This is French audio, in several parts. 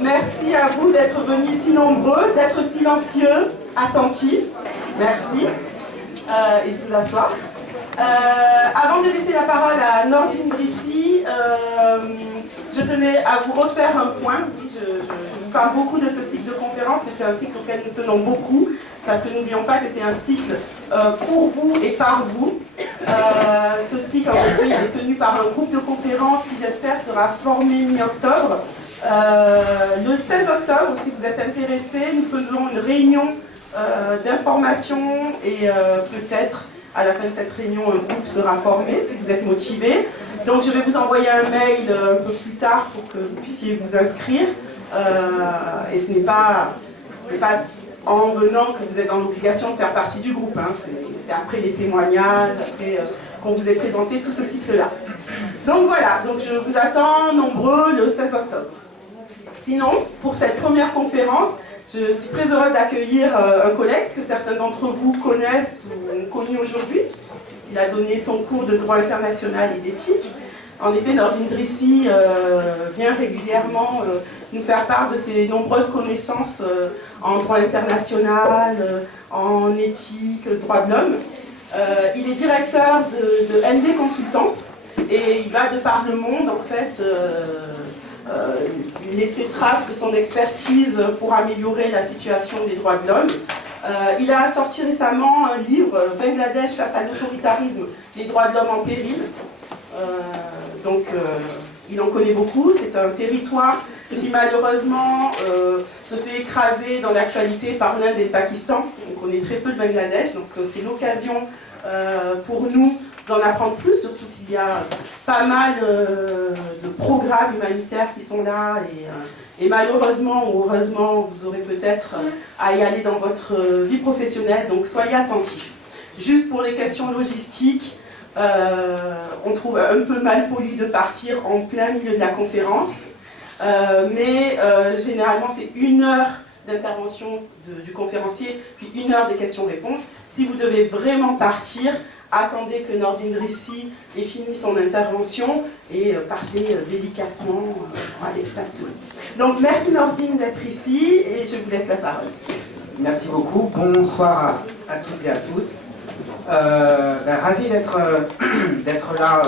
Merci à vous d'être venus si nombreux, d'être silencieux, attentifs. Merci. Et de vous asseoir. Avant de laisser la parole à Nordine Drissi, je tenais à vous refaire un point. Oui, je vous parle beaucoup de ce cycle de conférences, mais c'est un cycle auquel nous tenons beaucoup, parce que n'oublions pas que c'est un cycle pour vous et par vous. Ce cycle, en effet, il est tenu par un groupe de conférences qui, j'espère, sera formé mi-octobre. Le 16 octobre, si vous êtes intéressés, nous faisons une réunion d'information et peut-être à la fin de cette réunion, un groupe sera formé si vous êtes motivés. Donc je vais vous envoyer un mail un peu plus tard pour que vous puissiez vous inscrire. Et ce n'est pas en venant que vous êtes dans l'obligation de faire partie du groupe. Hein. C'est après les témoignages, après qu'on vous ait présenté tout ce cycle-là. Donc voilà, donc je vous attends nombreux le 16 octobre. Sinon, pour cette première conférence, je suis très heureuse d'accueillir un collègue que certains d'entre vous connaissent ou ont connu aujourd'hui, puisqu'il a donné son cours de droit international et d'éthique. En effet, Nordine Drissi vient régulièrement nous faire part de ses nombreuses connaissances en droit international, en éthique, droit de l'homme. Il est directeur de ND Consultance et il va de par le monde, en fait, laisser trace de son expertise pour améliorer la situation des droits de l'homme. Il a sorti récemment un livre, Bangladesh face à l'autoritarisme, les droits de l'homme en péril. Il en connaît beaucoup. C'est un territoire qui malheureusement se fait écraser dans l'actualité par l'Inde et le Pakistan. On connaît très peu le Bangladesh, donc c'est l'occasion pour nous d'en apprendre plus, surtout qu'il y a pas mal de programmes humanitaires qui sont là et malheureusement ou heureusement vous aurez peut-être à y aller dans votre vie professionnelle, donc soyez attentifs. Juste pour les questions logistiques, on trouve un peu mal poli de partir en plein milieu de la conférence, mais généralement c'est 1 heure d'intervention du conférencier, puis 1 heure des questions-réponses. Si vous devez vraiment partir, attendez que Nordine Drissi ait fini son intervention et partez délicatement. Allez, pas de soucis. Donc merci Nordine d'être ici et je vous laisse la parole. Merci beaucoup. Bonsoir à toutes et à tous. Ravi d'être là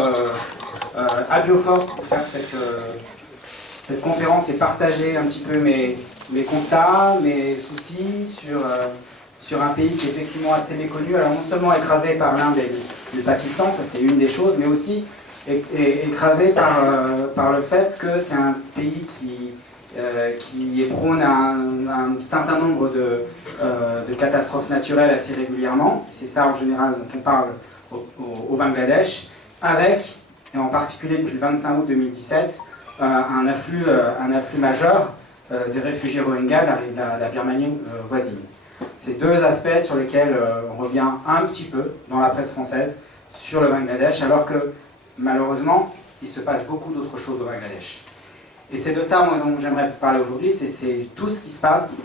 à Biofort pour faire cette conférence et partager un petit peu mes constats, mes soucis sur un pays qui est effectivement assez méconnu, alors non seulement écrasé par l'Inde et le Pakistan, ça c'est une des choses, mais aussi écrasé par le fait que c'est un pays qui est prône à un certain nombre de catastrophes naturelles assez régulièrement. C'est ça en général dont on parle au Bangladesh, avec, et en particulier depuis le 25 août 2017, un afflux majeur de réfugiés Rohingyas de la Birmanie voisine. C'est 2 aspects sur lesquels on revient un petit peu dans la presse française sur le Bangladesh, alors que malheureusement, il se passe beaucoup d'autres choses au Bangladesh. Et c'est de ça dont j'aimerais parler aujourd'hui, c'est tout ce qui se passe.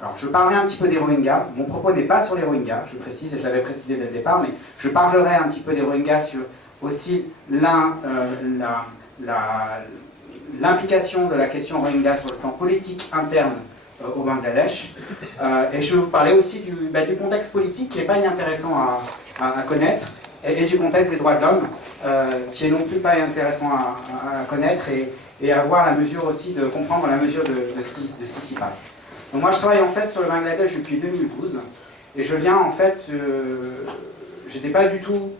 Alors je parlerai un petit peu des Rohingyas, mon propos n'est pas sur les Rohingyas, je précise, et je l'avais précisé dès le départ, mais je parlerai un petit peu des Rohingyas sur aussi l'implication de la question Rohingya sur le plan politique interne au Bangladesh. Et je vais vous parler aussi du contexte politique qui n'est pas inintéressant à connaître, et du contexte des droits de l'homme, qui est non plus pas intéressant à connaître, et à voir la mesure aussi, de comprendre la mesure de ce qui s'y passe. Donc moi je travaille en fait sur le Bangladesh depuis 2012, et je viens en fait, j'étais pas du tout,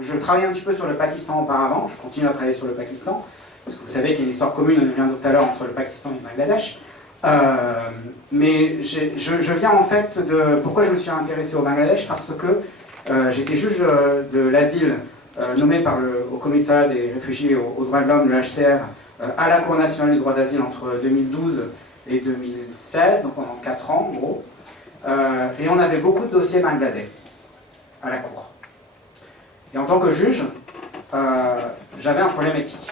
je travaillais un petit peu sur le Pakistan auparavant, je continue à travailler sur le Pakistan, parce que vous savez qu'il y a une histoire commune, on vient tout à l'heure, entre le Pakistan et le Bangladesh. Mais je viens en fait de... Pourquoi je me suis intéressé au Bangladesh? Parce que j'étais juge de l'asile nommé au commissariat des réfugiés aux droits de l'homme, le HCR, à la Cour nationale du droit d'asile entre 2012 et 2016, donc pendant 4 ans en gros. Et on avait beaucoup de dossiers bangladais à la Cour. Et en tant que juge, j'avais un problème éthique.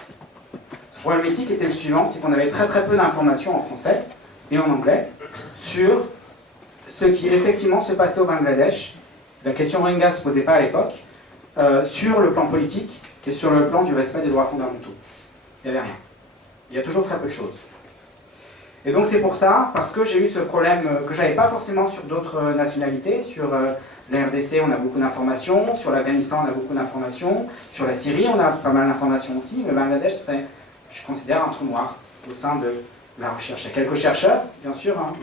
Ce problème éthique était le suivant, c'est qu'on avait très peu d'informations en français et en anglais sur ce qui effectivement se passait au Bangladesh. La question Rohingya ne se posait pas à l'époque, sur le plan politique et sur le plan du respect des droits fondamentaux. Il n'y avait rien. Il y a toujours très peu de choses. Et donc c'est pour ça, parce que j'ai eu ce problème que j'avais pas forcément sur d'autres nationalités, sur la RDC on a beaucoup d'informations, sur l'Afghanistan on a beaucoup d'informations, sur la Syrie on a pas mal d'informations aussi, mais Bangladesh serait, je considère, un trou noir au sein de la recherche. Il y a quelques chercheurs, bien sûr, hein,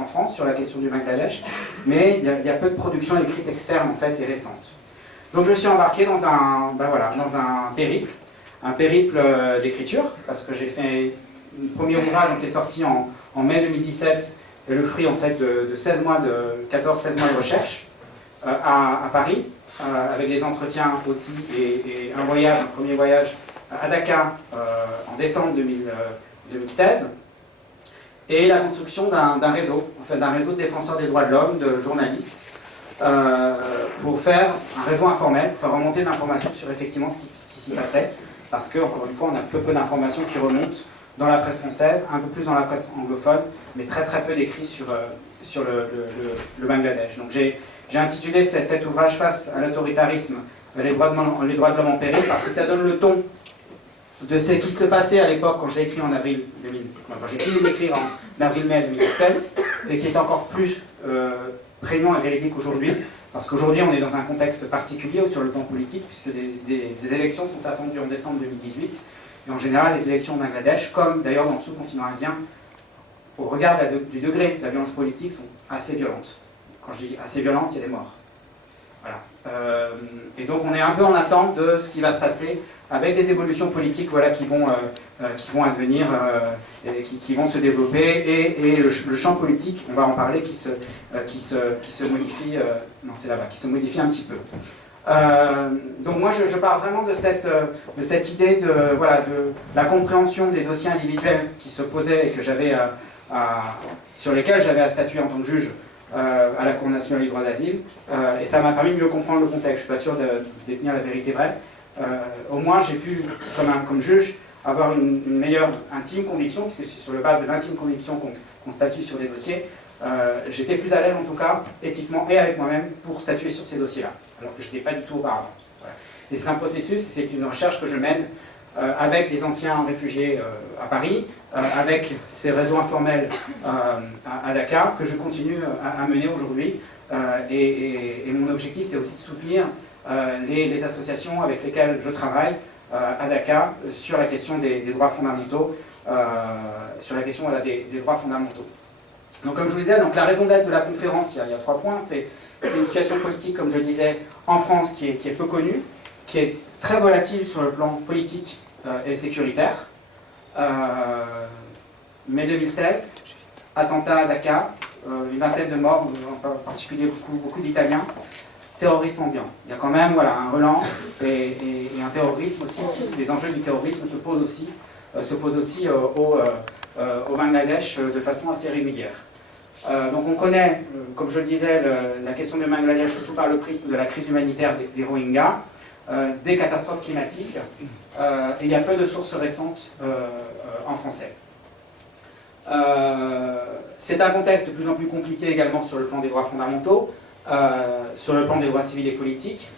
en France sur la question du Bangladesh, mais il y a peu de production écrite externe en fait et récente. Donc je me suis embarqué dans un, dans un périple d'écriture, parce que j'ai fait un premier ouvrage qui est sorti en mai 2017, et le fruit en fait de 14-16 mois de recherche à Paris, avec des entretiens aussi et un voyage, un premier voyage à Dakar en décembre 2016, et la construction d'un réseau, en fait, d'un réseau de défenseurs des droits de l'homme, de journalistes, pour faire un réseau informel, pour faire remonter de l'information sur effectivement ce qui s'y passait, parce que, encore une fois, on a peu d'informations qui remontent dans la presse française, un peu plus dans la presse anglophone, mais très peu d'écrits sur le Bangladesh. Donc j'ai intitulé cet ouvrage Face à l'autoritarisme, les droits de l'homme en péril, parce que ça donne le ton de ce qui se passait à l'époque quand j'ai écrit en avril 2000, quand j'ai fini d'écrire en avril-mai 2017, et qui est encore plus prégnant et véridique aujourd'hui, parce qu'aujourd'hui on est dans un contexte particulier sur le plan politique, puisque des élections sont attendues en décembre 2018, et en général les élections au Bangladesh, comme d'ailleurs dans le sous-continent indien, au regard du degré de la violence politique, sont assez violentes. Quand je dis assez violentes, il y a des morts. Voilà. Et donc on est un peu en attente de ce qui va se passer avec des évolutions politiques qui vont advenir, et qui vont se développer, et le champ politique, on va en parler, qui se modifie, qui se modifie un petit peu. Donc moi je pars vraiment de cette idée de la compréhension des dossiers individuels qui se posaient et que sur lesquels j'avais à statuer en tant que juge à la Cour nationale du droit d'asile, et ça m'a permis de mieux comprendre le contexte. Je ne suis pas sûr de détenir la vérité vraie. Au moins j'ai pu, comme juge, avoir une meilleure intime conviction, puisque c'est sur le base de l'intime conviction qu'on statue sur des dossiers. J'étais plus à l'aise en tout cas, éthiquement et avec moi-même, pour statuer sur ces dossiers-là, alors que je n'étais pas du tout auparavant. Voilà. Et c'est un processus, c'est une recherche que je mène avec des anciens réfugiés à Paris, avec ces réseaux informels à Dakar, que je continue à mener aujourd'hui. Et mon objectif, c'est aussi de soutenir les associations avec lesquelles je travaille à Dakar sur la question des droits fondamentaux, sur la question des droits fondamentaux. Donc comme je vous disais, la raison d'être de la conférence, il y a 3 points. C'est une situation politique, comme je le disais, en France qui est peu connue, qui est très volatile sur le plan politique et sécuritaire. Mai 2016, attentat à Dakar, une vingtaine de morts, en particulier beaucoup d'Italiens, terrorisme ambiant. Il y a quand même un relan et un terrorisme aussi, les enjeux du terrorisme se posent aussi au Bangladesh de façon assez régulière. Donc on connaît, comme je le disais, la question du Bangladesh surtout par le prisme de la crise humanitaire des Rohingyas, des catastrophes climatiques, et il y a peu de sources récentes en français. C'est un contexte de plus en plus compliqué également sur le plan des droits fondamentaux, sur le plan des droits civils et politiques.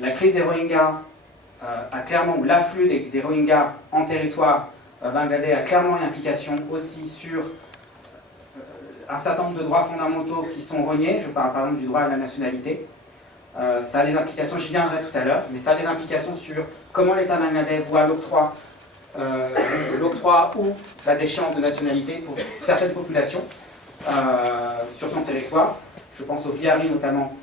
La crise des Rohingyas a clairement, ou l'afflux des Rohingyas en territoire bangladais a clairement une implication aussi sur un certain nombre de droits fondamentaux qui sont rognés. Je parle par exemple du droit à la nationalité. Ça a des implications, j'y viendrai tout à l'heure, mais ça a des implications sur comment l'État bangladais voit l'octroi ou la déchéance de nationalité pour certaines populations sur son territoire. Je pense aux Bihari notamment,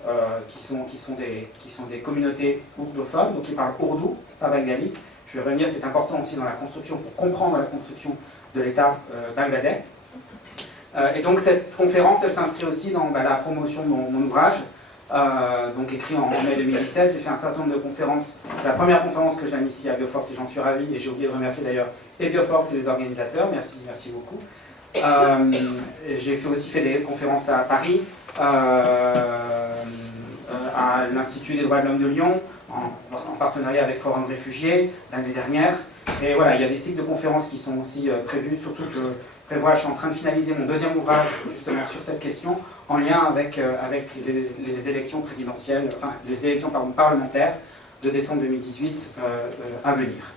qui sont des communautés ourdophones, donc qui parlent ourdou, pas bengali. Je vais revenir, c'est important aussi dans la construction, pour comprendre la construction de l'État bangladais. Et donc cette conférence, elle s'inscrit aussi dans la promotion de mon ouvrage, donc écrit en mai 2017. J'ai fait un certain nombre de conférences. C'est la première conférence que j'anime ici à Bioforce et j'en suis ravi. Et j'ai oublié de remercier d'ailleurs et Bioforce et les organisateurs. Merci beaucoup. J'ai aussi fait des conférences à Paris, à l'Institut des droits de l'homme de Lyon, en partenariat avec Forum Réfugiés l'année dernière. Et voilà, il y a des cycles de conférences qui sont aussi prévus, surtout que je suis en train de finaliser mon deuxième ouvrage justement sur cette question, en lien avec les élections présidentielles, les élections parlementaires de décembre 2018 à venir.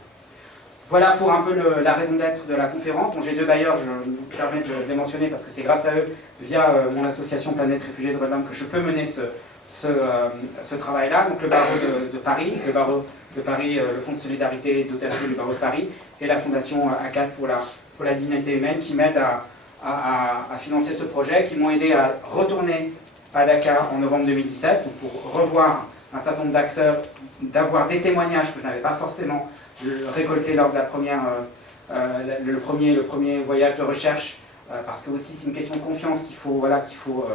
Voilà pour un peu la raison d'être de la conférence. Bon, j'ai deux bailleurs, je me permets de les mentionner parce que c'est grâce à eux, via mon association Planète Réfugiés Droits de l'Homme, que je peux mener ce travail-là. Donc le barreau de Paris, le Fonds de solidarité et de dotation du barreau de Paris, et la fondation ACAD pour la dignité humaine, qui m'aident à financer ce projet, qui m'ont aidé à retourner à Dakar en novembre 2017, donc pour revoir un certain nombre d'acteurs, d'avoir des témoignages que je n'avais pas forcément récoltés lors de le premier voyage de recherche, parce que aussi c'est une question de confiance qu'il faut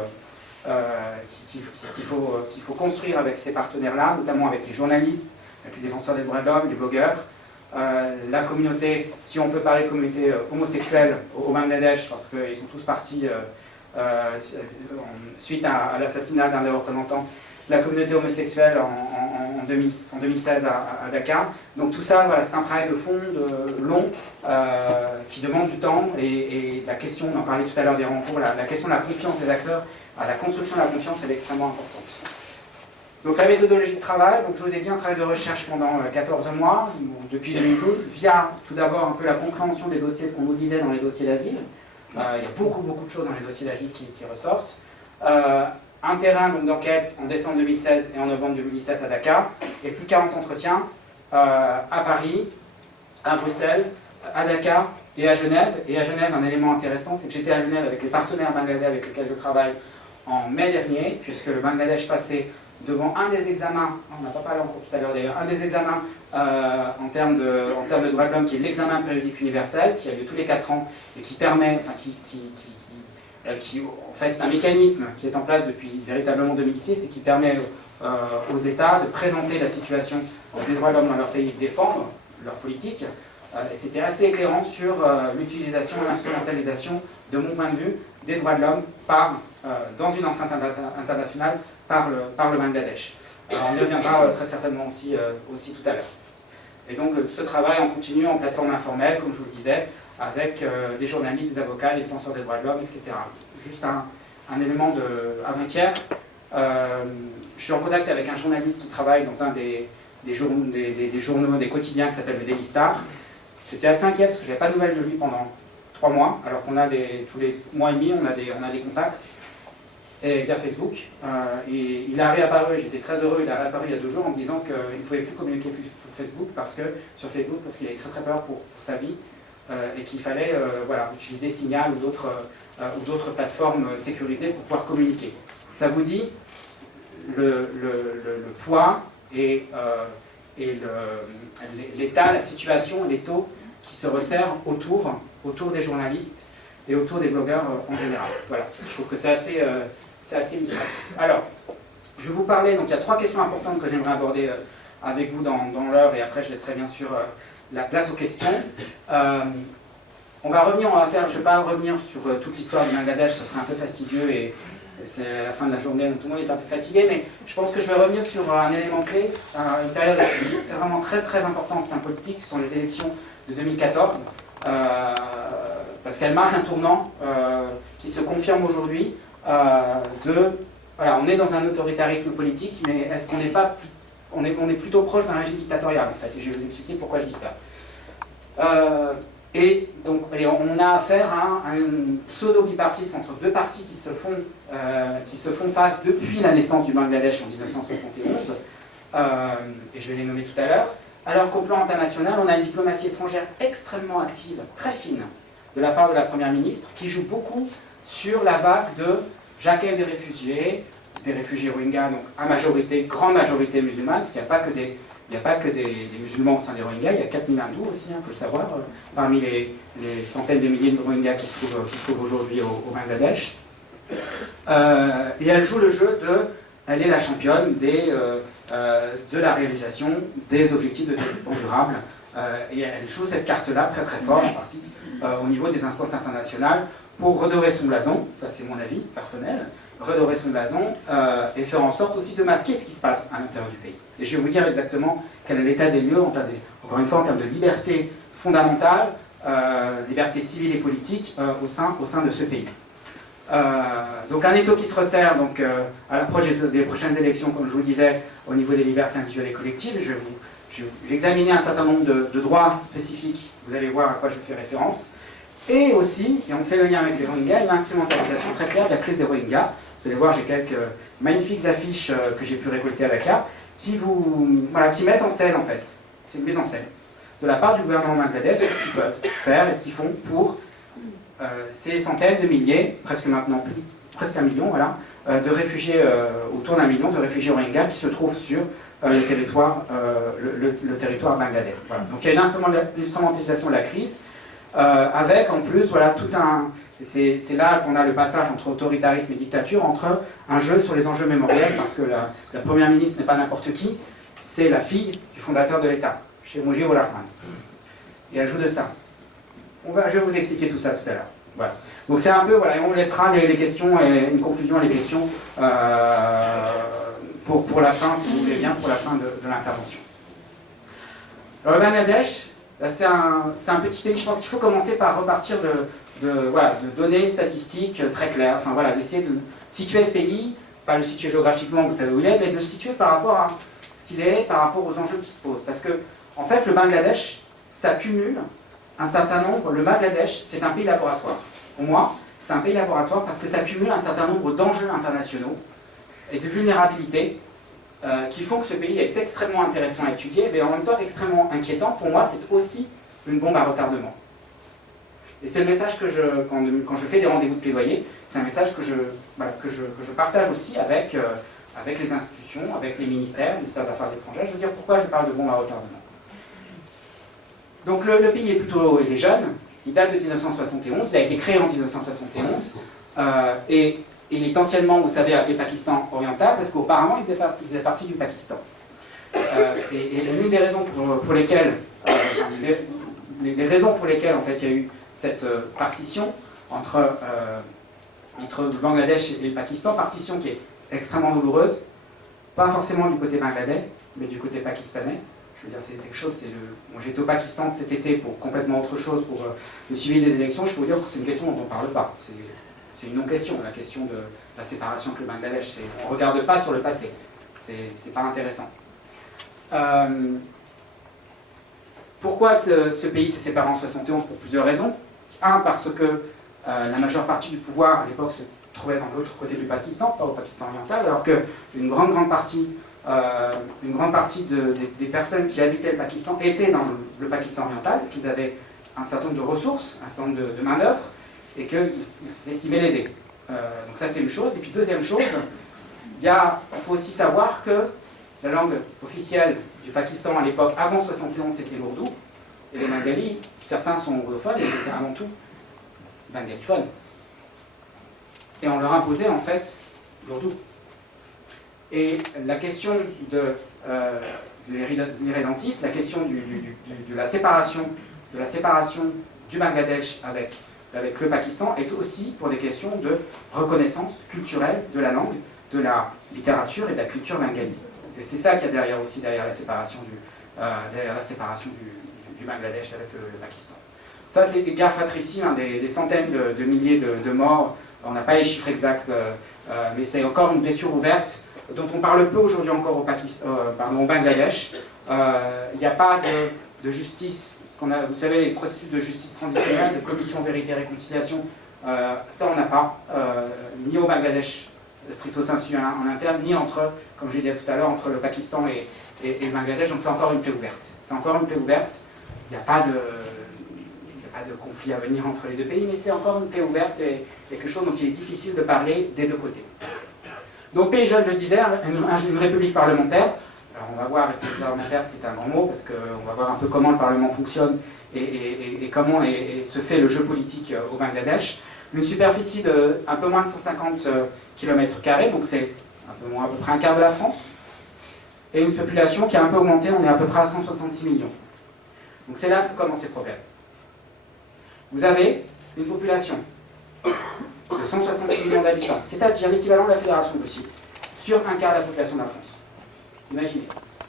construire avec ces partenaires-là, notamment avec les journalistes, avec les défenseurs des droits de l'homme, les blogueurs, la communauté, si on peut parler de communauté homosexuelle au Bangladesh, parce qu'ils sont tous partis suite à l'assassinat d'un des représentants de la communauté homosexuelle en 2016 à Dakar. Donc tout ça, voilà, c'est un travail de fond, long, qui demande du temps, et la question, on en parlait tout à l'heure des rencontres, la question de la confiance des acteurs, la construction de la confiance, elle est extrêmement importante. Donc la méthodologie de travail, donc je vous ai dit un travail de recherche pendant 14 mois, depuis 2012, via tout d'abord un peu la compréhension des dossiers, ce qu'on nous disait dans les dossiers d'asile. Il y a beaucoup de choses dans les dossiers d'asile qui ressortent. Un terrain d'enquête en décembre 2016 et en novembre 2017 à Dakar, et plus de 40 entretiens à Paris, à Bruxelles, à Dakar et à Genève. Et à Genève, un élément intéressant, c'est que j'étais à Genève avec les partenaires bangladais avec lesquels je travaille en mai dernier, puisque le Bangladesh passait devant un des examens, on n'a pas parlé encore tout à l'heure d'ailleurs, un des examens en termes de droits de l'homme, qui est l'examen périodique universel, qui a lieu tous les 4 ans et qui permet, enfin en fait c'est un mécanisme qui est en place depuis véritablement 2006 et qui permet aux États de présenter la situation des droits de l'homme dans leur pays, de défendre leur politique. Et c'était assez éclairant sur l'utilisation et l'instrumentalisation, de mon point de vue, des droits de l'homme dans une enceinte internationale par le Bangladesh. Alors, on y reviendra très certainement aussi tout à l'heure. Et donc ce travail en continu en plateforme informelle, comme je vous le disais, avec des journalistes, des avocats, des défenseurs des droits de l'homme, etc. Juste un élément avant-hier, je suis en contact avec un journaliste qui travaille dans un des journaux, des quotidiens qui s'appelle le Daily Star. J'étais assez inquiet parce que je n'avais pas de nouvelles de lui pendant 3 mois, alors qu'on a tous les mois et demi, on a des contacts via Facebook. Et il a réapparu, j'étais très heureux, il a réapparu il y a 2 jours en me disant qu'il ne pouvait plus communiquer sur Facebook parce qu'il avait très peur pour sa vie et qu'il fallait utiliser Signal ou d'autres plateformes sécurisées pour pouvoir communiquer. Ça vous dit le poids et l'état, la situation, les taux qui se resserrent autour des journalistes et autour des blogueurs en général. Voilà, je trouve que c'est assez illustratif. Alors, je vais vous parler, donc il y a 3 questions importantes que j'aimerais aborder avec vous dans l'heure, et après je laisserai bien sûr la place aux questions. Je ne vais pas revenir sur toute l'histoire du Bangladesh, ce serait un peu fastidieux et c'est la fin de la journée, donc tout le monde est un peu fatigué, mais je pense que je vais revenir sur un élément clé, une période vraiment très très importante en politique, ce sont les élections de 2014, parce qu'elles marquent un tournant qui se confirme aujourd'hui on est dans un autoritarisme politique, mais est-ce qu'on n'est pas, on est plutôt proche d'un régime dictatorial en fait, et je vais vous expliquer pourquoi je dis ça. Et on a affaire à un pseudo-bipartisme entre 2 partis qui se font face depuis la naissance du Bangladesh en 1971, et je vais les nommer tout à l'heure, alors qu'au plan international, on a une diplomatie étrangère extrêmement active, très fine, de la part de la Première ministre, qui joue beaucoup sur la vague de j'accueille des réfugiés Rohingyas, donc à grande majorité musulmane, parce qu'il n'y a pas que des musulmans au sein des Rohingyas, il y a 4000 hindous aussi, il faut le savoir, parmi les centaines de milliers de Rohingyas qui se trouvent aujourd'hui au Bangladesh. Et elle joue le jeu elle est la championne de la réalisation des objectifs de développement durable. Et elle joue cette carte-là très très fort, en partie au niveau des instances internationales, pour redorer son blason, ça c'est mon avis personnel, redorer son blason et faire en sorte aussi de masquer ce qui se passe à l'intérieur du pays. Et je vais vous dire exactement quel est l'état des lieux, encore une fois en termes de liberté fondamentale, liberté civile et politique au sein de ce pays. Donc un étau qui se resserre à l'approche des prochaines élections, comme je vous disais, au niveau des libertés individuelles et collectives. Je j'ai examiné un certain nombre de droits spécifiques, vous allez voir à quoi je fais référence, et aussi, et on fait le lien avec les Rohingyas, une instrumentalisation très claire de la crise des Rohingyas. Vous allez voir, j'ai quelques magnifiques affiches que j'ai pu récolter à Dakar, qui mettent en scène, en fait, c'est une mise en scène, de la part du gouvernement bangladais sur ce qu'ils peuvent faire et ce qu'ils font pour ces centaines de milliers, presque maintenant plus, presque 1 million, voilà, de réfugiés, autour d'1 million de réfugiés Rohingyas qui se trouvent sur le territoire bangladais. Voilà. Donc il y a une instrumentalisation de la crise, avec en plus, voilà, tout un... C'est là qu'on a le passage entre autoritarisme et dictature, entre un jeu sur les enjeux mémoriels, parce que la première ministre n'est pas n'importe qui, c'est la fille du fondateur de l'État, Sheikh Mujibur Rahman. Et elle joue de ça. Je vais vous expliquer tout ça tout à l'heure. Voilà. Donc c'est un peu, voilà, et on laissera les questions et une conclusion à les questions pour la fin, si vous voulez bien, pour la fin de l'intervention. Alors le Bangladesh, c'est un petit pays, je pense qu'il faut commencer par repartir de données statistiques très claires, enfin voilà, d'essayer de situer ce pays, pas le situer géographiquement, vous savez où il est, mais de le situer par rapport à ce qu'il est, par rapport aux enjeux qui se posent. Parce que, en fait, le Bangladesh, ça cumule un certain nombre, le Bangladesh, c'est un pays laboratoire. Pour moi, c'est un pays laboratoire parce que ça cumule un certain nombre d'enjeux internationaux et de vulnérabilités qui font que ce pays est extrêmement intéressant à étudier, mais en même temps extrêmement inquiétant. Pour moi, c'est aussi une bombe à retardement. Et c'est le message que quand je fais des rendez-vous de plaidoyer, c'est un message que je partage aussi avec les institutions, avec les ministères d'Affaires étrangères. Je veux dire pourquoi je parle de bombe à retardement. Donc le pays il est jeune, il date de 1971, il a été créé en 1971, et il est anciennement, vous savez, appelé Pakistan oriental, parce qu'auparavant il faisait partie du Pakistan. Et l'une des raisons pour lesquelles, les raisons pour lesquelles en fait il y a eu cette partition entre le Bangladesh et le Pakistan, partition qui est extrêmement douloureuse, pas forcément du côté bangladais, mais du côté pakistanais. Je veux dire, c'est quelque chose, bon, j'étais au Pakistan cet été pour complètement autre chose, pour le suivi des élections. Je peux vous dire que c'est une question dont on ne parle pas. C'est une non-question, la question de la séparation avec le Bangladesh. On ne regarde pas sur le passé. C'est pas intéressant. Pourquoi ce pays s'est séparé en 71? Pour plusieurs raisons. Un, parce que la majeure partie du pouvoir à l'époque se trouvait dans l'autre côté du Pakistan, pas au Pakistan oriental, alors qu'une grande partie des personnes qui habitaient le Pakistan étaient dans le Pakistan oriental, qu'ils avaient un certain nombre de ressources, un certain nombre de main-d'œuvre, et qu'ils s'estimaient lésés. Donc ça c'est une chose. Et puis deuxième chose, il faut aussi savoir que la langue officielle du Pakistan à l'époque, avant 71, c'était l'ourdou, et les bengalis, certains sont ourdophones, mais c'était avant tout bengaliphones. Et on leur imposait en fait l'ourdou. Et la question de l'irrédentisme, la question de la séparation du Bangladesh avec le Pakistan est aussi pour des questions de reconnaissance culturelle de la langue, de la littérature et de la culture bengali. Et c'est ça qu'il y a derrière la séparation du Bangladesh avec le Pakistan. Ça, c'est des guerres fratricides, des centaines de milliers de morts. On n'a pas les chiffres exacts, mais c'est encore une blessure ouverte dont on parle peu aujourd'hui encore au Bangladesh. Il n'y a pas de justice, vous savez, les processus de justice transitionnelle, de commission vérité et réconciliation, ça on n'a pas, ni au Bangladesh stricto sensu en interne, ni entre, comme je disais tout à l'heure, entre le Pakistan et le Bangladesh, donc c'est encore une plaie ouverte. C'est encore une plaie ouverte, il n'y a pas de conflit à venir entre les deux pays, mais c'est encore une plaie ouverte et quelque chose dont il est difficile de parler des deux côtés. Donc pays jeune, je disais, une république parlementaire. Alors on va voir, république parlementaire c'est un grand mot, parce qu'on va voir un peu comment le Parlement fonctionne et comment se fait le jeu politique au Bangladesh. Une superficie de un peu moins de 150 km², donc c'est à peu près un quart de la France. Et une population qui a un peu augmenté, on est à peu près à 166 millions. Donc c'est là que commencent ces problèmes. Vous avez une population de 166 millions d'habitants, c'est-à-dire l'équivalent de la Fédération de Russie, sur un quart de la population de la France. Imaginez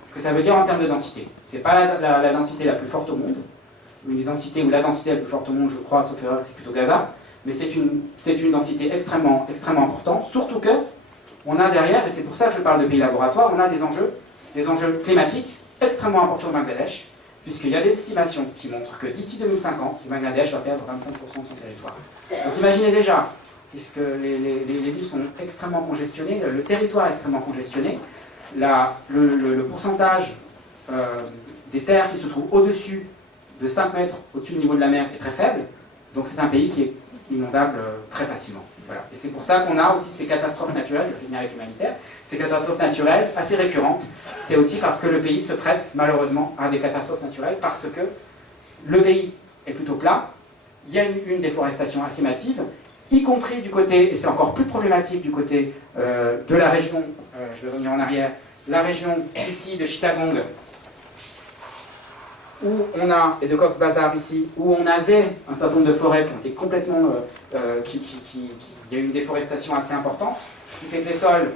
ce que ça veut dire en termes de densité. Ce n'est pas la densité la plus forte au monde, la densité la plus forte au monde, je crois, sauf erreur, c'est plutôt Gaza, mais c'est une densité extrêmement importante, surtout que on a derrière, et c'est pour ça que je parle de pays laboratoire, on a des enjeux climatiques extrêmement important au Bangladesh, puisqu'il y a des estimations qui montrent que d'ici 2050, le Bangladesh va perdre 25% de son territoire. Donc imaginez déjà, puisque les villes sont extrêmement congestionnées, le territoire est extrêmement congestionné, le pourcentage des terres qui se trouvent au-dessus de 5 mètres au-dessus du niveau de la mer est très faible, donc c'est un pays qui est inondable très facilement. Voilà. Et c'est pour ça qu'on a aussi ces catastrophes naturelles, je finis avec l'humanitaire, ces catastrophes naturelles assez récurrentes. C'est aussi parce que le pays se prête malheureusement à des catastrophes naturelles, parce que le pays est plutôt plat, il y a une déforestation assez massive, y compris du côté, et c'est encore plus problématique du côté de la région, je vais revenir en arrière, la région ici de Chittagong, où on a, et de Cox's Bazar ici, où on avait un certain nombre de forêts qui ont été complètement, il y a eu une déforestation assez importante, qui fait que les sols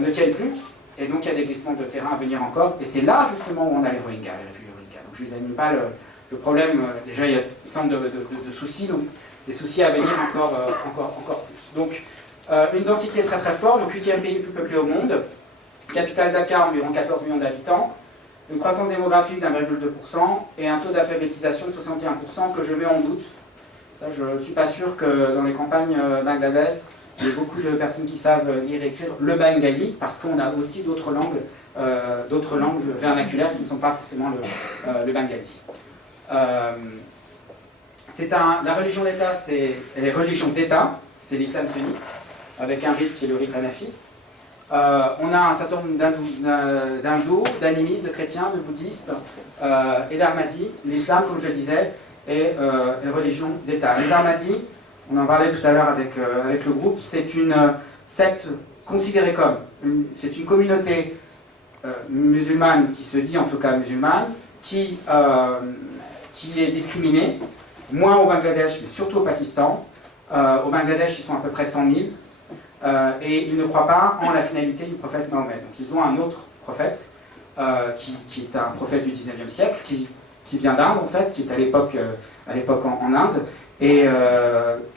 ne tiennent plus, et donc il y a des glissements de terrain à venir encore, et c'est là justement où on a les Rohingyas, les réfugiés Rohingyas. Donc je ne vous examine pas le problème, déjà il y a un certain nombre de soucis, donc des soucis à venir encore plus. Donc une densité très très forte, donc 8e pays le plus peuplé au monde, capitale Dakar, environ 14 millions d'habitants, une croissance démographique d'1,2% et un taux d'alphabétisation de 61% que je mets en doute. Ça, je ne suis pas sûr que dans les campagnes bangladaises, il y ait beaucoup de personnes qui savent lire et écrire le bengali, parce qu'on a aussi d'autres langues vernaculaires qui ne sont pas forcément le bengali. La religion d'État, c'est les religions d'État, c'est l'islam sunnite, avec un rite qui est le rite hanafiste. On a un certain nombre d'hindous, d'animistes, de chrétiens, de bouddhistes et d'Ahmadis. L'islam, comme je le disais, est religion d'État. Les Ahmadis, on en parlait tout à l'heure avec le groupe, c'est une secte considérée comme, c'est une communauté musulmane qui se dit en tout cas musulmane, qui est discriminée, moins au Bangladesh, mais surtout au Pakistan. Au Bangladesh, ils sont à peu près 100 000. Et ils ne croient pas en la finalité du prophète Mahomet. Donc ils ont un autre prophète, qui est un prophète du 19e siècle, qui vient d'Inde en fait, qui est à l'époque en Inde, et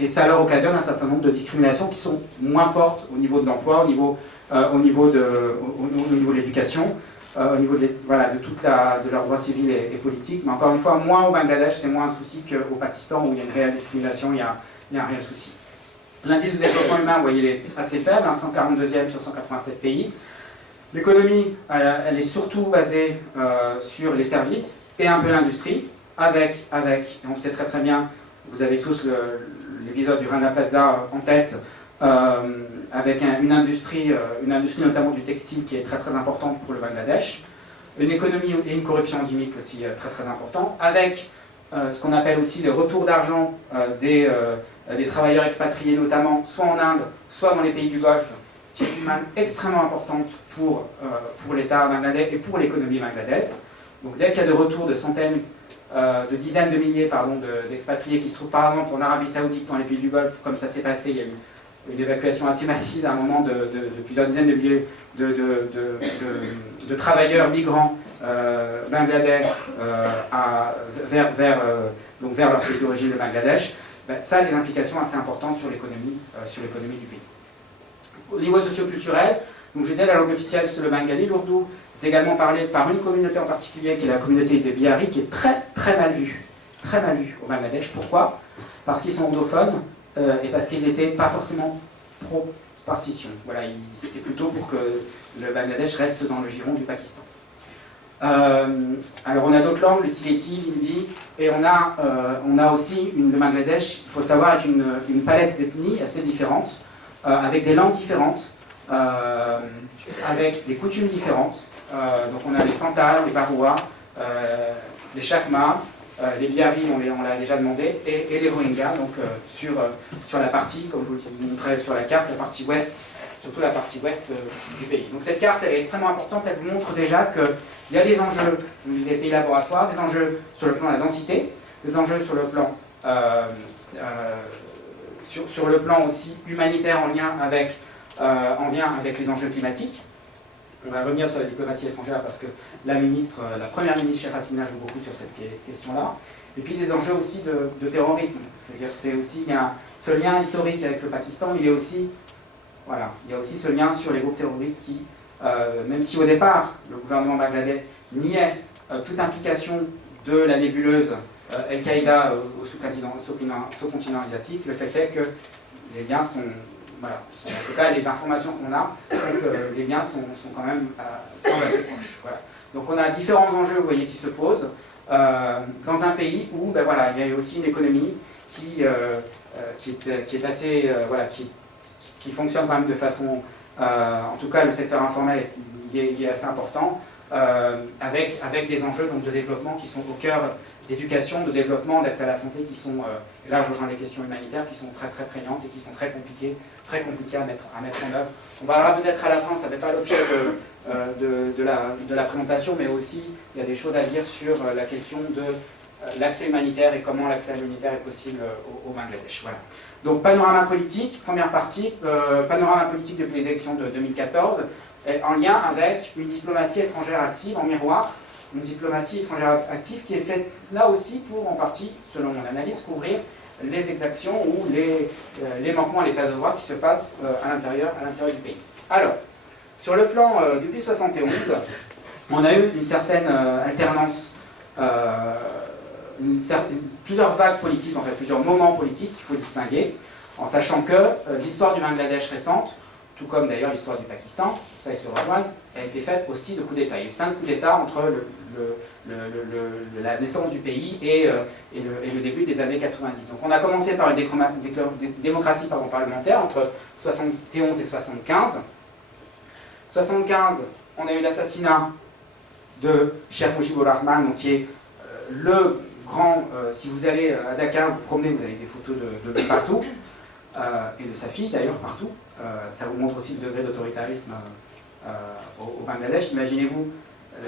ça leur occasionne un certain nombre de discriminations qui sont moins fortes au niveau de l'emploi, au niveau de l'éducation, au niveau de leurs droits civils et politiques. Mais encore une fois, moins au Bangladesh, c'est moins un souci qu'au Pakistan où il y a une réelle discrimination, il y a un réel souci. L'indice de développement humain, vous voyez, il est assez faible, 142e sur 187 pays. L'économie, elle est surtout basée sur les services et un peu l'industrie, avec, et on sait très très bien, vous avez tous l'épisode du Rana Plaza en tête, avec une industrie notamment du textile qui est très très importante pour le Bangladesh, une économie et une corruption endémique aussi très très importante, avec ce qu'on appelle aussi les retours d'argent des travailleurs expatriés, notamment soit en Inde, soit dans les pays du Golfe, qui est une manne extrêmement importante pour l'État bangladais et pour l'économie bangladaise. Donc dès qu'il y a des retours de centaines, de dizaines de milliers d'expatriés qui se trouvent par exemple en Arabie Saoudite, dans les pays du Golfe, comme ça s'est passé, il y a eu une évacuation assez massive à un moment de plusieurs dizaines de milliers de travailleurs migrants bangladais vers leur pays d'origine, le Bangladesh. Ça a des implications assez importantes sur l'économie du pays. Au niveau socioculturel, donc je disais, la langue officielle c'est le bengali. L'ourdou est également parlé par une communauté en particulier, qui est la communauté des Bihari, qui est très mal vue au Bangladesh. Pourquoi? Parce qu'ils sont anglophones et parce qu'ils n'étaient pas forcément pro-partition. Voilà, ils étaient plutôt pour que le Bangladesh reste dans le giron du Pakistan. Alors on a d'autres langues, le sileti, l'hindi, et on a aussi le Bangladesh, il faut savoir, avec une palette d'ethnies assez différentes, avec des langues différentes, avec des coutumes différentes. Donc on a les Santals, les Barois, les Chakmas, les Bihari, on l'a déjà demandé, et les Rohingyas, donc sur la partie, comme je vous le montrais sur la carte, la partie ouest, surtout la partie ouest du pays. Donc cette carte, elle est extrêmement importante, elle vous montre déjà qu'il y a des enjeux, vous disiez pays laboratoires, des enjeux sur le plan de la densité, des enjeux sur le plan sur le plan aussi humanitaire en lien avec les enjeux climatiques. On va revenir sur la diplomatie étrangère parce que la première ministre Sheikh Hasina joue beaucoup sur cette question-là. Et puis des enjeux aussi de terrorisme. C'est aussi, il y a ce lien historique avec le Pakistan, il y a aussi ce lien sur les groupes terroristes qui, même si au départ le gouvernement bangladais niait toute implication de la nébuleuse Al-Qaïda au sous-continent asiatique. Le fait est que les liens sont, voilà, en tout cas les informations qu'on a, sont que les liens sont quand même semblent assez proches. Voilà. Donc on a différents enjeux, vous voyez, qui se posent dans un pays où, ben voilà, il y a eu aussi une économie qui est assez, voilà, qui fonctionne quand même de façon, en tout cas le secteur informel est assez important, avec des enjeux donc, de développement qui sont au cœur d'éducation, de développement, d'accès à la santé, qui sont, et là je rejoins les questions humanitaires, qui sont très très prégnantes et qui sont très compliquées à mettre en œuvre. On parlera peut-être à la fin, ça n'est pas l'objet de la présentation, mais aussi il y a des choses à dire sur la question de l'accès humanitaire et comment l'accès humanitaire est possible au Bangladesh. Voilà. Donc panorama politique, première partie, panorama politique depuis les élections de 2014, en lien avec une diplomatie étrangère active en miroir, une diplomatie étrangère active qui est faite là aussi pour, en partie, selon mon analyse, couvrir les exactions ou les manquements à l'état de droit qui se passent à l'intérieur du pays. Alors, sur le plan, depuis 1971, on a eu une certaine alternance, plusieurs vagues politiques, en fait, plusieurs moments politiques qu'il faut distinguer, en sachant que l'histoire du Bangladesh récente, tout comme d'ailleurs l'histoire du Pakistan, ça ils se rejoignent, a été faite aussi de coups d'État. Il y a eu 5 coups d'État entre la naissance du pays et le début des années 90. Donc on a commencé par une démocratie parlementaire entre 71 et 75. 75, on a eu l'assassinat de Cheikh Mujibur Rahman, qui est le grand... si vous allez à Dakar, vous promenez, vous avez des photos de lui partout, et de sa fille d'ailleurs partout. Ça vous montre aussi le degré d'autoritarisme au Bangladesh. Imaginez-vous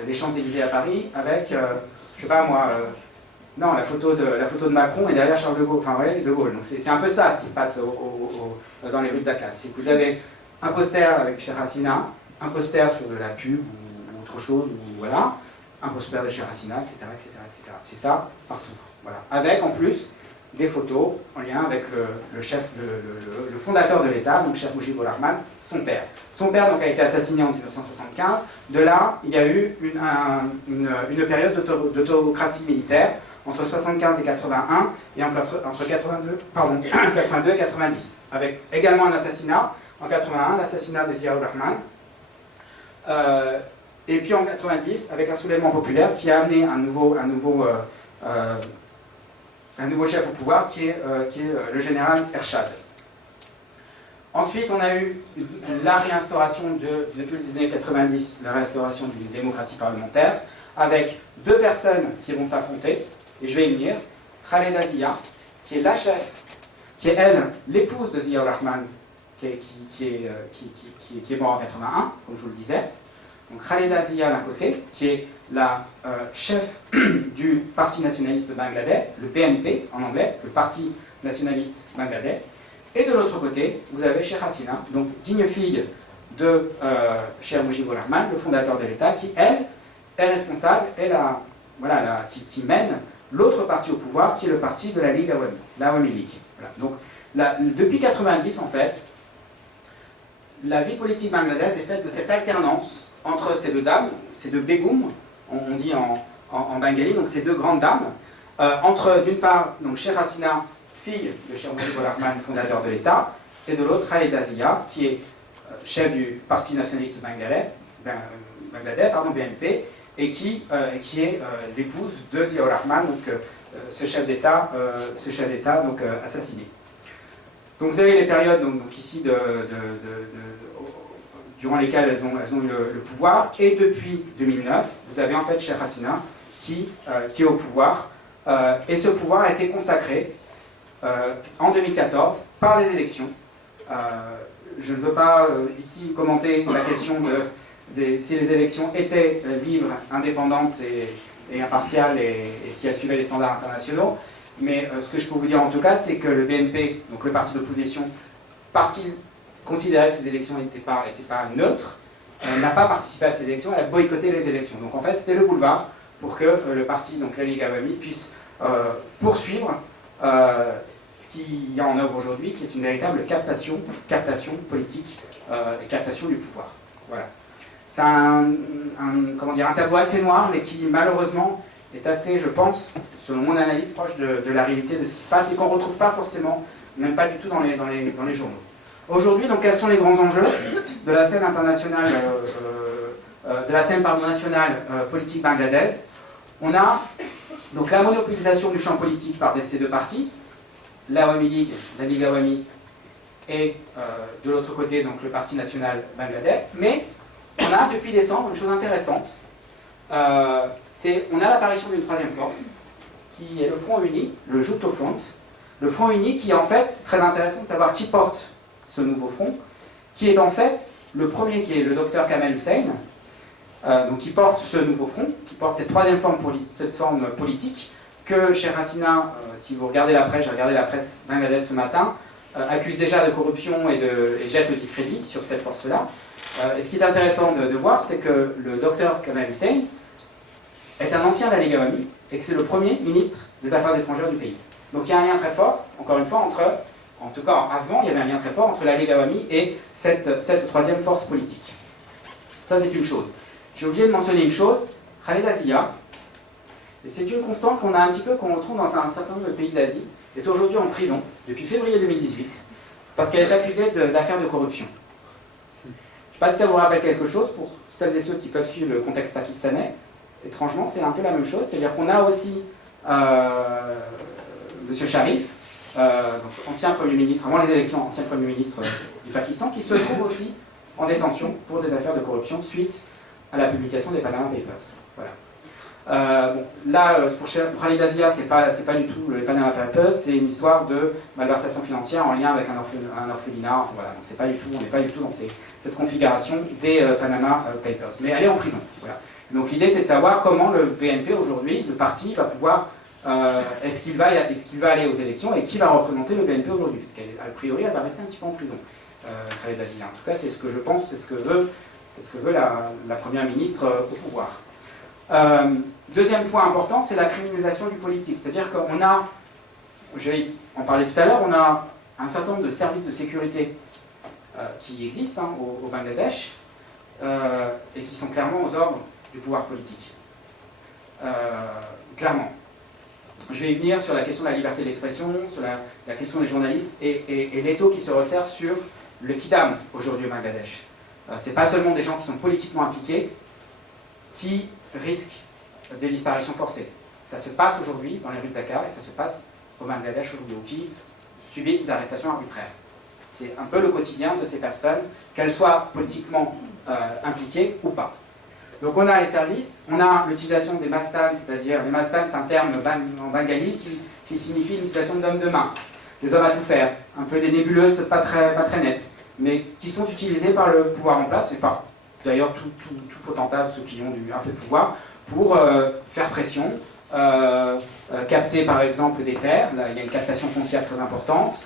les Champs-Élysées à Paris avec, je sais pas moi, non, la photo de Macron et derrière Charles de Gaulle. Enfin, ouais, de Gaulle. Donc c'est un peu ça ce qui se passe dans les rues de Dakar. C'est que vous avez un poster avec Sheikh Hasina, un poster sur de la pub ou autre chose, ou voilà, un poster de Sheikh Hasina, etc., etc., etc. C'est ça partout. Voilà. Avec en plus des photos en lien avec le fondateur de l'État, donc Cheikh Mujibur Rahman, son père. Son père donc, a été assassiné en 1975. De là, il y a eu une période d'autocratie militaire entre 1975 et 81 et entre 82 et 90, avec également un assassinat en 81, l'assassinat de Ziaur Rahman. Et puis en 90, avec un soulèvement populaire qui a amené un nouveau chef au pouvoir qui est le général Ershad. Ensuite, on a eu la réinstauration, depuis les années 90, la réinstauration d'une démocratie parlementaire, avec 2 personnes qui vont s'affronter, et je vais y venir. Khaleda Zia, qui est la chef, qui est elle, l'épouse de Ziaur Rahman, qui est mort en 81, comme je vous le disais. Donc Khaleda Zia d'un côté, qui est la chef du Parti nationaliste Bangladesh, le BNP en anglais, le Parti nationaliste Bangladesh. Et de l'autre côté, vous avez Sheikh Hasina, donc digne fille de Cheikh Mujibur Rahman, le fondateur de l'État, qui, elle, est responsable, qui mène l'autre parti au pouvoir, qui est le parti de la Ligue Awami, l'Awami League. Voilà. Donc, depuis 90, en fait, la vie politique bangladesh est faite de cette alternance entre ces 2 dames, ces 2 bégoums, on dit en bengali, donc ces 2 grandes dames, entre d'une part donc Sheikh Hasina, fille de Cheikh Mujibur Rahman, fondateur de l'État, et de l'autre Khaleda Zia, qui est chef du Parti nationaliste Bangladesh, BNP, et qui est l'épouse de Ziaur Rahman, donc ce chef d'État assassiné. Donc vous avez les périodes donc ici durant lesquelles elles ont eu le pouvoir, et depuis 2009, vous avez en fait Sheikh Hasina qui est au pouvoir, et ce pouvoir a été consacré en 2014 par des élections. Je ne veux pas ici commenter la question si les élections étaient libres, indépendantes et impartiales, et si elles suivaient les standards internationaux, mais ce que je peux vous dire en tout cas, c'est que le BNP, donc le parti d'opposition, parce qu'il considérait que ces élections n'étaient pas neutres, n'a pas participé à ces élections, elle a boycotté les élections. Donc en fait, c'était le boulevard pour que le parti, donc la Ligue Awami, puisse poursuivre ce qu'il y a en œuvre aujourd'hui, qui est une véritable captation politique et captation du pouvoir. Voilà. c'est comment dire, un tableau assez noir, mais qui malheureusement est assez, je pense, selon mon analyse, proche de la réalité de ce qui se passe et qu'on ne retrouve pas forcément, même pas du tout dans les journaux. Aujourd'hui, donc, quels sont les grands enjeux de la scène internationale, nationale politique bangladaise? On a donc la monopolisation du champ politique par ces deux partis, l'Awami League, la Ligue Awami, et de l'autre côté, donc, le Parti national bangladais. Mais on a, depuis décembre, une chose intéressante. On a l'apparition d'une troisième force, qui est le Front Uni, le Jutho Front. Le Front Uni qui, en fait, c'est très intéressant de savoir qui porte ce nouveau front, qui est en fait le premier, qui est le docteur Kamal Hussein, donc qui porte ce nouveau front, qui porte cette troisième forme, politique, que Sheikh Hasina, si vous regardez la presse, j'ai regardé la presse bangladesh ce matin, accuse déjà de corruption et jette le discrédit sur cette force-là. Et ce qui est intéressant de voir, c'est que le docteur Kamal Hussein est un ancien de la Ligue Awami et que c'est le premier ministre des Affaires étrangères du pays. Donc il y a un lien très fort, encore une fois, en tout cas avant, il y avait un lien très fort entre la Ligue Awami et cette troisième force politique. Ça, c'est une chose. J'ai oublié de mentionner une chose, Khaleda Zia, et c'est une constante qu'on a un petit peu, qu'on retrouve dans un certain nombre de pays d'Asie, est aujourd'hui en prison, depuis février 2018, parce qu'elle est accusée d'affaires de corruption. Je ne sais pas si ça vous rappelle quelque chose, pour celles et ceux qui peuvent suivre le contexte pakistanais. Étrangement, c'est un peu la même chose, c'est-à-dire qu'on a aussi M. Sharif, donc ancien Premier ministre, avant les élections, ancien Premier ministre du Pakistan, qui se trouve aussi en détention pour des affaires de corruption suite à la publication des Panama Papers. Voilà. Là, pour Khaleda Zia, c'est pas du tout les Panama Papers, c'est une histoire de malversation financière en lien avec un orphelinat. Enfin, voilà. Donc on n'est pas du tout dans cette configuration des Panama Papers. Mais elle est en prison. Voilà. Donc l'idée, c'est de savoir comment le BNP aujourd'hui, le parti, va pouvoir est-ce qu'il va aller aux élections et qui va représenter le BNP aujourd'hui, puisqu'à priori, elle va rester un petit peu en prison, Khaleda Zia. En tout cas, c'est ce que je pense, c'est ce que veut la Première ministre au pouvoir. Deuxième point important, c'est la criminalisation du politique. C'est-à-dire qu'on a, je vais en parler tout à l'heure, on a un certain nombre de services de sécurité qui existent au Bangladesh et qui sont clairement aux ordres du pouvoir politique. Clairement. Je vais y venir sur la question de la liberté d'expression, sur la question des journalistes et l'étau qui se resserre sur le Kidam aujourd'hui au Bangladesh. Ce n'est pas seulement des gens qui sont politiquement impliqués qui risquent des disparitions forcées. Ça se passe aujourd'hui dans les rues de Dakar et ça se passe au Bangladesh aujourd'hui, ou qui subissent des arrestations arbitraires. C'est un peu le quotidien de ces personnes, qu'elles soient politiquement impliquées ou pas. Donc on a les services, on a l'utilisation des mastan, c'est-à-dire les mastan, c'est un terme en bengali qui signifie l'utilisation d'hommes de main, des hommes à tout faire, un peu des nébuleuses pas très nettes, mais qui sont utilisées par le pouvoir en place et par d'ailleurs tout potentat, ceux qui ont un peu de pouvoir, pour faire pression, capter par exemple des terres, là, il y a une captation foncière très importante,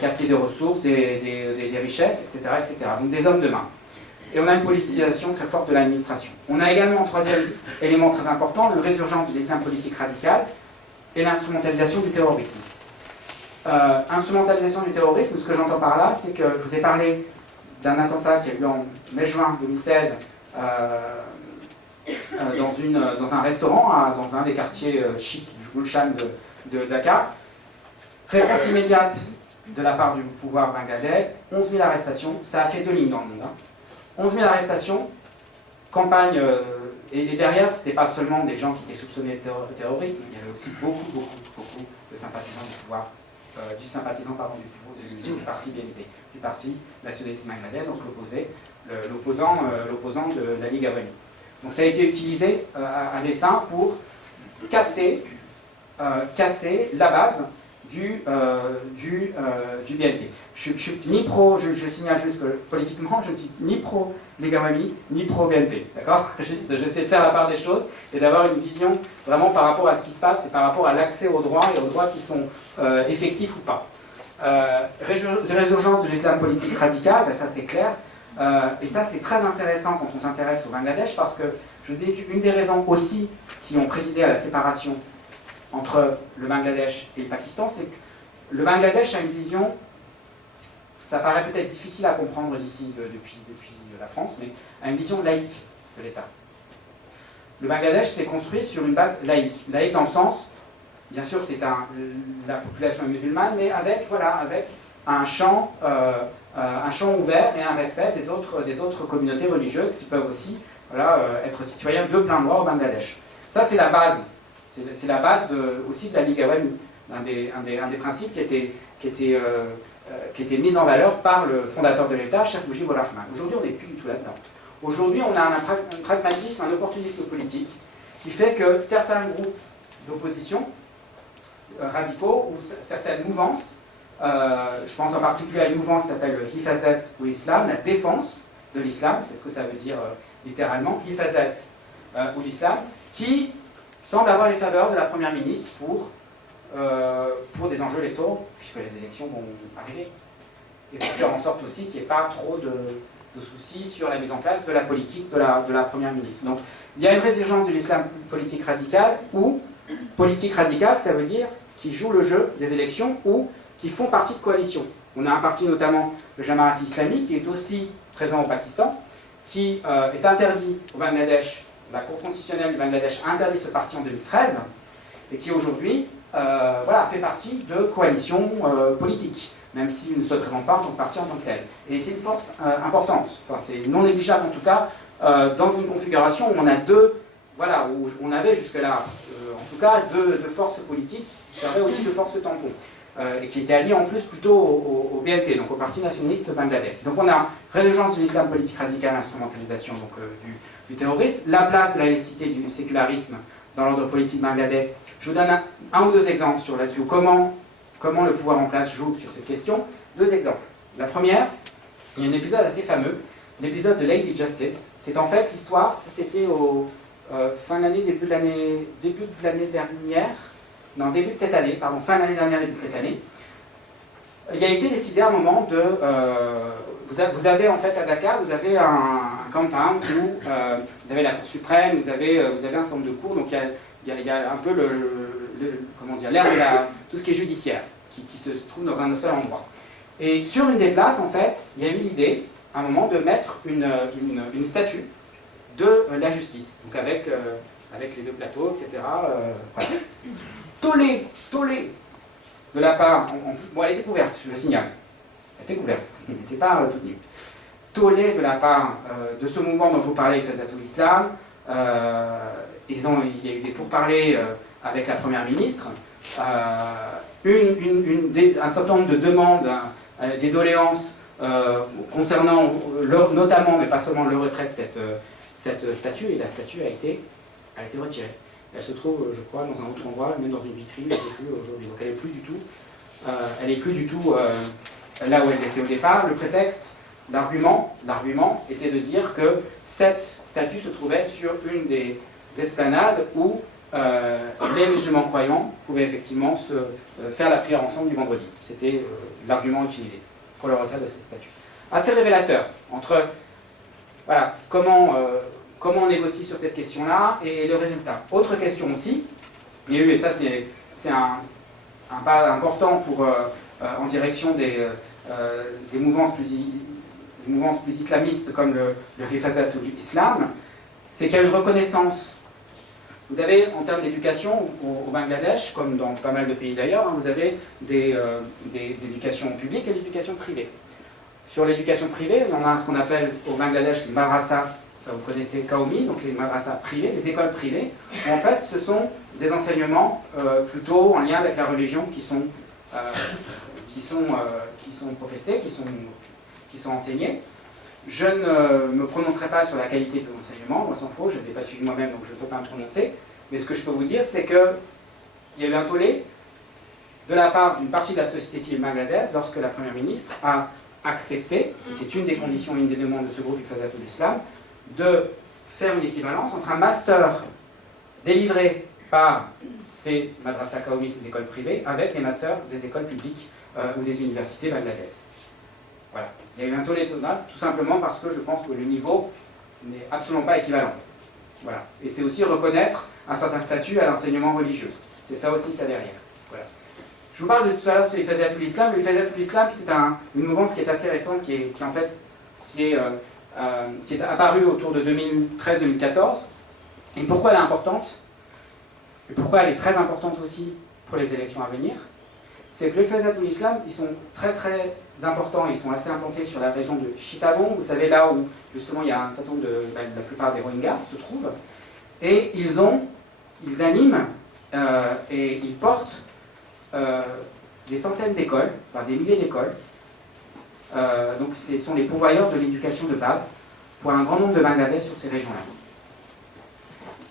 capter des ressources, des richesses, etc., etc. Donc des hommes de main. Et on a une politisation très forte de l'administration. On a également un troisième élément très important, le résurgence de l'islam politique radical et l'instrumentalisation du terrorisme. Instrumentalisation du terrorisme, ce que j'entends par là, c'est que je vous ai parlé d'un attentat qui a eu lieu en mai-juin 2016 dans un restaurant, dans un des quartiers chics du Gulshan de Dakar. Réponse immédiate de la part du pouvoir bangladais, 11 000 arrestations, ça a fait 2 lignes dans le monde. 11 000 arrestations, campagne, et derrière, ce n'était pas seulement des gens qui étaient soupçonnés de terrorisme, il y avait aussi beaucoup de sympathisants du pouvoir, du parti BNP, du parti nationaliste bangladais, donc l'opposant de la Ligue Awami. Donc ça a été utilisé à dessein pour casser la base du BNP. Je signale juste que politiquement, je ne suis ni pro Ligue Awami, ni pro BNP. D'accord ? J'essaie de faire la part des choses et d'avoir une vision vraiment par rapport à ce qui se passe et par rapport à l'accès aux droits et aux droits qui sont effectifs ou pas. Résurgence de l'islam politique radical, ben ça c'est clair. Et ça c'est très intéressant quand on s'intéresse au Bangladesh parce que je vous ai dit qu'une des raisons aussi qui ont présidé à la séparation entre le Bangladesh et le Pakistan, c'est que le Bangladesh a une vision, ça paraît peut-être difficile à comprendre d'ici, depuis la France, mais à une vision laïque de l'État. Le Bangladesh s'est construit sur une base laïque. Laïque dans le sens, bien sûr, la population est musulmane, mais avec un champ ouvert et un respect des autres communautés religieuses qui peuvent aussi être citoyens de plein droit au Bangladesh. Ça, c'est la base. C'est la base aussi de la Ligue Awami, un des principes qui était mis en valeur par le fondateur de l'État, Cheikh Mujibur Rahman. Aujourd'hui, on n'est plus du tout là-dedans. Aujourd'hui, on a un pragmatisme, un opportunisme politique qui fait que certains groupes d'opposition radicaux ou certaines mouvances, je pense en particulier à une mouvance qui s'appelle le Hifazat ou Islam, la défense de l'islam, c'est ce que ça veut dire littéralement, Hifazat ou l'islam, qui semble avoir les faveurs de la Première ministre pour des enjeux électoraux, puisque les élections vont arriver. Et pour faire en sorte aussi qu'il n'y ait pas trop de soucis sur la mise en place de la politique de la Première ministre. Donc il y a une résurgence de l'islam politique radical, ou politique radicale, ça veut dire qui jouent le jeu des élections ou qui font partie de coalitions. On a un parti notamment, le Jamaat islamique, qui est aussi présent au Pakistan, qui est interdit au Bangladesh. La Cour constitutionnelle du Bangladesh a interdit ce parti en 2013, et qui aujourd'hui fait partie de coalitions politiques, même s'il ne se présente pas en tant que parti en tant que tel. Et c'est une force importante, enfin, c'est non négligeable en tout cas, dans une configuration où on a où on avait jusque-là, en tout cas, deux forces politiques qui servaient aussi de force tampon, et qui étaient alliées en plus plutôt au BNP, donc au Parti nationaliste bangladais. Donc on a résurgence de l'islam politique radical, instrumentalisation donc, du terrorisme, la place de la laïcité du sécularisme dans l'ordre politique bangladais. Je vous donne un ou deux exemples là-dessus, comment le pouvoir en place joue sur cette question. Deux exemples. La première, il y a un épisode assez fameux, l'épisode de Lady Justice. C'est en fait l'histoire, c'était au fin de l'année, début de l'année dernière, non, début de cette année, pardon, fin de l'année dernière, début de cette année. Il a été décidé à un moment de... vous avez en fait à Dakar, vous avez un compound où vous avez la Cour suprême, vous avez un certain nombre de cours, donc il y a un peu l'air de tout ce qui est judiciaire, qui se trouve dans un seul endroit. Et sur une des places, en fait, il y a eu l'idée, à un moment, de mettre une statue de la justice, donc avec les deux plateaux, etc. Voilà. Tollé de la part... Bon, elle était couverte, je signale. Elle était couverte, elle n'était pas toute nue. Tollé de la part de ce mouvement dont je vous parlais, Hifazatul Islam. Il y a eu des pourparlers avec la Première ministre. Un certain nombre de demandes, des doléances concernant notamment, mais pas seulement, le retrait de cette statue, et la statue a été retirée. Elle se trouve, je crois, dans un autre endroit, même dans une vitrine, elle n'est plus aujourd'hui. Donc elle n'est plus du tout, là où elle était au départ. Le prétexte, l'argument était de dire que cette statue se trouvait sur une des esplanades où les musulmans croyants pouvaient effectivement faire la prière ensemble du vendredi. C'était l'argument utilisé pour le retrait de cette statue. Assez révélateur entre comment on négocie sur cette question-là et le résultat. Autre question aussi, il y a eu, et ça c'est un pas important en direction des mouvances plus islamistes comme le Hifazatul Islam, c'est qu'il y a une reconnaissance. Vous avez, en termes d'éducation, au Bangladesh, comme dans pas mal de pays d'ailleurs, vous avez des éducations publiques et l'éducation privée. Sur l'éducation privée, il y en a ce qu'on appelle au Bangladesh les madrasas, ça vous connaissez Qaomi, donc les madrasas privées, les écoles privées, où en fait ce sont des enseignements plutôt en lien avec la religion qui sont professés, qui sont enseignés. Je ne me prononcerai pas sur la qualité des enseignements, moi s'en faut, je ne les ai pas suivis moi-même donc je ne peux pas me prononcer, mais ce que je peux vous dire c'est qu'il y a eu un tollé de la part d'une partie de la société civile bangladesh lorsque la Première ministre a accepté, c'était une des conditions, une des demandes de ce groupe Hifazatul Islam, de faire une équivalence entre un master délivré par ces madrasas Qaomi, ces écoles privées, avec les masters des écoles publiques ou des universités bangladaises. Voilà. Il y a eu un tollé total, tout simplement parce que je pense que le niveau n'est absolument pas équivalent. Voilà. Et c'est aussi reconnaître un certain statut à l'enseignement religieux. C'est ça aussi qu'il y a derrière. Voilà. Je vous parle de tout à l'heure sur l'Hifadhatul Islam. L'Hifadhatul Islam, c'est une mouvance qui est assez récente, qui est apparue autour de 2013-2014. Et pourquoi elle est importante? Et pourquoi elle est très importante aussi pour les élections à venir? C'est que les Hifadhatul Islam, ils sont très très importants, ils sont assez implantés sur la région de Chittagong, vous savez, là où justement il y a un certain nombre la plupart des Rohingyas se trouvent, et ils animent et ils portent des centaines d'écoles, enfin des milliers d'écoles. Donc ce sont les pourvoyeurs de l'éducation de base pour un grand nombre de Bangladais sur ces régions-là.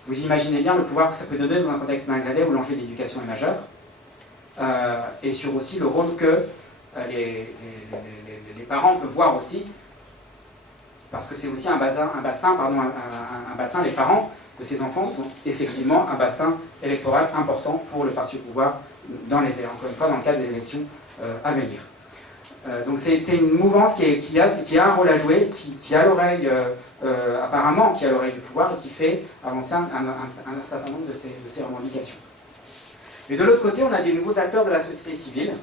Vous imaginez bien le pouvoir que ça peut donner dans un contexte bangladais où l'enjeu de l'éducation est majeur, et sur aussi le rôle que les parents peuvent voir aussi, parce que c'est aussi un bassin, les parents de ces enfants sont effectivement un bassin électoral important pour le parti au pouvoir, encore une fois, dans le cadre des élections à venir. Donc c'est une mouvance qui a un rôle à jouer, qui a l'oreille, apparemment, qui a l'oreille du pouvoir et qui fait avancer un certain nombre de ces revendications. Mais de l'autre côté, on a des nouveaux acteurs de la société civile,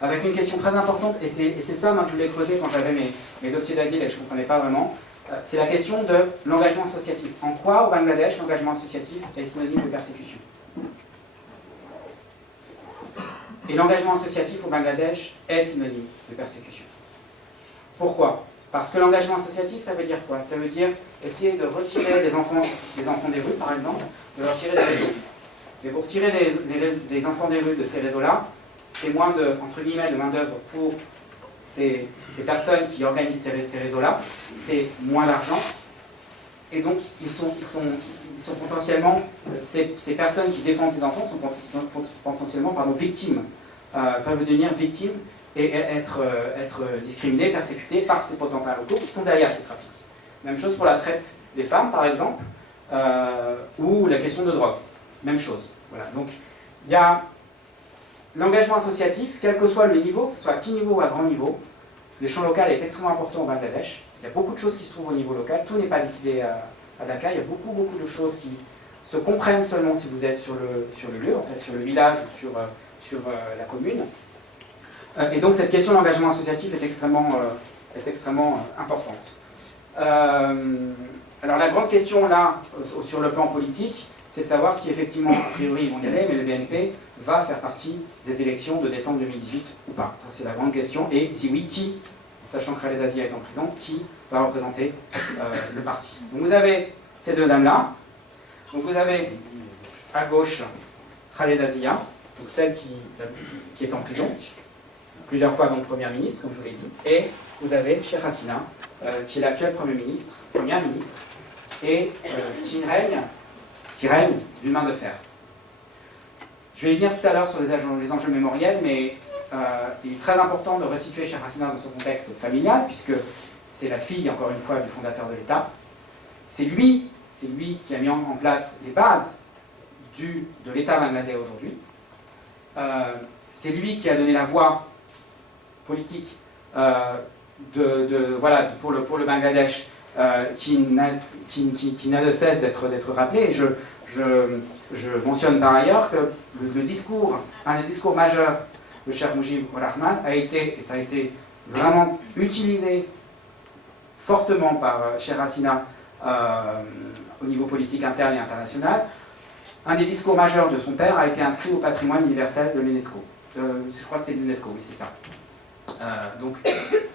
avec une question très importante, et c'est ça moi, que je voulais creuser quand j'avais mes dossiers d'asile et que je ne comprenais pas vraiment, c'est la question de l'engagement associatif. En quoi, au Bangladesh, l'engagement associatif est synonyme de persécution? Et l'engagement associatif au Bangladesh est synonyme de persécution. Pourquoi? Parce que l'engagement associatif, ça veut dire quoi? Ça veut dire essayer de retirer des enfants des rues, par exemple, de leur tirer des réseaux. Mais pour tirer des enfants des rues de ces réseaux-là, c'est moins de, entre guillemets, de main-d'œuvre pour ces personnes qui organisent ces réseaux-là, c'est moins d'argent. Et donc, ils sont potentiellement, ces personnes qui défendent ces enfants sont potentiellement victimes, peuvent devenir victimes et être discriminées, persécutées par ces potentats locaux qui sont derrière ces trafics. Même chose pour la traite des femmes, par exemple, ou la question de drogue. Même chose. Voilà. Donc, il y a l'engagement associatif, quel que soit le niveau, que ce soit à petit niveau ou à grand niveau. Le champ local est extrêmement important au Bangladesh. Il y a beaucoup de choses qui se trouvent au niveau local. Tout n'est pas décidé à Dhaka. Il y a beaucoup de choses qui se comprennent seulement si vous êtes sur le lieu, en fait, sur le village ou sur la commune. Et donc, cette question de l'engagement associatif est extrêmement importante. Alors, la grande question, là, sur le plan politique, c'est de savoir si effectivement, a priori, ils vont y aller, mais le BNP va faire partie des élections de décembre 2018 ou pas. C'est la grande question. Et si oui, qui, sachant que Khaleda Zia est en prison, qui va représenter le parti? Donc vous avez ces deux dames-là. Donc vous avez à gauche Khaleda Zia, donc celle qui est en prison, plusieurs fois donc première ministre, comme je vous l'ai dit. Et vous avez Sheikh Hasina, qui est l'actuelle première ministre, et qui règne d'une main de fer. Je vais y venir tout à l'heure sur les enjeux mémoriels, mais il est très important de resituer Sheikh Hasina dans son contexte familial, puisque c'est la fille, encore une fois, du fondateur de l'État. C'est lui qui a mis en place les bases de l'État bangladais aujourd'hui. C'est lui qui a donné la voie politique pour le Bangladesh, qui n'a de cesse d'être rappelé. Et je mentionne par ailleurs que un des discours majeurs de Cheikh Mujibur Rahman a été vraiment utilisé fortement par Sheikh Hasina au niveau politique interne et international. Un des discours majeurs de son père a été inscrit au patrimoine universel de l'UNESCO. Je crois que c'est l'UNESCO, oui, c'est ça. Donc,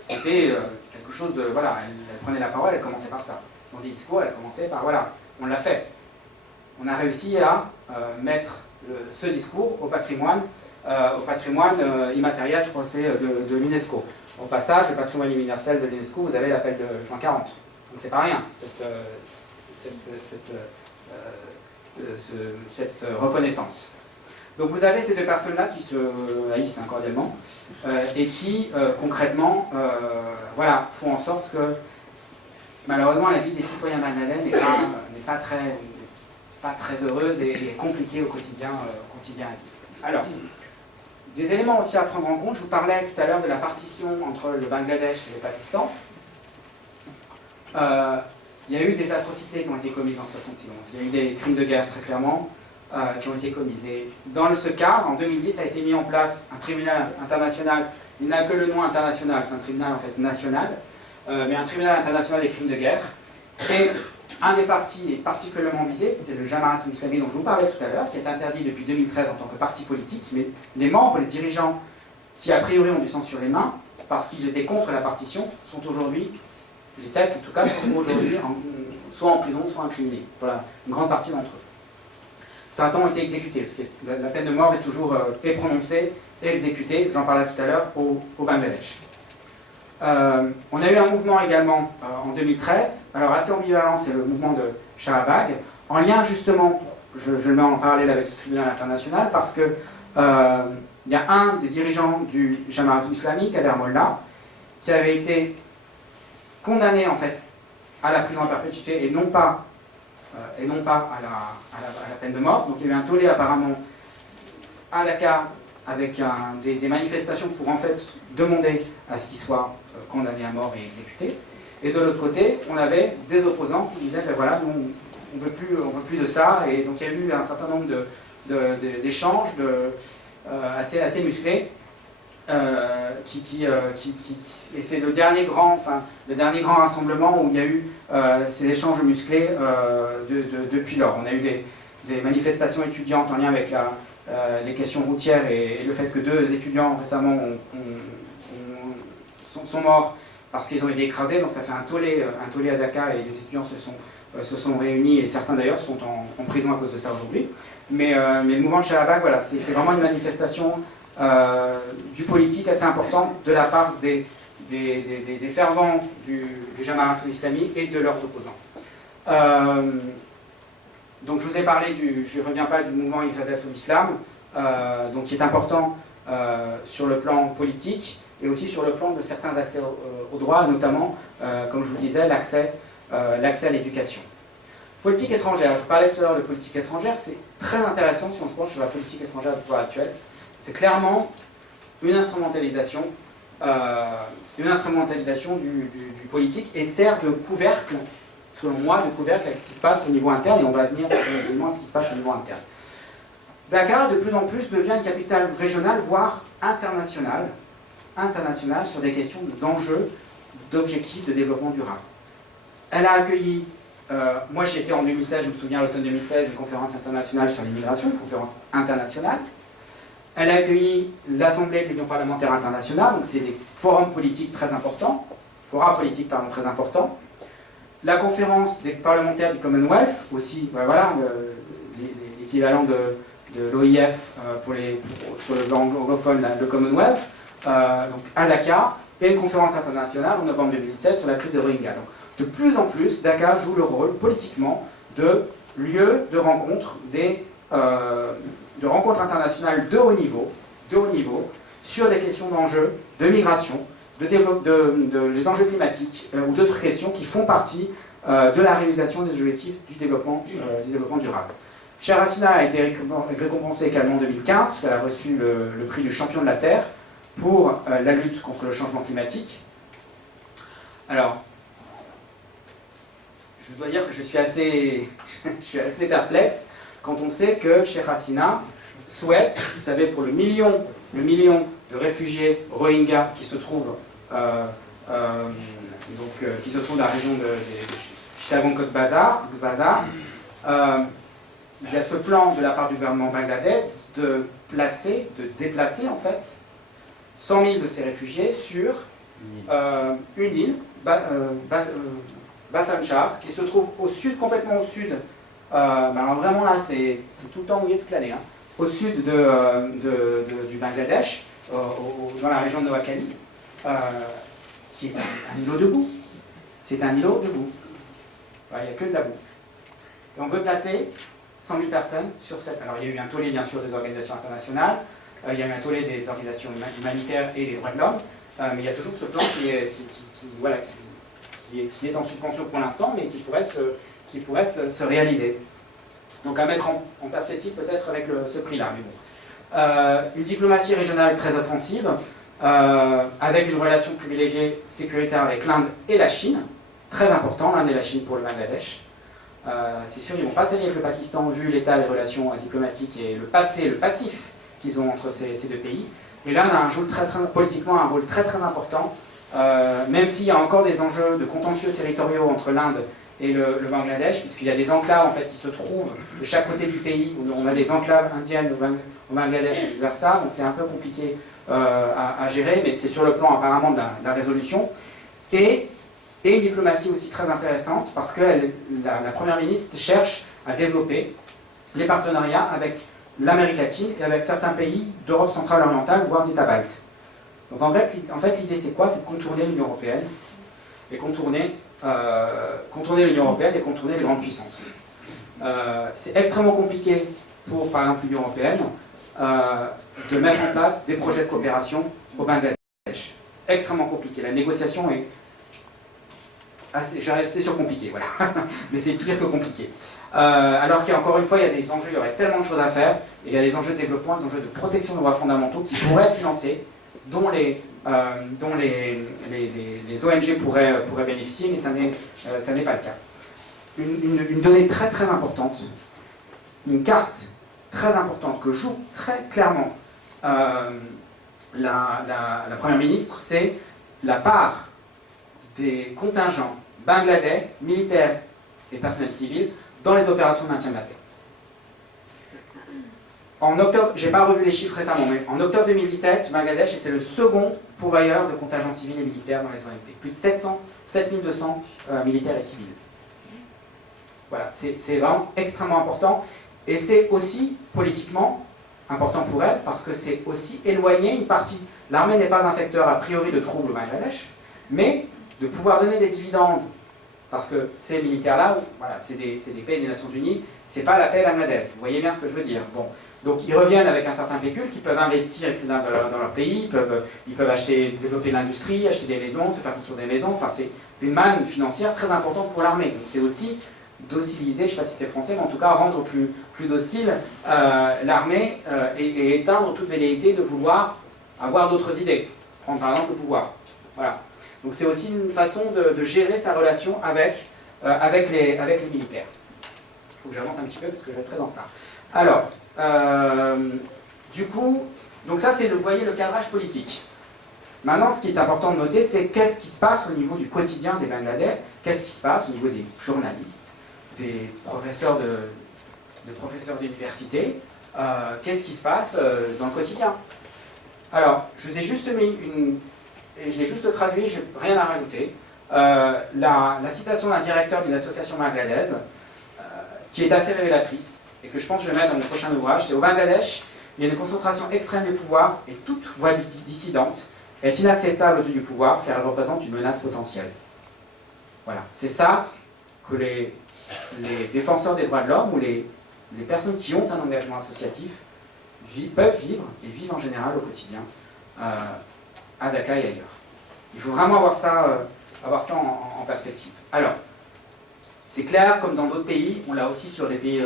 c'était quelque chose de... Voilà, elle prenait la parole, elle commençait par ça. Dans des discours, elle commençait par... Voilà, on l'a fait. On a réussi à mettre ce discours au patrimoine immatériel, je crois que c'est de l'UNESCO. Au passage, le patrimoine universel de l'UNESCO, vous avez l'appel de juin 40. Donc c'est pas rien, cette reconnaissance. Donc vous avez ces deux personnes-là qui se haïssent cordialement et qui, concrètement, font en sorte que, malheureusement, la vie des citoyens bangladais n'est pas très heureuse et compliquée au quotidien. Alors, des éléments aussi à prendre en compte. Je vous parlais tout à l'heure de la partition entre le Bangladesh et le Pakistan. Il y a eu des atrocités qui ont été commises en 1971. Il y a eu des crimes de guerre, très clairement. qui ont été commises. Et dans ce cas, en 2010, a été mis en place un tribunal international. Il n'a que le nom international, c'est un tribunal en fait national, mais un tribunal international des crimes de guerre. Et un des partis est particulièrement visé, c'est le Jamaat islami dont je vous parlais tout à l'heure, qui est interdit depuis 2013 en tant que parti politique, mais les membres, les dirigeants qui a priori ont du sang sur les mains, parce qu'ils étaient contre la partition, sont aujourd'hui, les têtes en tout cas, sont aujourd'hui soit en prison, soit incriminés. Voilà, une grande partie d'entre eux. Certains ont été exécutés, parce que la peine de mort est toujours est prononcée et exécutée, j'en parlais tout à l'heure, au Bangladesh. On a eu un mouvement également en 2013, alors assez ambivalent, c'est le mouvement de Shahbag, en lien justement, je le mets en parallèle avec ce tribunal international, parce que il y a un des dirigeants du Jamaat islamique, Kader Mollah, qui avait été condamné en fait à la prison à perpétuité et non pas à la peine de mort. Donc il y a eu un tollé apparemment à Dakar avec des manifestations pour en fait demander à ce qu'il soit condamné à mort et exécuté. Et de l'autre côté, on avait des opposants qui disaient ben voilà, nous, on veut plus de ça. Et donc il y a eu un certain nombre d'échanges assez musclés. Et c'est le dernier grand rassemblement où il y a eu ces échanges musclés depuis lors. On a eu des manifestations étudiantes en lien avec les questions routières et le fait que 2 étudiants récemment sont morts parce qu'ils ont été écrasés, donc ça fait un tollé à Dakar et les étudiants se sont réunis et certains d'ailleurs sont en prison à cause de ça aujourd'hui. Mais le mouvement de Shahbag, voilà, c'est vraiment une manifestation du politique assez important de la part des fervents du Jamaat islami et de leurs opposants. Donc je vous ai parlé je ne reviens pas du mouvement Hifazat l'Islam, donc qui est important sur le plan politique et aussi sur le plan de certains accès au droit, notamment, comme je vous disais, l'accès à l'éducation. Politique étrangère, je vous parlais tout à l'heure de politique étrangère, c'est très intéressant si on se penche sur la politique étrangère du pouvoir actuel. C'est clairement une instrumentalisation du politique et sert de couvercle, selon moi, de couvercle à ce qui se passe au niveau interne, et on va venir progressivement à ce qui se passe au niveau interne. Dakar, de plus en plus, devient une capitale régionale, voire internationale sur des questions d'enjeux, d'objectifs de développement durable. Elle a accueilli, moi j'y étais en 2016, je me souviens, à l'automne 2016, une conférence internationale sur l'immigration, une conférence internationale. Elle a accueilli l'Assemblée de l'Union parlementaire internationale, donc c'est des forums politiques très importants, très importants. La conférence des parlementaires du Commonwealth, aussi, voilà, l'équivalent de l'OIF sur le langue anglophone, le Commonwealth, donc à Dakar, et une conférence internationale en novembre 2017 sur la crise des Rohingyas. Donc, de plus en plus, Dakar joue le rôle politiquement de lieu de rencontre de rencontres internationales de haut niveau sur des questions d'enjeux, de migration, les enjeux climatiques ou d'autres questions qui font partie de la réalisation des objectifs du développement durable. Sheikh Hasina a été récompensée également en 2015, puisqu'elle a reçu le prix du champion de la Terre pour la lutte contre le changement climatique. Alors, je dois dire que je suis assez perplexe quand on sait que Sheikh Hasina souhaite, vous savez, pour le million de réfugiés Rohingyas qui se trouvent dans la région de Chittagong Cox's Bazar, il y a ce plan de la part du gouvernement bangladais de déplacer en fait 100 000 de ces réfugiés sur une île, Bhasan Char, qui se trouve au sud, complètement au sud. Alors vraiment là, c'est tout le temps mouillé toute l'année. Au sud du Bangladesh, dans la région de Noakhali, qui est un îlot de boue. C'est un îlot de boue. Il n'y a que de la boue. Et on veut placer 100 000 personnes sur cette... Alors il y a eu un tollé bien sûr des organisations internationales, il y a eu un tollé des organisations humanitaires et des droits de l'homme, mais il y a toujours ce plan qui est en suspension pour l'instant, mais qui pourrait se réaliser. Donc à mettre en perspective peut-être avec ce prix-là. Mais bon. Une diplomatie régionale très offensive, avec une relation privilégiée sécuritaire avec l'Inde et la Chine, très important, l'Inde et la Chine pour le Bangladesh. c'est sûr, ils ne vont pas s'allier avec le Pakistan vu l'état des relations diplomatiques et le passif qu'ils ont entre ces deux pays. Et l'Inde a politiquement un rôle très important, même s'il y a encore des enjeux de contentieux territoriaux entre l'Inde et le Bangladesh, puisqu'il y a des enclaves en fait, qui se trouvent de chaque côté du pays, où on a des enclaves indiennes au Bangladesh et vice-versa, donc c'est un peu compliqué à gérer, mais c'est sur le plan apparemment de la résolution. Et une diplomatie aussi très intéressante, parce que la Première ministre cherche à développer les partenariats avec l'Amérique latine et avec certains pays d'Europe centrale orientale, voire d'État baltes. Donc en fait, l'idée c'est quoi? C'est de contourner l'Union européenne et contourner l'Union européenne et contourner les grandes puissances. C'est extrêmement compliqué pour, par exemple, l'Union européenne de mettre en place des projets de coopération au Bangladesh. Extrêmement compliqué. La négociation est c'est surcompliqué, voilà. Mais c'est pire que compliqué. Alors qu'encore une fois, il y a des enjeux, il y aurait tellement de choses à faire, et il y a des enjeux de développement, des enjeux de protection des droits fondamentaux qui pourraient être financés, dont les ONG pourraient bénéficier, mais ça n'est pas le cas. Une donnée très très importante, une carte très importante que joue très clairement la Première ministre, c'est la part des contingents bangladais, militaires et personnels civils, dans les opérations de maintien de la paix. En octobre, je n'ai pas revu les chiffres récemment, mais en octobre 2017, Bangladesh était le second pourvoyeur de contingents civils et militaires dans les OMP. Plus de 7200 militaires et civils. Voilà, c'est vraiment extrêmement important. Et c'est aussi politiquement important pour elle, parce que c'est aussi éloigné une partie. L'armée n'est pas un facteur a priori de trouble au Bangladesh, mais de pouvoir donner des dividendes, parce que ces militaires-là, voilà, c'est des pays des Nations Unies, c'est pas la paix bangladesh. Vous voyez bien ce que je veux dire. Bon. Donc ils reviennent avec un certain pécule, qu'ils peuvent investir etc., dans leur pays, ils peuvent développer l'industrie, acheter des maisons, se faire construire des maisons, enfin c'est une manne financière très importante pour l'armée. Donc c'est aussi dociliser, je ne sais pas si c'est français, mais en tout cas rendre plus docile l'armée et éteindre toute velléité de vouloir avoir d'autres idées, prendre par exemple le pouvoir. Voilà. Donc c'est aussi une façon de gérer sa relation avec les militaires. Il faut que j'avance un petit peu parce que je vais être très en retard. Alors, du coup, donc ça c'est vous voyez, le cadrage politique. Maintenant, ce qui est important de noter, c'est qu'est-ce qui se passe au niveau du quotidien des Bangladais, qu'est-ce qui se passe au niveau des journalistes, des professeurs d'université, qu'est-ce qui se passe dans le quotidien. Alors, je vous ai juste mis et je l'ai juste traduit, je n'ai rien à rajouter, la citation d'un directeur d'une association bangladaise, qui est assez révélatrice, et que je pense que je vais mettre dans mon prochain ouvrage, c'est au Bangladesh, il y a une concentration extrême des pouvoirs, et toute voix dissidente est inacceptable au-dessus du pouvoir, car elle représente une menace potentielle. Voilà, c'est ça que les défenseurs des droits de l'homme, ou les personnes qui ont un engagement associatif, peuvent vivre, et vivent en général au quotidien, à Dhaka et ailleurs. Il faut vraiment avoir ça en perspective. Alors, c'est clair, comme dans d'autres pays, on l'a aussi sur des pays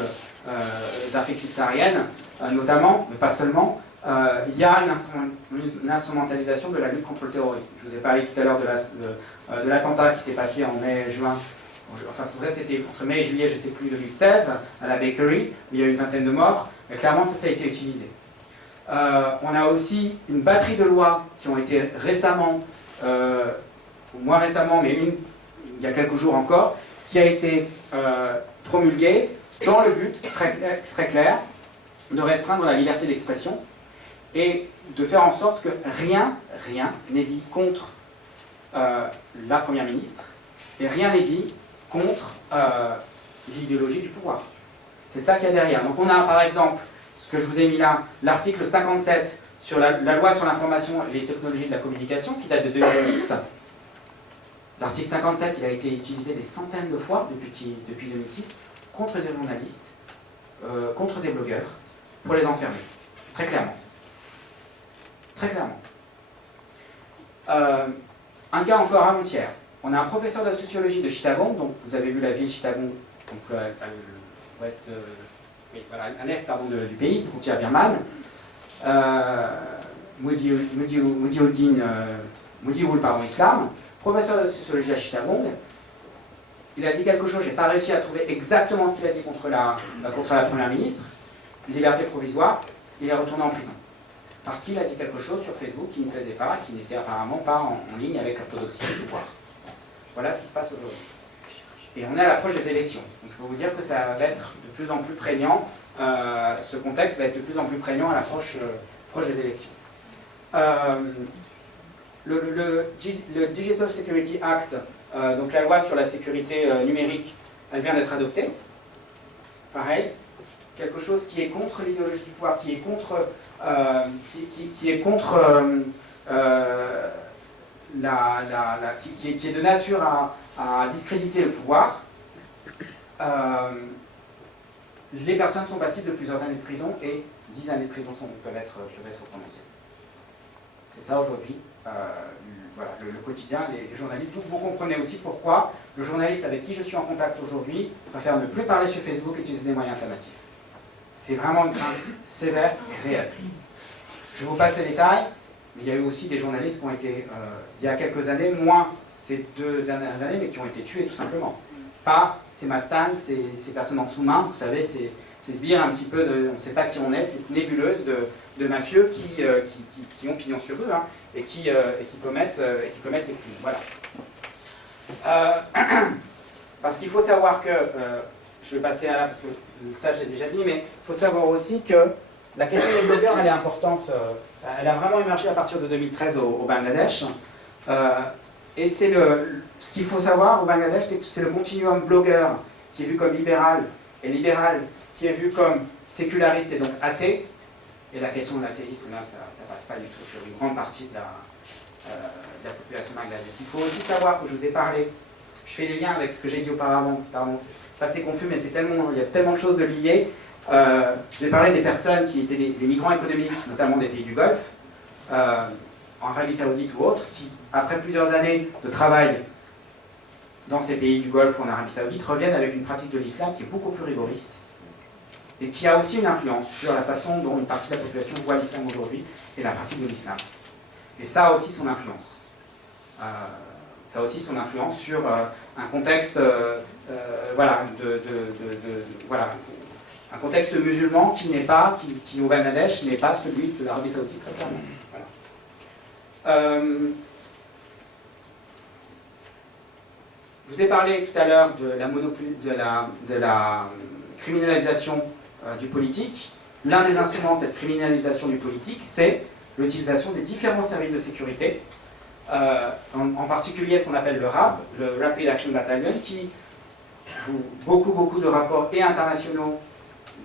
d'Afrique subsaharienne, notamment, mais pas seulement, il y a une instrumentalisation de la lutte contre le terrorisme. Je vous ai parlé tout à l'heure de l'attentat qui s'est passé en mai-juin, enfin c'était entre mai et juillet, je ne sais plus, 2016, à la Bakery, où il y a eu une vingtaine de morts, mais clairement ça a été utilisé. On a aussi une batterie de lois qui ont été récemment, moins récemment, mais il y a quelques jours encore, qui a été promulguée dans le but très clair de restreindre la liberté d'expression et de faire en sorte que rien n'est dit contre la Première ministre et rien n'est dit contre l'idéologie du pouvoir. C'est ça qu'il y a derrière. Donc on a par exemple, ce que je vous ai mis là, l'article 57 sur la loi sur l'information et les technologies de la communication qui date de 2006. L'article 57, il a été utilisé des centaines de fois depuis 2006 contre des journalistes, contre des blogueurs, pour les enfermer. Très clairement. Très clairement. Un cas encore avant-hier. On a un professeur de sociologie de Chittagong, donc vous avez vu la ville Chittagong, donc l'ouest, oui, voilà, à l'est du pays, frontière birmane. Modiul Islam, professeur de sociologie à Chittagong. il a dit quelque chose, j'ai pas réussi à trouver exactement ce qu'il a dit contre la Première ministre, liberté provisoire, il est retourné en prison. Parce qu'il a dit quelque chose sur Facebook qui ne plaisait pas, qui n'était apparemment pas en ligne avec l'orthodoxie du pouvoir. Voilà ce qui se passe aujourd'hui. Et on est à l'approche des élections. Donc je peux vous dire que ça va être de plus en plus prégnant, ce contexte va être de plus en plus prégnant à l'approche proche des élections. Le Digital Security Act, donc la loi sur la sécurité numérique, elle vient d'être adoptée. Pareil, quelque chose qui est contre l'idéologie du pouvoir, qui est contre, qui est de nature à discréditer le pouvoir. Les personnes sont passibles de plusieurs années de prison et 10 années de prison peuvent être prononcées. C'est ça aujourd'hui, voilà, le quotidien des journalistes. Donc vous comprenez aussi pourquoi le journaliste avec qui je suis en contact aujourd'hui préfère ne plus parler sur Facebook et utiliser des moyens alternatifs. C'est vraiment une crainte sévère et réelle. Je vous passe les détails, mais il y a eu aussi des journalistes qui ont été, il y a quelques années, moins ces 2 dernières années, mais qui ont été tués tout simplement par ces mastanes, ces personnes en sous-main, vous savez, ces sbires un petit peu, on ne sait pas qui on est, cette nébuleuse de mafieux qui ont pignon sur rue hein, et qui commettent des crimes. Voilà. Parce qu'il faut savoir que, je vais passer à là parce que ça j'ai déjà dit, mais il faut savoir aussi que la question des blogueurs elle est importante, elle a vraiment émergé à partir de 2013 au Bangladesh. Et c'est ce qu'il faut savoir au Bangladesh, c'est que c'est le continuum blogueur qui est vu comme libéral et libéral qui est vu comme séculariste et donc athée. Et la question de l'athéisme, là, ça passe pas du tout sur une grande partie de la population bangladesh. Il faut aussi savoir que je vous ai parlé, je fais des liens avec ce que j'ai dit auparavant, pardon, c'est pas que c'est confus, mais c'est tellement, il y a tellement de choses de liées. Je vous ai parlé des personnes qui étaient des migrants économiques, notamment des pays du Golfe, en Arabie Saoudite ou autres, qui, après plusieurs années de travail dans ces pays du Golfe ou en Arabie Saoudite, reviennent avec une pratique de l'islam qui est beaucoup plus rigoriste et qui a aussi une influence sur la façon dont une partie de la population voit l'islam aujourd'hui et la pratique de l'islam. Et ça a aussi son influence. Ça a aussi son influence sur un contexte, voilà, voilà, un contexte musulman qui n'est pas, qui au Bangladesh n'est pas celui de l'Arabie Saoudite très clairement. Voilà. Je vous ai parlé tout à l'heure de la criminalisation du politique. L'un des instruments de cette criminalisation du politique, c'est l'utilisation des différents services de sécurité, en particulier ce qu'on appelle le RAB, le Rapid Action Battalion, qui, beaucoup de rapports et internationaux,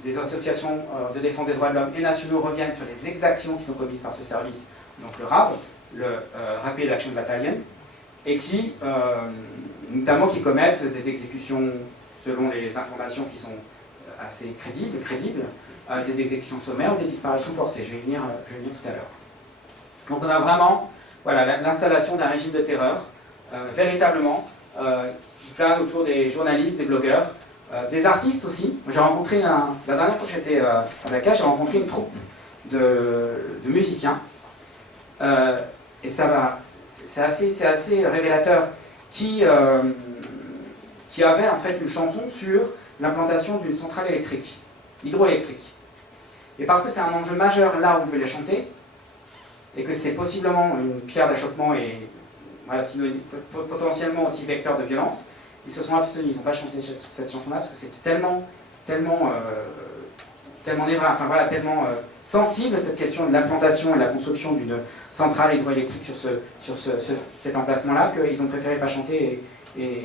des associations de défense des droits de l'homme et nationaux reviennent sur les exactions qui sont commises par ce service, donc le RAB, le Rapid Action Battalion, et qui, notamment, qui commettent des exécutions, selon les informations qui sont assez crédibles, des exécutions sommaires ou des disparitions forcées. Je vais venir tout à l'heure. Donc on a vraiment voilà, l'installation d'un régime de terreur, véritablement, qui plane autour des journalistes, des blogueurs, des artistes aussi. J'ai rencontré, la dernière fois que j'étais à Dhaka, j'ai rencontré une troupe de musiciens. Et ça va, c'est assez révélateur, qui avait en fait une chanson sur l'implantation d'une centrale électrique, hydroélectrique. Et parce que c'est un enjeu majeur là où vous pouvez les chanter, et que c'est possiblement une pierre d'achoppement et voilà, potentiellement aussi vecteur de violence, ils se sont abstenus, ils n'ont pas chanté cette chanson-là parce que c'était tellement enfin, voilà, tellement sensible cette question de l'implantation et de la construction d'une centrale hydroélectrique sur cet emplacement-là qu'ils ont préféré pas chanter et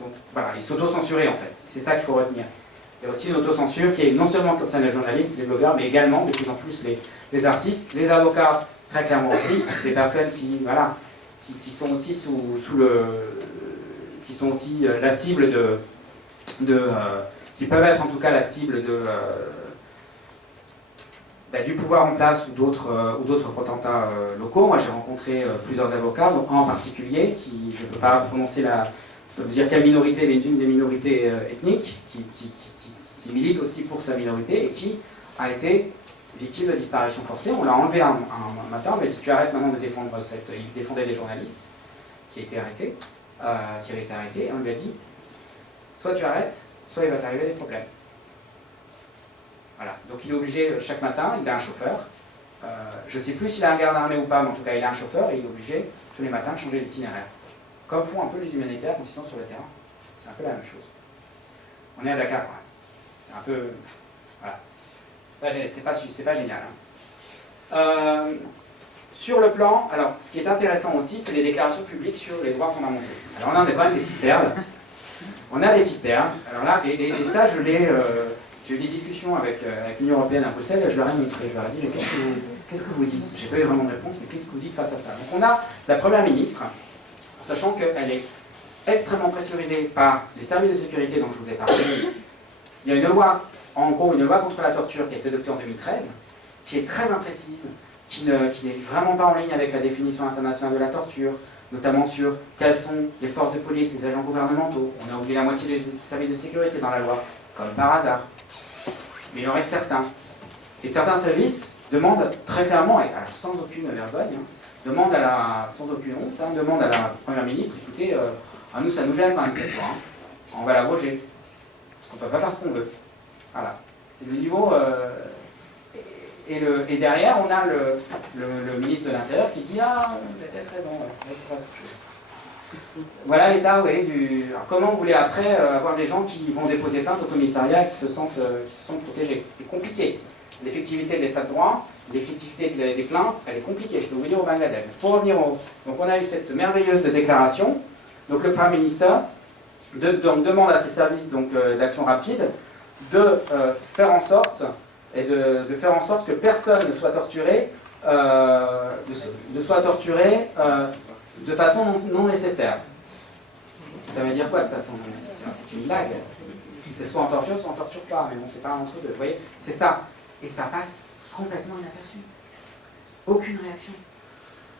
donc voilà, ils s'auto-censuraient en fait. C'est ça qu'il faut retenir. Il y a aussi une autocensure qui est non seulement comme ça les journalistes, les blogueurs, mais également de plus en plus les artistes, les avocats très clairement aussi, des personnes qui voilà, qui sont aussi qui sont aussi la cible qui peuvent être en tout cas la cible du pouvoir en place ou d'autres potentats locaux. Moi j'ai rencontré plusieurs avocats, dont un en particulier, qui, je ne peux pas prononcer dire quelle minorité, mais une des minorités ethniques, qui milite aussi pour sa minorité et qui a été victime de disparition forcée. On l'a enlevé un matin, on lui a dit tu arrêtes maintenant de défendre il défendait des journalistes qui avaient été arrêtés, et on lui a dit soit tu arrêtes, soit il va t'arriver des problèmes. Voilà, donc il est obligé, chaque matin, il a un chauffeur. Je ne sais plus s'il a un garde armé ou pas, mais en tout cas, il a un chauffeur et il est obligé, tous les matins, de changer l'itinéraire. Comme font un peu les humanitaires quand ils sont sur le terrain. C'est un peu la même chose. On est à Dakar, quoi. C'est un peu... Voilà. C'est pas génial. Hein. Sur le plan... Alors, ce qui est intéressant aussi, c'est les déclarations publiques sur les droits fondamentaux. Alors, on a quand même des petites perles. On a des petites perles. Alors là, et ça, je l'ai... J'ai eu des discussions avec l'Union Européenne à Bruxelles et je leur ai montré. Je leur ai dit, mais qu'est-ce que vous dites? J'ai pas eu vraiment de réponse, mais qu'est-ce que vous dites face à ça? Donc, on a la Première ministre, sachant qu'elle est extrêmement pressurisée par les services de sécurité dont je vous ai parlé. Il y a une loi, en gros, une loi contre la torture qui a été adoptée en 2013, qui est très imprécise, qui n'est vraiment pas en ligne avec la définition internationale de la torture, notamment sur quelles sont les forces de police, les agents gouvernementaux. On a oublié la moitié des services de sécurité dans la loi, comme par hasard. Mais il en reste certains. Et certains services demandent très clairement, et alors sans aucune vergogne, sans aucune honte, demandent à la Première ministre, écoutez, à nous ça nous gêne quand même cette loi, on va l'abroger. Parce qu'on ne peut pas faire ce qu'on veut. Voilà. C'est le niveau... Et derrière, on a le ministre de l'Intérieur qui dit « Ah, vous avez peut-être raison, voilà l'état, oui, alors comment vous voulez après avoir des gens qui vont déposer plainte au commissariat et qui se sentent protégés? C'est compliqué. L'effectivité de l'état de droit, l'effectivité des plaintes, elle est compliquée, je peux vous dire, au Bangladesh. Pour revenir donc on a eu cette merveilleuse déclaration. Donc le Prime Minister demande à ses services d'action rapide de faire en sorte que personne ne soit torturé, de façon non nécessaire. Ça veut dire quoi de façon non nécessaire? C'est une blague. C'est soit en torture, soit en torture pas, mais bon, c'est pas entre deux. Vous voyez, c'est ça. Et ça passe complètement inaperçu. Aucune réaction.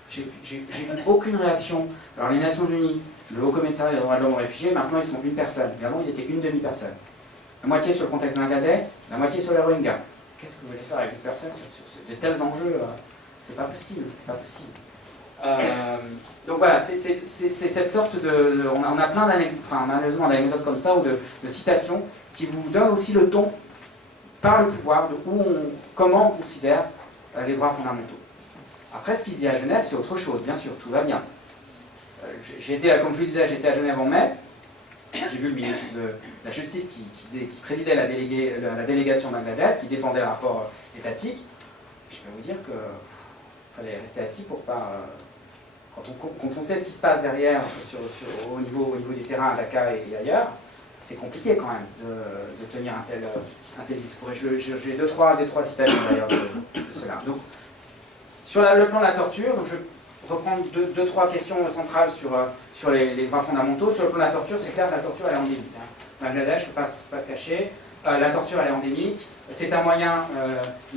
J'ai vu aucune réaction. Alors les Nations Unies, le Haut Commissariat des droits de l'homme aux réfugiés, maintenant ils sont une personne. Avant, ils étaient une demi-personne. La moitié sur le contexte bangladais, la moitié sur les Rohingyas. Qu'est-ce que vous voulez faire avec une personne sur de tels enjeux? C'est pas possible, c'est pas possible. Donc voilà, c'est cette sorte de... On a plein d'anecdotes, enfin malheureusement d'anecdotes comme ça, ou de citations, qui vous donnent aussi le ton, par le pouvoir, de comment on considère les droits fondamentaux. Après, ce qui se dit à Genève, c'est autre chose, bien sûr, tout va bien. Comme je vous disais, j'étais à Genève en mai, j'ai vu le ministre de la Justice qui présidait la délégation bangladesh, qui défendait le rapport étatique. Je peux vous dire qu'il fallait rester assis pour pas... Quand on sait ce qui se passe derrière, au niveau du terrain à Dhaka et ailleurs, c'est compliqué quand même de tenir un tel discours. Et j'ai deux, trois citations d'ailleurs de cela. Donc, sur le plan de la torture, donc je vais reprendre deux, trois questions centrales sur les droits fondamentaux. Sur le plan de la torture, c'est clair que la torture elle est endémique. Bangladesh, il ne faut pas se cacher. La torture elle est endémique. C'est un moyen,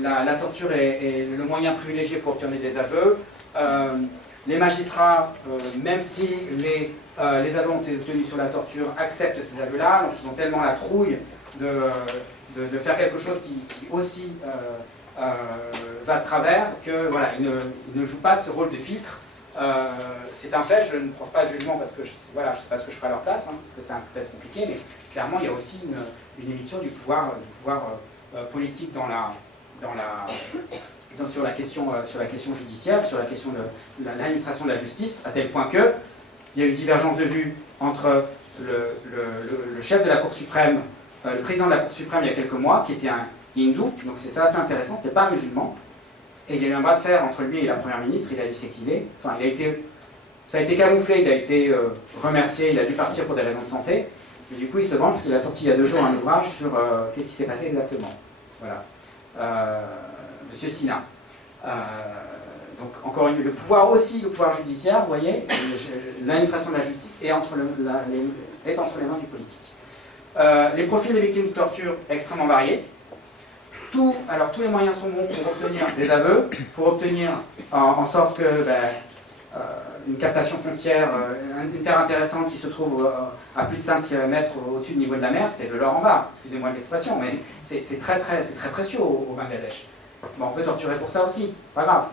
la torture est le moyen privilégié pour obtenir des aveux. Les magistrats, même si les aveux ont été obtenus sur la torture, acceptent ces aveux-là, donc ils ont tellement la trouille de faire quelque chose qui aussi va de travers que voilà, ils ne jouent pas ce rôle de filtre. C'est un fait, je ne prends pas de jugement parce que je ne sais pas ce que je ferai à leur place, parce que c'est un contexte compliqué, mais clairement il y a aussi une émission du pouvoir politique sur la question judiciaire, sur la question de l'administration de la justice, à tel point que il y a eu une divergence de vue entre le chef de la Cour suprême, le président de la Cour suprême il y a quelques mois, qui était un hindou, donc c'est ça assez intéressant, c'était pas un musulman, et il y a eu un bras de fer entre lui et la première ministre, il a dû s'exiler, enfin ça a été camouflé, il a été remercié, il a dû partir pour des raisons de santé, mais du coup il se venge parce qu'il a sorti il y a 2 jours un ouvrage sur qu'est-ce qui s'est passé exactement. Voilà. Monsieur Sina. Donc encore le pouvoir judiciaire, vous voyez, l'administration de la justice est entre les mains du politique. Les profils des victimes de torture extrêmement variés. Alors tous les moyens sont bons pour obtenir des aveux, pour obtenir en sorte que une captation foncière, une terre intéressante qui se trouve à plus de 5 mètres au-dessus du niveau de la mer, c'est de l'or en barre, excusez-moi de l'expression, mais c'est très précieux au Bangladesh. Bon, on peut torturer pour ça aussi, pas grave.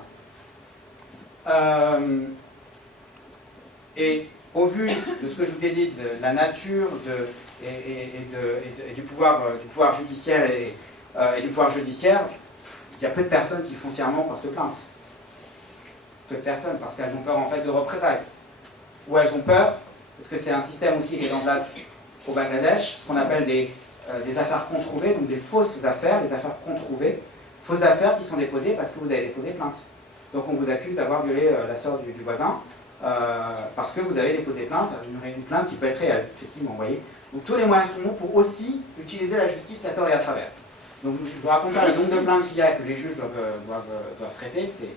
Et au vu de ce que je vous ai dit, de la nature du pouvoir judiciaire il y a peu de personnes qui foncièrement portent plainte. Peu de personnes, parce qu'elles ont peur en fait de représailles. Ou elles ont peur, parce que c'est un système aussi qui est en place au Bangladesh, ce qu'on appelle des affaires controuvées, donc des fausses affaires, des affaires controuvées, fausses affaires qui sont déposées parce que vous avez déposé plainte. Donc on vous accuse d'avoir violé la sœur du voisin, parce que vous avez déposé plainte, une plainte qui peut être réelle, effectivement, vous voyez. Donc tous les moyens sont bons pour aussi utiliser la justice à tort et à travers. Donc je ne vous raconte pas le nombre de plaintes qu'il y a et que les juges doivent traiter, c'est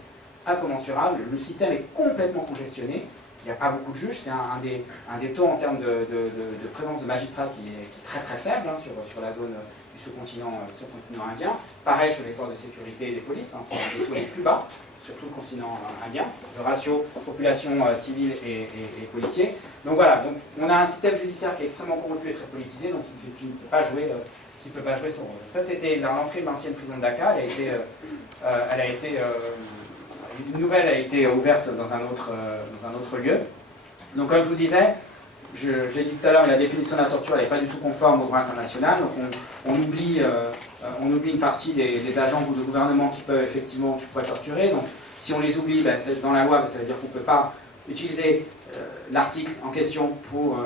incommensurable. Le système est complètement congestionné, il n'y a pas beaucoup de juges, c'est un des taux en termes de présence de magistrats qui est très très faible sur la zone du sous-continent indien. Pareil sur les forces de sécurité et des polices, c'est un des taux les plus bas sur tout le continent indien, le ratio population civile et policiers. Donc voilà, donc on a un système judiciaire qui est extrêmement corrompu et très politisé, donc qui ne peut pas jouer son rôle. Ça c'était l'entrée de l'ancienne prison de Dacca, une nouvelle a été ouverte dans un autre lieu. Donc comme je vous disais, je l'ai dit tout à l'heure, la définition de la torture n'est pas du tout conforme au droit international, donc on oublie une partie des agents ou de gouvernement qui pourraient torturer. Donc si on les oublie, dans la loi, ça veut dire qu'on ne peut pas utiliser l'article en question pour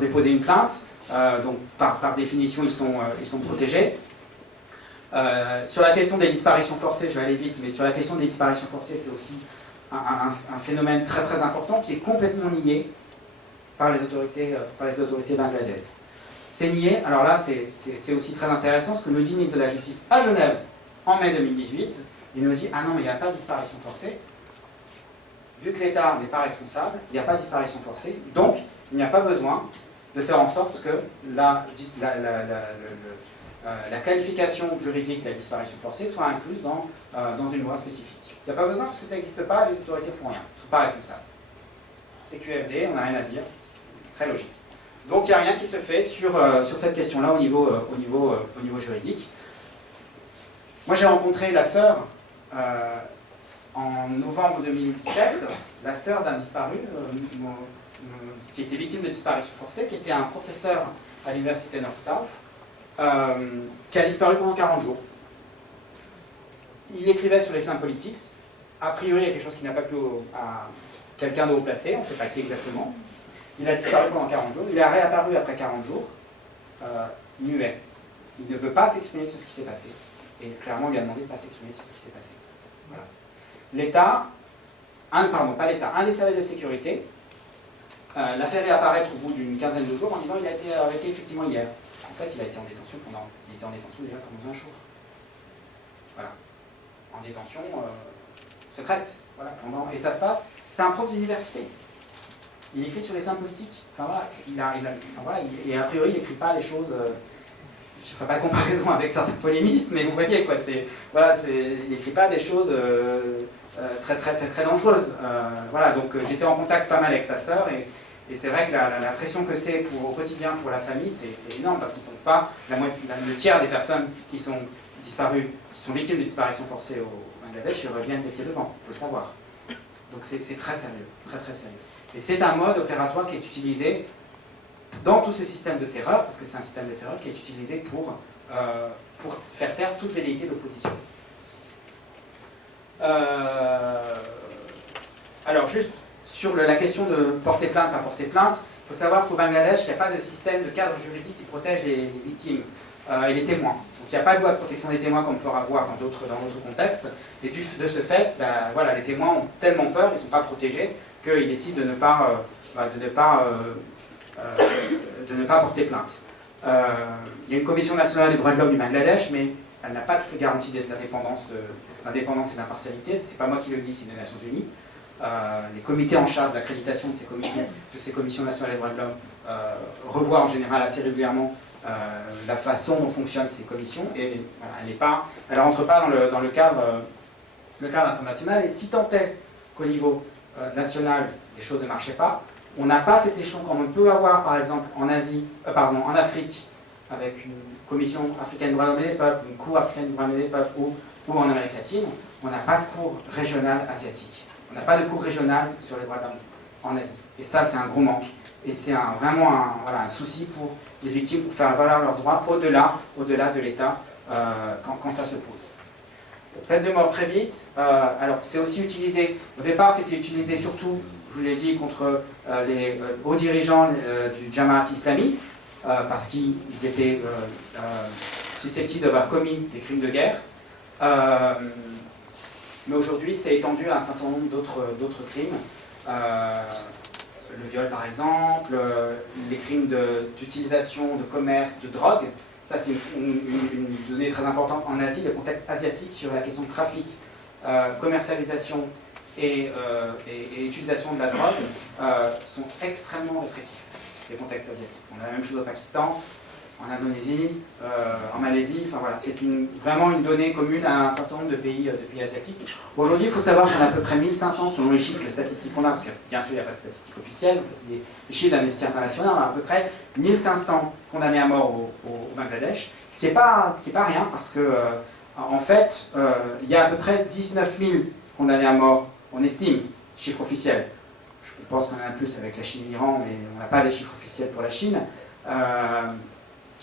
déposer une plainte. Donc par définition, ils sont protégés. Sur la question des disparitions forcées, je vais aller vite, mais sur la question des disparitions forcées, c'est aussi un phénomène très très important qui est complètement nié par les autorités bangladaises. C'est nié, alors là c'est aussi très intéressant, ce que nous dit le ministre de la Justice à Genève en mai 2018, il nous dit « Ah non, mais il n'y a pas de disparition forcée, vu que l'État n'est pas responsable, il n'y a pas de disparition forcée, donc il n'y a pas besoin de faire en sorte que la qualification juridique de la disparition forcée soit incluse dans une loi spécifique. Il n'y a pas besoin parce que ça n'existe pas, les autorités font rien, ne sont pas responsables. C'est QFD, on n'a rien à dire, très logique. Donc il n'y a rien qui se fait sur cette question-là au niveau juridique. Moi j'ai rencontré la sœur en novembre 2017, la sœur d'un disparu qui était victime de disparition forcée, qui était un professeur à l'université North-South, qui a disparu pendant 40 jours. Il écrivait sur les signes politiques. A priori, il y a quelque chose qui n'a pas plu à quelqu'un de haut placé, on ne sait pas qui exactement. Il a disparu pendant 40 jours. Il est réapparu après 40 jours, muet. Il ne veut pas s'exprimer sur ce qui s'est passé. Et clairement, on lui a demandé de ne pas s'exprimer sur ce qui s'est passé. Voilà. L'État, un des services de sécurité, l'a fait réapparaître au bout d'une quinzaine de jours en disant qu'il a été arrêté effectivement hier. En fait, il a été en détention déjà pendant 20 jours. Voilà. En détention secrète. Voilà. Et ça se passe, c'est un prof d'université. Il écrit sur les signes politiques. Enfin voilà, et a priori, il n'écrit pas des choses. Je ne ferai pas de comparaison avec certains polémistes, mais vous voyez quoi. Il n'écrit pas des choses très très très très dangereuses. Voilà. Donc j'étais en contact pas mal avec sa sœur et c'est vrai que la pression que c'est au quotidien pour la famille, c'est énorme parce qu'ils ne sont pas le tiers des personnes qui sont disparues, qui sont victimes de disparition forcée au Bangladesh, ils reviennent les pieds devant, il faut le savoir. Donc c'est très sérieux, très très sérieux. Et c'est un mode opératoire qui est utilisé dans tout ce système de terreur, parce que c'est un système de terreur qui est utilisé pour faire taire toute velléité d'opposition. Alors juste sur la question de porter plainte, pas porter plainte, il faut savoir qu'au Bangladesh, il n'y a pas de système de cadre juridique qui protège les victimes et les témoins. Donc il n'y a pas de loi de protection des témoins comme on peut avoir dans d'autres contextes. Et de ce fait, voilà, les témoins ont tellement peur, ils ne sont pas protégés, qu'ils décident de ne pas porter plainte. Il y a une commission nationale des droits de l'homme du Bangladesh, mais elle n'a pas toutes les garanties d'indépendance et d'impartialité. Ce n'est pas moi qui le dis, c'est les Nations Unies. Les comités en charge de l'accréditation de ces commissions nationales des droits de l'homme revoient en général assez régulièrement la façon dont fonctionnent ces commissions, et voilà, elle ne rentre pas dans le cadre international. Et si tant est qu'au niveau national, les choses ne marchaient pas, on n'a pas cet échelon comme on peut avoir par exemple en Afrique, avec une commission africaine des droits de l'homme et des peuples, une cour africaine des droits de l'homme et des peuples, ou en Amérique latine. On n'a pas de cour régionale asiatique. On n'a pas de cour régionale sur les droits de l'homme en Asie. Et ça, c'est un gros manque. et c'est vraiment un souci pour les victimes, pour faire valoir leurs droits au-delà de l'État quand ça se pose. Peine de mort très vite, alors c'est aussi utilisé, au départ c'était utilisé surtout, je vous l'ai dit, contre les hauts dirigeants du Jamaat islami, parce qu'ils étaient susceptibles d'avoir commis des crimes de guerre. Mais aujourd'hui, c'est étendu à un certain nombre d'autres crimes. Le viol, par exemple, les crimes d'utilisation, de commerce, de drogue. Ça, c'est une donnée très importante en Asie. Le contexte asiatique sur la question de trafic, commercialisation et utilisation de la drogue sont extrêmement répressifs, les contextes asiatiques. On a la même chose au Pakistan, en Indonésie, en Malaisie. Enfin voilà, c'est vraiment une donnée commune à un certain nombre de pays asiatiques. Aujourd'hui, il faut savoir qu'il y en a à peu près 1500 selon les chiffres, les statistiques qu'on a, parce que bien sûr, il n'y a pas de statistiques officielles, donc ça c'est des chiffres d'Amnesty International. On a à peu près 1500 condamnés à mort au Bangladesh, ce qui n'est pas rien, parce que en fait, il y a à peu près 19 000 condamnés à mort, on estime, chiffre officiel. Je pense qu'on en a plus avec la Chine et l'Iran, mais on n'a pas les chiffres officiels pour la Chine.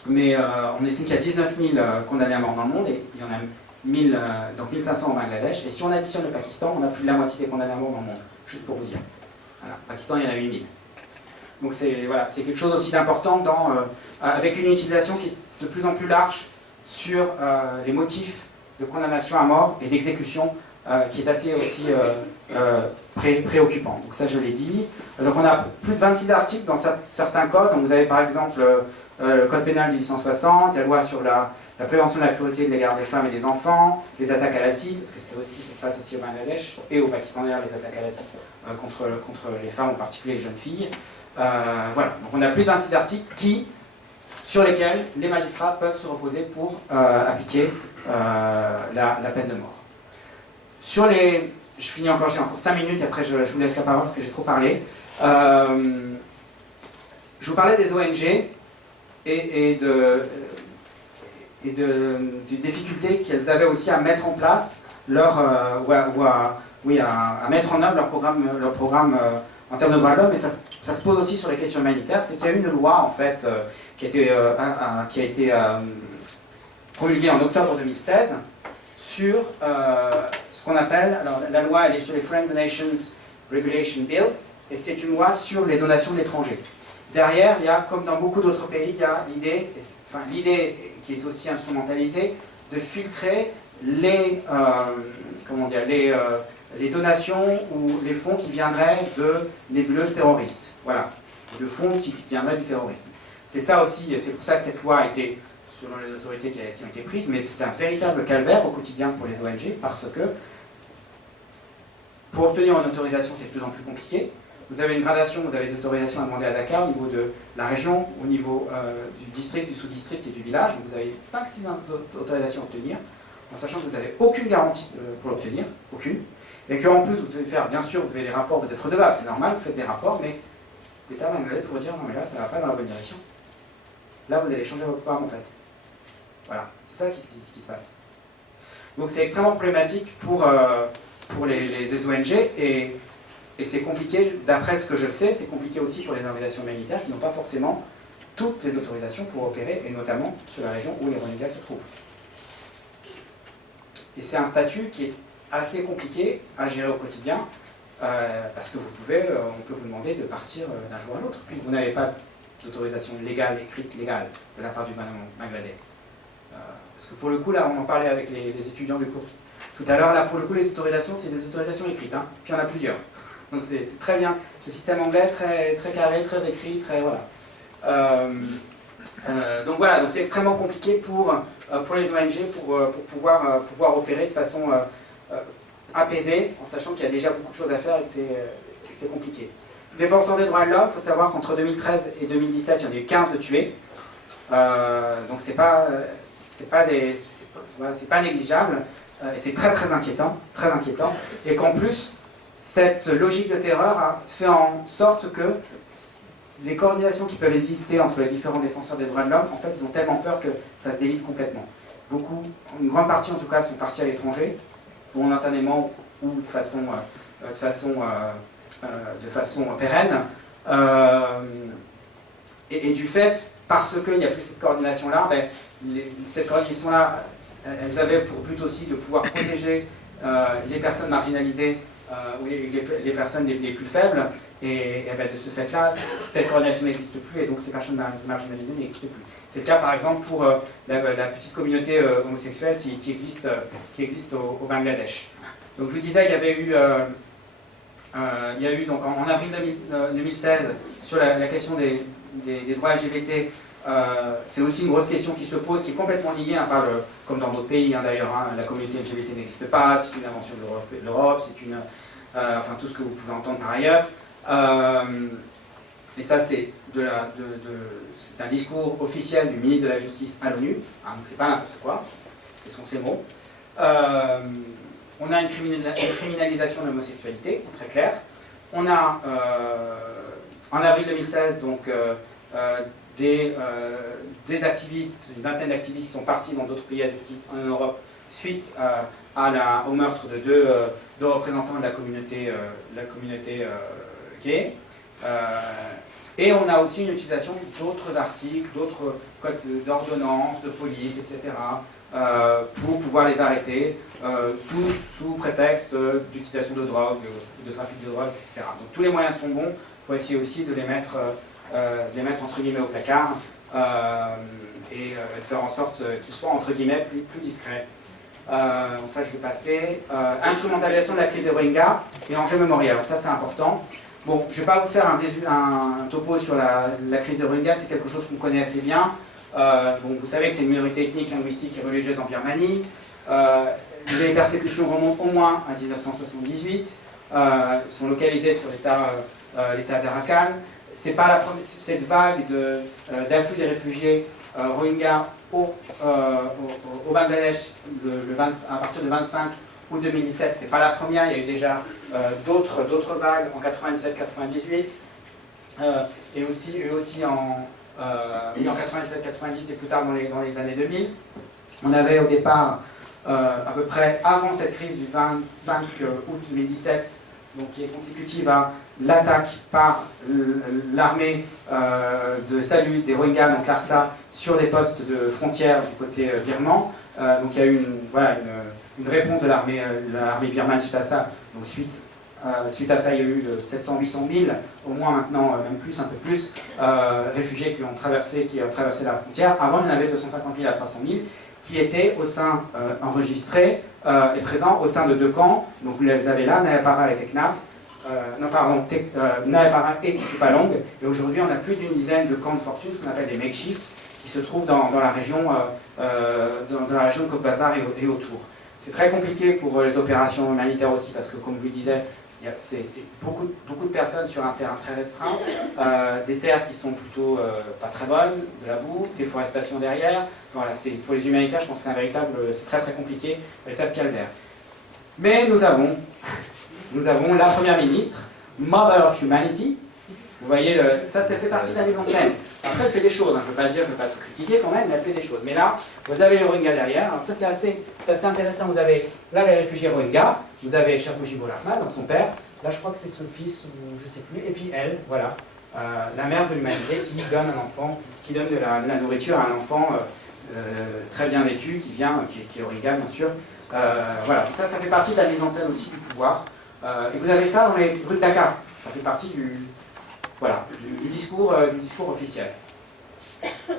Mais on estime qu'il y a 19 000 condamnés à mort dans le monde, et il y en a donc 1500 au Bangladesh. Et si on additionne le Pakistan, on a plus de la moitié des condamnés à mort dans le monde, juste pour vous dire. Voilà. Au Pakistan, il y en a 8 000. Donc c'est quelque chose aussi d'important avec une utilisation qui est de plus en plus large sur les motifs de condamnation à mort et d'exécution, qui est assez aussi préoccupant. Donc ça, je l'ai dit. Donc on a plus de 26 articles dans certains codes. Donc vous avez par exemple le code pénal de 1860, la loi sur la prévention de la cruauté et de l'égard des femmes et des enfants, les attaques à l'acide, parce que ça se passe aussi au Bangladesh, et au Pakistan d'ailleurs, les attaques à l'acide contre les femmes, en particulier les jeunes filles. Voilà, donc on a plus de 26 articles sur lesquels les magistrats peuvent se reposer pour appliquer la peine de mort. Je finis encore, j'ai encore 5 minutes, et après je vous laisse la parole parce que j'ai trop parlé. Je vous parlais des ONG et des difficultés qu'elles avaient aussi à mettre en place à mettre en œuvre leur programme en termes de droits de l'homme, et ça se pose aussi sur les questions humanitaires. C'est qu'il y a une loi en fait qui a été promulguée en octobre 2016 sur ce qu'on appelle, alors la loi elle est sur les Foreign Donations Regulation Bill, et c'est une loi sur les donations de l'étranger. Derrière, il y a, comme dans beaucoup d'autres pays, il y a l'idée qui est aussi instrumentalisée de filtrer les donations ou les fonds qui viendraient de nébuleuses terroristes. Voilà, de fonds qui viendraient du terrorisme. C'est ça aussi, c'est pour ça que cette loi a été, selon les autorités qui ont été prises, mais c'est un véritable calvaire au quotidien pour les ONG, parce que pour obtenir une autorisation, c'est de plus en plus compliqué. Vous avez une gradation, vous avez des autorisations à demander à Dakar au niveau de la région, au niveau du district, du sous-district et du village. Donc vous avez 5-6 autorisations à obtenir, en sachant que vous n'avez aucune garantie pour l'obtenir, aucune. Et qu'en plus, vous devez faire, bien sûr, vous avez des rapports, vous êtes redevable, c'est normal, vous faites des rapports, mais l'État va nous aider pour vous dire non, mais là, ça ne va pas dans la bonne direction. Là, vous allez changer votre programme en fait. Voilà, c'est ça qui se passe. Donc c'est extrêmement problématique pour les ONG, et c'est compliqué, d'après ce que je sais, c'est compliqué aussi pour les organisations humanitaires qui n'ont pas forcément toutes les autorisations pour opérer, et notamment sur la région où les Rohingyas se trouvent. Et c'est un statut qui est assez compliqué à gérer au quotidien, parce que on peut vous demander de partir d'un jour à l'autre, puis vous n'avez pas d'autorisation légale, écrite légale, de la part du gouvernement bangladais. Parce que pour le coup, là, on en parlait avec les étudiants du cours tout à l'heure, là, pour le coup, les autorisations, c'est des autorisations écrites, hein, puis il y en a plusieurs. Donc c'est très bien, ce système anglais, très, très carré, très écrit, très... Voilà. Donc voilà, donc c'est extrêmement compliqué pour les ONG pour pouvoir opérer de façon apaisée, en sachant qu'il y a déjà beaucoup de choses à faire et que c'est compliqué. Défenseurs des droits de l'homme, il faut savoir qu'entre 2013 et 2017, il y en a eu 15 de tués. Donc c'est pas négligeable, et c'est très très inquiétant, et qu'en plus, cette logique de terreur a fait en sorte que les coordinations qui peuvent exister entre les différents défenseurs des droits de l'homme, en fait, ils ont tellement peur que ça se délite complètement. Une grande partie en tout cas, sont partis à l'étranger, momentanément ou de façon pérenne, Et du fait, parce qu'il n'y a plus cette coordination-là, cette coordination-là, elles avaient pour but aussi de pouvoir protéger les personnes marginalisées ou les personnes les plus faibles. Et de ce fait-là, cette coordination n'existe plus et donc ces personnes marginalisées n'existent plus. C'est le cas par exemple pour la petite communauté homosexuelle qui existe au Bangladesh. Donc je vous disais, il y a eu donc en avril 2016 sur la question des droits LGBT. C'est aussi une grosse question qui se pose, qui est complètement liée, comme dans d'autres pays d'ailleurs, la communauté LGBT n'existe pas, c'est une invention de l'Europe, c'est enfin tout ce que vous pouvez entendre par ailleurs. Et ça c'est c'est un discours officiel du ministre de la Justice à l'ONU, donc c'est pas n'importe quoi, ce sont ces mots. On a une criminalisation de l'homosexualité, très clair. On a en avril 2016 donc des activistes, une vingtaine d'activistes qui sont partis dans d'autres pays asiatiques en Europe suite au meurtre de deux représentants de la communauté gay. Et on a aussi une utilisation d'autres articles, d'autres codes d'ordonnance, de police, etc. Pour pouvoir les arrêter sous prétexte d'utilisation de drogue, de trafic de drogue, etc. Donc tous les moyens sont bons pour essayer aussi de les mettre entre guillemets au placard et de faire en sorte qu'ils soient entre guillemets plus discrets. Ça je vais passer. Instrumentalisation de la crise des Rohingyas et enjeu mémoriel. Donc ça c'est important. Bon, je ne vais pas vous faire un topo sur la crise des Rohingyas, c'est quelque chose qu'on connaît assez bien. Vous savez que c'est une minorité ethnique, linguistique et religieuse en Birmanie. Les persécutions remontent au moins à 1978, sont localisées sur l'État d'Arakan. C'est pas cette vague d'afflux des réfugiés Rohingyas au Bangladesh à partir de 25 août 2017, c'était pas la première, il y a eu déjà d'autres vagues en 97-98 et aussi en 97-98 et plus tard dans les années 2000. On avait au départ à peu près avant cette crise du 25 août 2017, donc qui est consécutive à l'attaque par l'armée de salut des Rohingyas, donc l'ARSA, sur des postes de frontières du côté birman. Donc il y a eu une réponse de l'armée birmane suite à ça. Donc suite à ça, il y a eu 700-800 000, au moins maintenant, même plus, un peu plus, réfugiés qui ont traversé la frontière. Avant, il y en avait 250 000 à 300 000 qui étaient enregistrés et présents au sein de deux camps. Donc vous avez là, Nayapara et Teknaf. Nayapara et Kupalong. Et aujourd'hui, on a plus d'une dizaine de camps de fortune, ce qu'on appelle des makeshifts, qui se trouvent dans la région de Cox's Bazar et autour. C'est très compliqué pour les opérations humanitaires aussi, parce que comme je vous le disais, c'est beaucoup de personnes sur un terrain très restreint, des terres qui sont plutôt pas très bonnes, de la boue, déforestation derrière. Voilà, pour les humanitaires, je pense que c'est très très compliqué, un véritable calvaire. Mais nous avons la première ministre, Mother of Humanity. Vous voyez, ça fait partie de la mise en scène. Après, elle fait des choses, je ne veux pas tout critiquer quand même, mais elle fait des choses. Mais là, vous avez les Rohingyas derrière. Alors ça, c'est assez intéressant. Vous avez là les réfugiés Rohingyas, vous avez Sheikh Mujibur Rahman, donc son père. Là, je crois que c'est son fils, ou je ne sais plus. Et puis elle, voilà, la mère de l'humanité qui donne de la nourriture à un enfant très bien vêtu, qui est Rohingya, bien sûr. Voilà, donc ça fait partie de la mise en scène aussi du pouvoir. Et vous avez ça dans les rues de Dakar. Ça fait partie du discours officiel.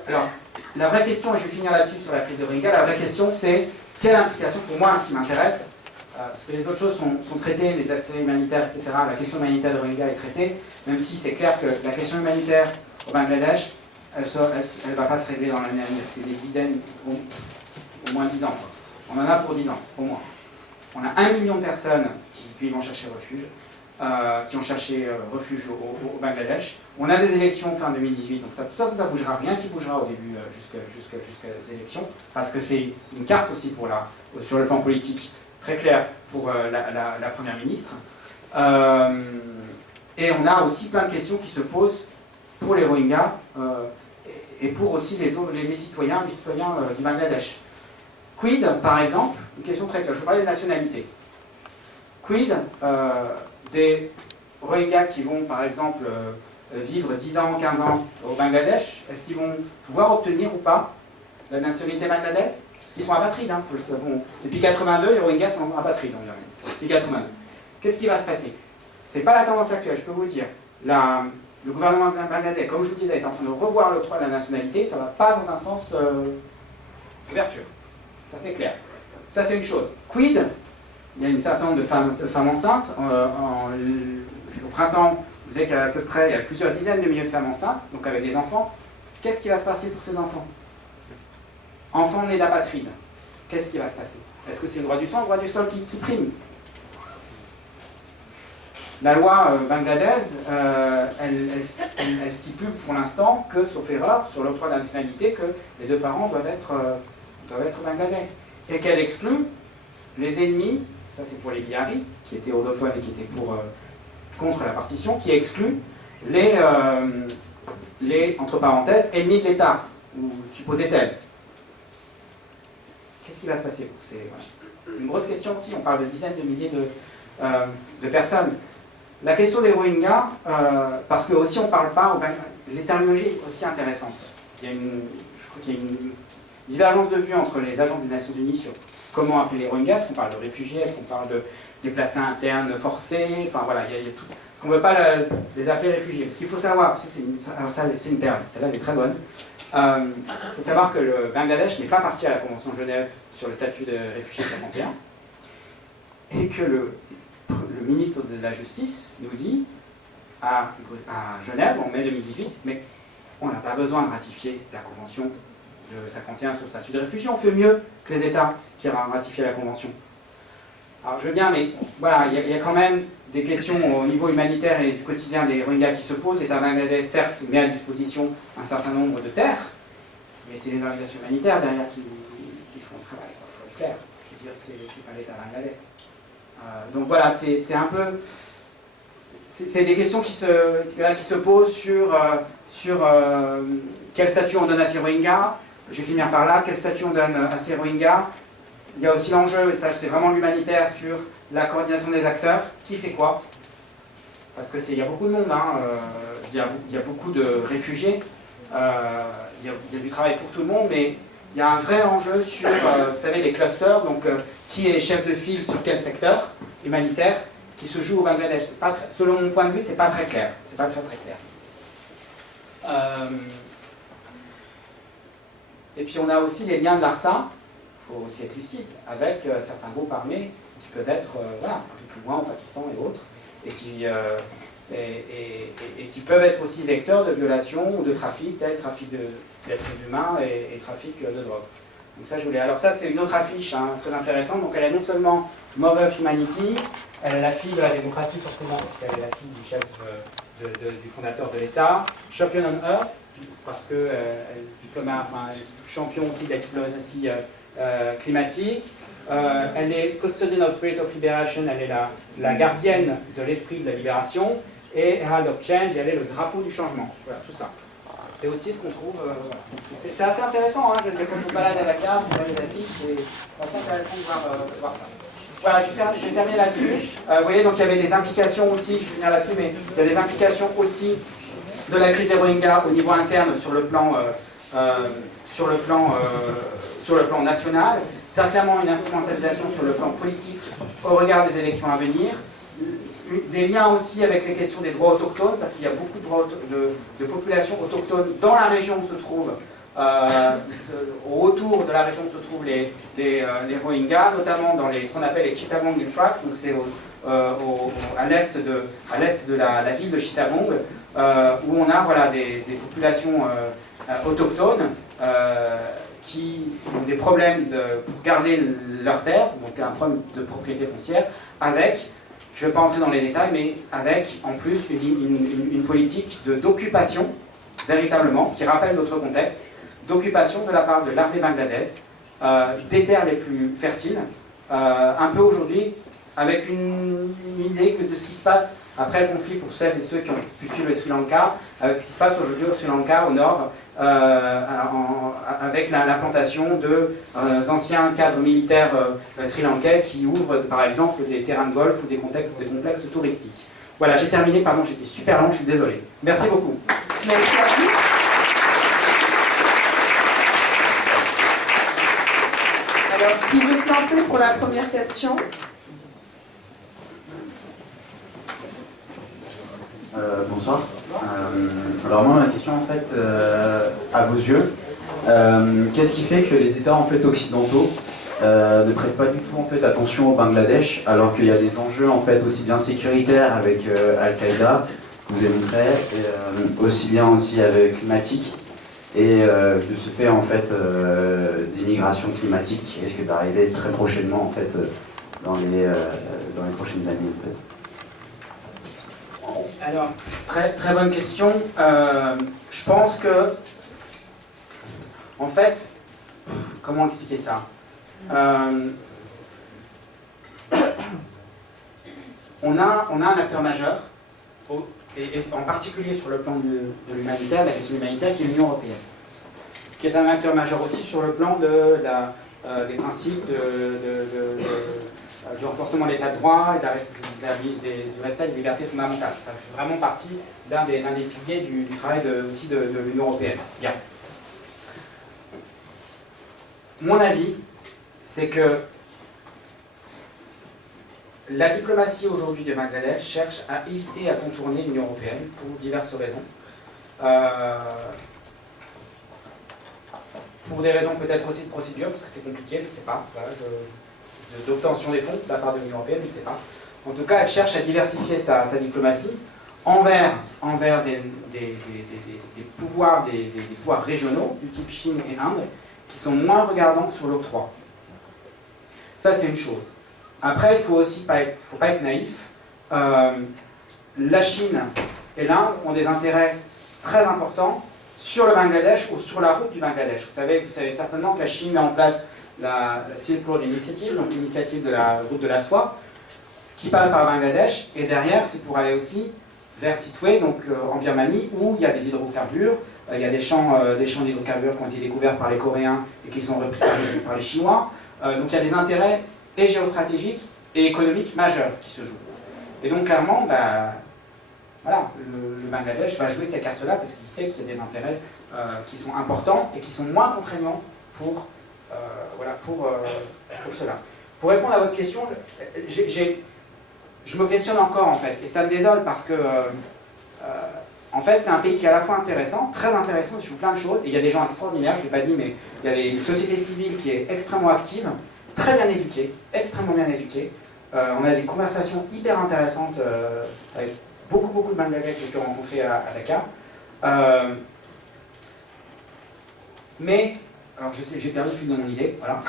Alors, la vraie question, et je vais finir là-dessus sur la crise de Rohingya, la vraie question c'est quelle implication, pour moi, ce qui m'intéresse, parce que les autres choses sont traitées, les accès humanitaires, etc. La question humanitaire de Rohingya est traitée, même si c'est clair que la question humanitaire au Bangladesh, elle ne va pas se régler dans l'année à venir. C'est des dizaines, au moins 10 ans. On en a pour 10 ans, au moins. On a 1 million de personnes qui vont chercher refuge. Qui ont cherché refuge au Bangladesh. On a des élections fin 2018, donc ça bougera, rien qui bougera au début jusqu'aux élections, parce que c'est une carte aussi sur le plan politique très claire pour la Première ministre. Et on a aussi plein de questions qui se posent pour les Rohingyas et pour aussi les citoyens du Bangladesh. Quid, par exemple, une question très claire, je vais parler de nationalité. Quid des Rohingyas qui vont, par exemple, vivre 10 ans, 15 ans au Bangladesh, est-ce qu'ils vont pouvoir obtenir ou pas la nationalité bangladesh? Parce qu'ils sont apatrides, hein, depuis 82, les Rohingyas sont apatrides, on dirait. Depuis 82. Qu'est-ce qui va se passer? C'est pas la tendance actuelle, je peux vous dire. Le gouvernement bangladais, comme je vous disais, est en train de revoir l'octroi de la nationalité, ça ne va pas dans un sens ouverture. Ça c'est clair. Ça c'est une chose. Quid? Il y a un certain nombre de femmes enceintes. Au printemps, vous savez qu'il y a à peu près plusieurs dizaines de milliers de femmes enceintes, donc avec des enfants. Qu'est-ce qui va se passer pour ces enfants? Enfants nés d'apatrides. Qu'est-ce qui va se passer? Est-ce que c'est le droit du sang, le droit du sol qui prime? La loi bangladaise, elle stipule pour l'instant que, sauf erreur, sur l'octroi de la nationalité, que les deux parents doivent être bangladais. Et qu'elle exclut les ennemis, ça c'est pour les Bihari, qui étaient holophones et qui étaient contre la partition, qui exclut les, entre parenthèses, ennemis de l'État, ou supposait-elle. Qu'est-ce qui va se passer? C'est une grosse question aussi, on parle de dizaines de milliers de personnes. La question des Rohingyas, parce que aussi on ne parle pas, les terminologies sont aussi intéressantes. Je crois qu'il y a une divergence de vue entre les agences des Nations Unies sur comment appeler les Rohingyas. Est-ce qu'on parle de réfugiés, est-ce qu'on parle de déplacés internes forcés, enfin voilà, il y a tout. Est-ce qu'on ne veut pas les appeler réfugiés? Parce qu'il faut savoir, c'est une perle, celle-là elle est très bonne. Il faut savoir que le Bangladesh n'est pas parti à la Convention de Genève sur le statut de réfugié de 51, et que le ministre de la Justice nous dit à Genève en mai 2018, mais on n'a pas besoin de ratifier la Convention de 51 sur le statut de réfugié, on fait mieux que les États qui ont ratifié la Convention. Alors je veux bien, mais voilà, il y a quand même des questions au niveau humanitaire et du quotidien des Rohingyas qui se posent. L'État bangladais, certes, met à disposition un certain nombre de terres, mais c'est les organisations humanitaires derrière qui font le travail. Il faut être clair. Je veux dire, c'est pas l'État bangladais. Donc voilà, c'est un peu... C'est des questions qui se posent sur quel statut on donne à ces Rohingyas. Je vais finir par là. Quel statut on donne à ces Rohingyas? Il y a aussi l'enjeu, et ça c'est vraiment l'humanitaire, sur la coordination des acteurs. Qui fait quoi? Parce que il y a beaucoup de monde, hein. Il y a beaucoup de réfugiés. Il y a du travail pour tout le monde, mais il y a un vrai enjeu sur, vous savez, les clusters, donc qui est chef de file sur quel secteur humanitaire, qui se joue au Bangladesh. Selon mon point de vue, c'est pas très clair. C'est pas très clair. Et puis on a aussi les liens de l'ARSA, il faut aussi être lucide, avec certains groupes armés qui peuvent être voilà, un peu plus loin au Pakistan et autres, et qui peuvent être aussi vecteurs de violations ou de trafic, tel trafic d'êtres humains et trafic de drogue. Donc ça, je voulais. Alors ça, c'est une autre affiche hein, très intéressante. Donc elle est non seulement Mother of Humanity, elle est la fille de la démocratie forcément, puisqu'elle est la fille du chef du fondateur de l'État, Champion on Earth, parce qu'elle est comme un champion aussi de la diplomatie climatique. Elle est Custodian of Spirit of Liberation, elle est la gardienne de l'esprit de la libération, et Herald of Change, elle est le drapeau du changement. Voilà, tout ça. C'est aussi ce qu'on trouve. C'est assez intéressant, hein, je veux dire, quand on balade à la carte, on voit les affiches, c'est assez intéressant de voir ça. Voilà, je vais terminer là-dessus. Vous voyez, donc il y avait des implications aussi, je vais finir là-dessus, mais il y a des implications aussi de la crise des Rohingyas au niveau interne sur le plan national. C'est clairement une instrumentalisation sur le plan politique au regard des élections à venir. Des liens aussi avec les questions des droits autochtones, parce qu'il y a beaucoup de populations autochtones dans la région où se trouvent, autour de la région où se trouvent les Rohingyas, notamment dans ce qu'on appelle les Chittagong Tracts, donc c'est à l'est de la ville de Chittagong, où on a voilà, des populations autochtones qui ont des problèmes pour garder leurs terres, donc un problème de propriété foncière, avec, je ne vais pas entrer dans les détails, mais avec en plus une politique d'occupation, véritablement, qui rappelle notre contexte, d'occupation de la part de l'armée bangladaise, des terres les plus fertiles, un peu aujourd'hui, avec une idée de ce qui se passe après le conflit, pour celles et ceux qui ont pu suivre le Sri Lanka, avec ce qui se passe aujourd'hui au Sri Lanka, au nord, avec l'implantation d'anciens cadres militaires sri-lankais qui ouvrent par exemple des terrains de golf ou des complexes touristiques. Voilà, j'ai terminé, pardon, j'étais super long, je suis désolé. Merci beaucoup. Merci à vous. Alors, qui veut se lancer pour la première question? Bonsoir. Alors moi, ma question, en fait, à vos yeux, qu'est-ce qui fait que les États en fait, occidentaux ne prêtent pas du tout en fait, attention au Bangladesh, alors qu'il y a des enjeux en fait, aussi bien sécuritaires avec Al-Qaïda, que vous avez montré, et, aussi bien aussi avec climatique, et de ce fait en fait, d'immigration climatique qui risque d'arriver très prochainement en fait, dans les prochaines années en fait. Alors, très bonne question. Je pense que, en fait, comment expliquer ça? On a un acteur majeur, et en particulier sur le plan de l'humanitaire, la question humanitaire, qui est l'Union européenne, qui est un acteur majeur aussi sur le plan des principes du renforcement de l'état de droit et du respect des libertés fondamentales. Ça fait vraiment partie d'un des piliers du travail aussi de l'Union européenne. Bien. Mon avis, c'est que la diplomatie aujourd'hui du Bangladesh cherche à éviter à contourner l'Union européenne pour diverses raisons. Pour des raisons peut-être aussi de procédure, parce que c'est compliqué, je ne sais pas. Voilà, d'obtention des fonds de la part de l'Union européenne, je ne sais pas. En tout cas, elle cherche à diversifier sa diplomatie envers des pouvoirs régionaux, du type Chine et Inde, qui sont moins regardants sur l'octroi. Ça, c'est une chose. Après, il ne faut pas être naïf. La Chine et l'Inde ont des intérêts très importants sur le Bangladesh ou sur la route du Bangladesh. Vous savez certainement que la Chine met en place la Silk Road Initiative, donc l'initiative de la route de la soie, qui passe par le Bangladesh, et derrière, c'est pour aller aussi vers Sittwe, donc en Birmanie, où il y a des hydrocarbures. Il y a des champs d'hydrocarbures qui ont été découverts par les Coréens et qui sont repris par les Chinois. Donc il y a des intérêts et géostratégiques et économiques majeurs qui se jouent. Et donc clairement, voilà, le Bangladesh va jouer ces cartes-là parce qu'il sait qu'il y a des intérêts qui sont importants et qui sont moins contraignants pour cela. Pour répondre à votre question, je me questionne encore en fait, et ça me désole parce que en fait c'est un pays qui est à la fois intéressant, très intéressant, il joue plein de choses, et il y a des gens extraordinaires, je ne l'ai pas dit, mais il y a une société civile qui est extrêmement active, très bien éduquée, extrêmement bien éduquée. On a des conversations hyper intéressantes avec beaucoup de Bangladais que j'ai pu rencontrer à Dakar. Mais, alors je sais, j'ai perdu le fil de mon idée, voilà.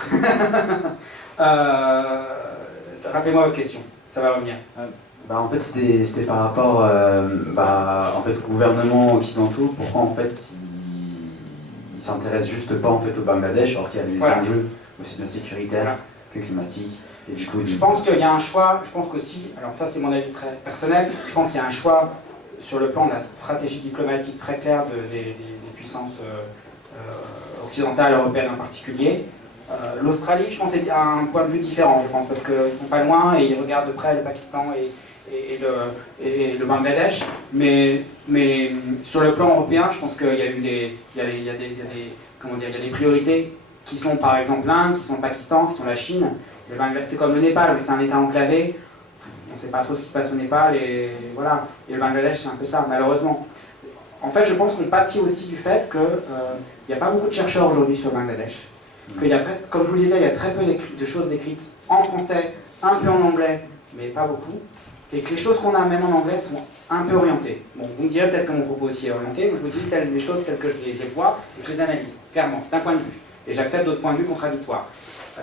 Rappelez-moi votre question, ça va revenir. En fait, c'était par rapport en fait, aux gouvernements occidentaux. Pourquoi en fait ils s'intéressent juste pas en fait au Bangladesh, alors qu'il y a des enjeux aussi bien sécuritaires que climatiques. Et du coup, je pense qu'il y a un choix. Je pense qu'aussi, alors ça c'est mon avis très personnel. Je pense qu'il y a un choix sur le plan de la stratégie diplomatique très claire des puissances occidentales, européennes en particulier. L'Australie, je pense, a un point de vue différent, je pense, parce qu'ils ne sont pas loin et ils regardent de près le Pakistan et le Bangladesh. Mais sur le plan européen, je pense qu'il y a eu des priorités qui sont par exemple l'Inde, qui sont le Pakistan, qui sont la Chine. C'est comme le Népal, mais c'est un État enclavé. On ne sait pas trop ce qui se passe au Népal et voilà. Et le Bangladesh, c'est un peu ça, malheureusement. En fait, je pense qu'on pâtit aussi du fait qu'il n'y a pas beaucoup de chercheurs aujourd'hui sur le Bangladesh. Comme je vous le disais, il y a très peu de choses décrites en français, un peu en anglais, mais pas beaucoup. Et que les choses qu'on a même en anglais sont un peu orientées. Bon, vous me direz peut-être que mon propos aussi est orienté, mais je vous dis les choses telles que je les vois et que je les analyse, clairement. C'est un point de vue. Et j'accepte d'autres points de vue contradictoires,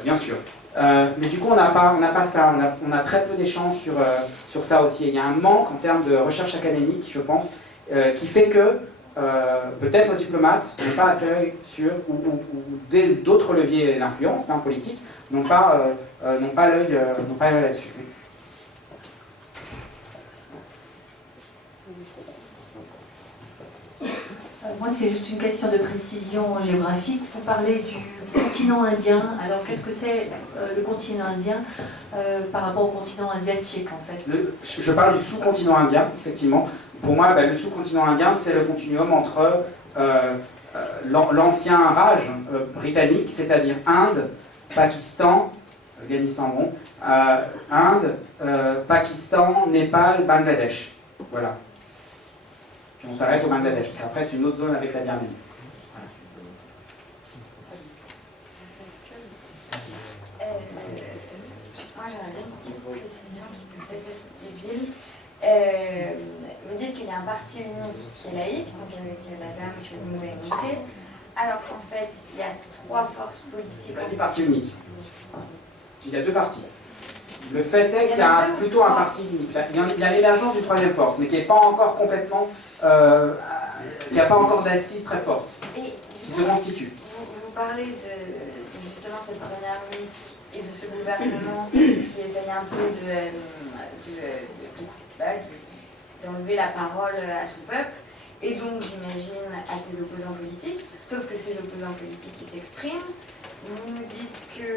bien sûr. Mais du coup, on n'a pas ça. On a très peu d'échanges sur ça aussi. Et il y a un manque en termes de recherche académique, je pense, qui fait que peut-être nos diplomates n'ont pas assez l'œil sur, ou d'autres leviers d'influence politique, n'ont pas l'œil là-dessus. Moi, c'est juste une question de précision géographique. Vous parlez du continent indien. Alors, qu'est-ce que c'est le continent indien par rapport au continent asiatique, en fait? Je parle du sous-continent indien, effectivement. Pour moi, le sous-continent indien, c'est le continuum entre l'ancien Raj britannique, c'est-à-dire Inde, Pakistan, Afghanistan, bon, Inde, Pakistan, Népal, Bangladesh. Voilà. Puis on s'arrête au Bangladesh, parce qu'après, c'est une autre zone avec la Birmanie. Moi, j'aurais bien une petite précision qui peut peut-être être débile. Vous dites qu'il y a un parti unique qui est laïque, donc avec la dame que vous nous avez montrée, alors qu'en fait, il y a 3 forces politiques. Pas des partis uniques. Il y a 2 partis. Le fait est qu'il y a plutôt un parti unique. Il y a l'émergence d'une 3e force, mais qui n'est pas encore complètement... qui n'a pas encore d'assises très fortes, qui se constituent. Vous parlez de justement cette première ministre et de ce gouvernement qui essaye un peu d'enlever la parole à son peuple, et donc j'imagine à ses opposants politiques, sauf que ces opposants politiques qui s'expriment, vous nous dites que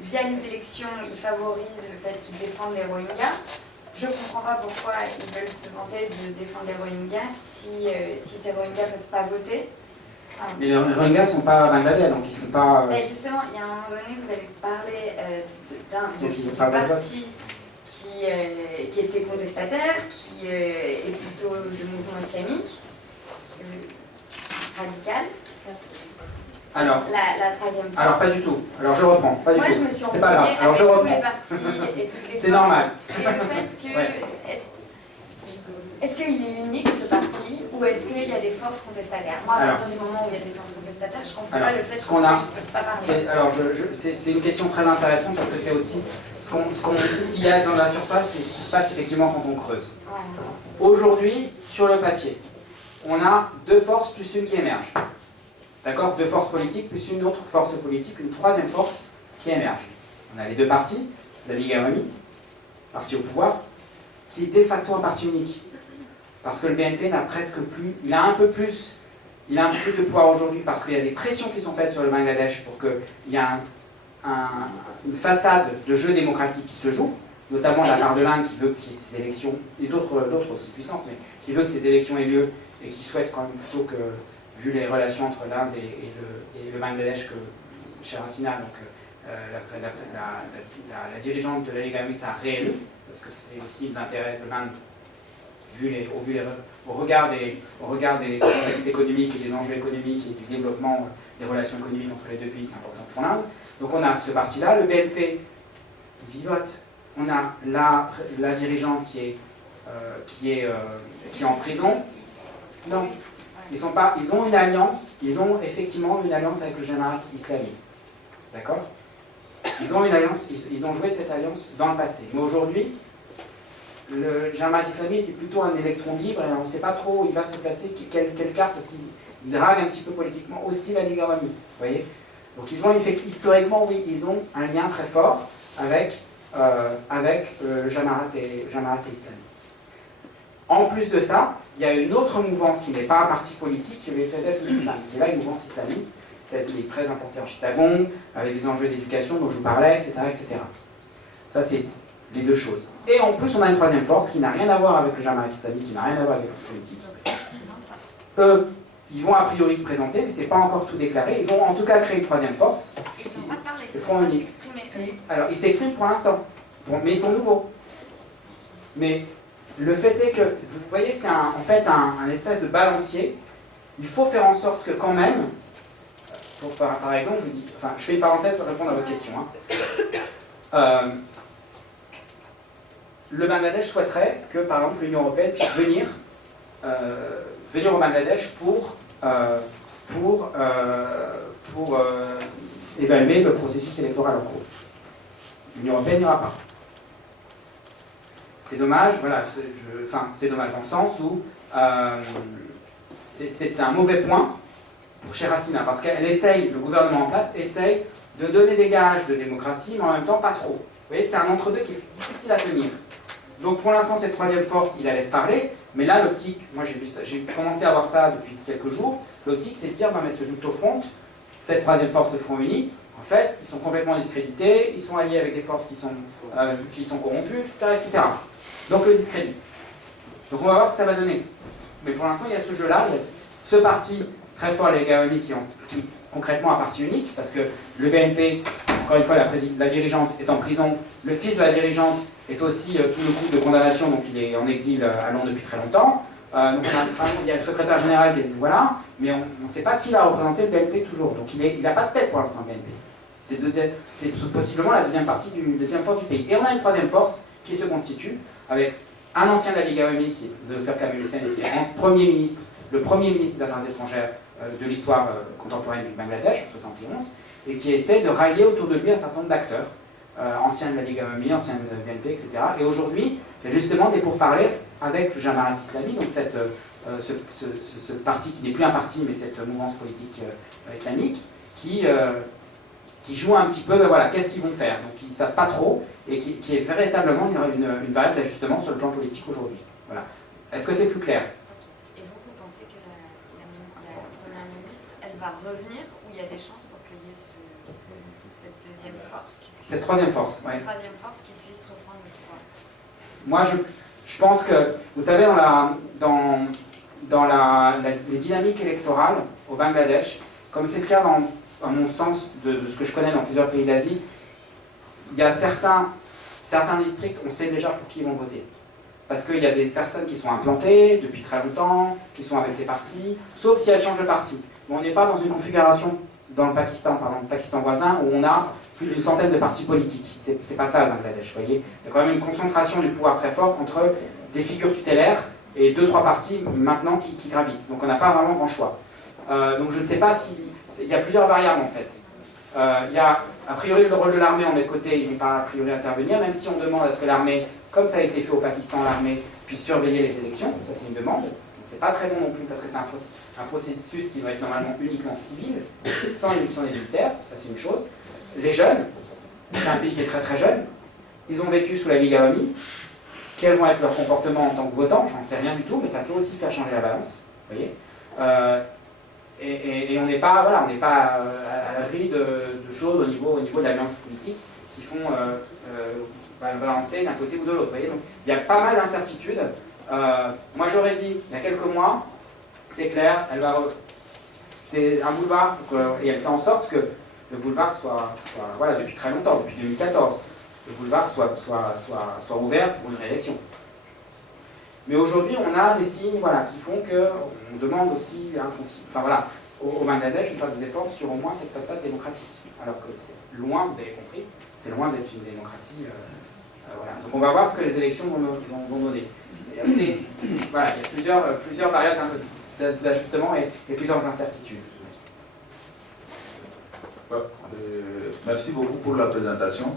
via les élections, ils favorisent le fait qu'ils défendent les Rohingyas. Je ne comprends pas pourquoi ils veulent se vanter de défendre les Rohingyas si ces Rohingyas ne peuvent pas voter. Mais les Rohingyas ne sont pas bangladais, donc ils ne sont pas... Justement, il y a un moment donné, vous avez parlé d'un parti qui était contestataire, qui est plutôt de mouvement islamique, radical. Alors, la 3e force. Alors, pas du tout. Alors, je reprends. Pas du Moi, tout. je me suis C'est pas grave. Alors, je tous reprends. les partis et toutes les C'est normal. Et le fait que... Ouais. Est-ce qu'il est unique, ce parti, ou est-ce qu'il y a des forces contestataires? Moi, à partir du moment où il y a des forces contestataires, je ne comprends pas le fait qu'ils ne peuvent pas parler. C'est une question très intéressante parce que c'est aussi ce qu'il y a dans la surface et ce qui se passe effectivement quand on creuse. Ouais. Aujourd'hui, sur le papier, on a 2 forces plus une qui émerge. D'accord? 2 forces politiques plus une autre force politique, une 3e force qui émerge. On a les 2 partis, la Ligue Awami, parti au pouvoir, qui est de facto un parti unique. Parce que le BNP n'a presque plus, il a un peu plus de pouvoir aujourd'hui parce qu'il y a des pressions qui sont faites sur le Bangladesh pour qu'il y ait une façade de jeu démocratique qui se joue, notamment de la part de l'Inde qui veut qu'il y ait ces élections, et d'autres aussi puissances, mais qui veut que ces élections aient lieu et qui souhaite quand même plutôt que, vu les relations entre l'Inde et le Bangladesh, que Sheikh Hasina, donc la dirigeante de la Ligue Awami, s'est réélue, parce que c'est aussi l'intérêt de l'Inde, au regard des contextes économiques et des enjeux économiques et du développement des relations économiques entre les 2 pays, c'est important pour l'Inde. Donc on a ce parti-là, le BNP, il vivote. On a la dirigeante qui est en prison. Non. Ils ont une alliance, ils ont effectivement une alliance avec le Jamaat islamique. D'accord? Ils ont une alliance, ils ont joué de cette alliance dans le passé. Mais aujourd'hui, le Jamaat islamique est plutôt un électron libre et on ne sait pas trop où il va se placer, quelle carte, parce qu'il drague un petit peu politiquement aussi la Ligue Awami. Vous voyez? Donc historiquement, oui, ils ont un lien très fort avec Jamaat et islamique. En plus de ça, il y a une autre mouvance qui n'est pas un parti politique, qui est le FZ de l'Islam, qui est là une mouvance islamiste, celle qui est très implantée en Chittagong, avec des enjeux d'éducation dont je vous parlais, etc. etc. Ça, c'est les 2 choses. Et en plus, on a une 3e force qui n'a rien à voir avec le Jamaat islamique, qui n'a rien à voir avec les forces politiques. Eux, ils vont a priori se présenter, mais ce n'est pas encore tout déclaré. Ils ont en tout cas créé une 3e force. Ils n'ont pas parlé. Ils seront uniques. Alors, ils s'expriment pour l'instant, mais ils sont nouveaux. Mais le fait est que, vous voyez, c'est en fait un espèce de balancier. Il faut faire en sorte que quand même, par exemple, je fais une parenthèse pour répondre à votre question. Le Bangladesh souhaiterait que, par exemple, l'Union européenne puisse venir au Bangladesh pour évaluer le processus électoral en cours. L'Union européenne n'ira pas. C'est dommage, voilà, c'est dommage dans le sens où c'est un mauvais point pour Sheikh Hasina, parce qu'elle essaye, le gouvernement en place essaye de donner des gages de démocratie, mais en même temps pas trop. Vous voyez, c'est un entre-deux qui est difficile à tenir. Donc pour l'instant, cette troisième force, il la laisse parler, mais là, l'optique, moi j'ai commencé à voir ça depuis quelques jours, l'optique c'est de dire, non mais ce Junto Front, cette troisième force, ce Front Uni, en fait, ils sont complètement discrédités, ils sont alliés avec des forces qui sont corrompues, etc., etc. Donc le discrédit. Donc on va voir ce que ça va donner. Mais pour l'instant, il y a ce jeu-là, il y a ce parti très fort, les Gaomi, qui concrètement un parti unique, parce que le BNP, encore une fois, la dirigeante est en prison, le fils de la dirigeante est aussi sous le coup de condamnation, donc il est en exil à Londres depuis très longtemps. Donc il y a le secrétaire général qui a dit voilà, mais on ne sait pas qui va représenter le BNP toujours. Donc il n'a pas de tête pour l'instant, le BNP. C'est possiblement la deuxième force du pays. Et on a une troisième force qui se constitue avec un ancien de la Ligue Awami, qui est le Dr Kamel Hussein, qui est le premier ministre des Affaires étrangères de l'histoire contemporaine du Bangladesh, en 1971, et qui essaie de rallier autour de lui un certain nombre d'acteurs, anciens de la Ligue Awami, anciens de la BNP, etc. Et aujourd'hui, il y a justement des pourparlers avec le Jamaat Islami, donc ce parti qui n'est plus un parti, mais cette mouvance politique islamique, qui joue un petit peu, voilà, qu'est-ce qu'ils vont faire. Donc ils ne savent pas trop, et qui est véritablement une variable d'ajustement sur le plan politique aujourd'hui. Voilà. Est-ce que c'est plus clair? Et vous pensez que la Première ministre, elle va revenir, ou il y a des chances pour qu'il y ait cette deuxième force cette troisième force, oui. Cette troisième force qui puisse reprendre le pouvoir? Moi, je pense que, vous savez, dans les dynamiques électorales au Bangladesh, comme c'est le cas à mon sens de ce que je connais dans plusieurs pays d'Asie, il y a certains districts, on sait déjà pour qui ils vont voter. Parce qu'il y a des personnes qui sont implantées depuis très longtemps, qui sont avec ces partis, sauf si elles changent de parti. Mais on n'est pas dans une configuration dans le Pakistan voisin, où on a plus d'une centaine de partis politiques. C'est pas ça le Bangladesh, vous voyez. Il y a quand même une concentration du pouvoir très forte entre des figures tutélaires et 2-3 partis maintenant qui gravitent. Donc on n'a pas vraiment grand choix. Donc je ne sais pas si... Il y a plusieurs variables en fait. Il y a a priori le rôle de l'armée, on met de côté, il n'est pas a priori intervenir, même si on demande à ce que l'armée, comme ça a été fait au Pakistan, l'armée puisse surveiller les élections, ça c'est une demande. C'est pas très bon non plus parce que c'est un processus qui doit être normalement uniquement civil, sans l'élection des militaires, ça c'est une chose. Les jeunes, c'est un pays qui est très très jeune, ils ont vécu sous la Ligue Awami, quels vont être leurs comportements en tant que votants, j'en sais rien du tout, mais ça peut aussi faire changer la balance, vous voyez. Et on n'est pas, voilà, à l'abri de choses au niveau de l'alliance politique qui font balancer d'un côté ou de l'autre. Vous voyez, donc il y a pas mal d'incertitudes. Moi j'aurais dit, il y a quelques mois, c'est clair, c'est un boulevard, et elle fait en sorte que le boulevard soit voilà, depuis très longtemps, depuis 2014, le boulevard soit ouvert pour une réélection. Mais aujourd'hui, on a des signes voilà, qui font qu'on demande aussi au Bangladesh de faire des efforts sur au moins cette façade démocratique. Alors que c'est loin, vous avez compris, c'est loin d'être une démocratie. Voilà. Donc on va voir ce que les élections vont donner. Voilà, il y a plusieurs variables d'ajustement et plusieurs incertitudes. Merci beaucoup pour la présentation.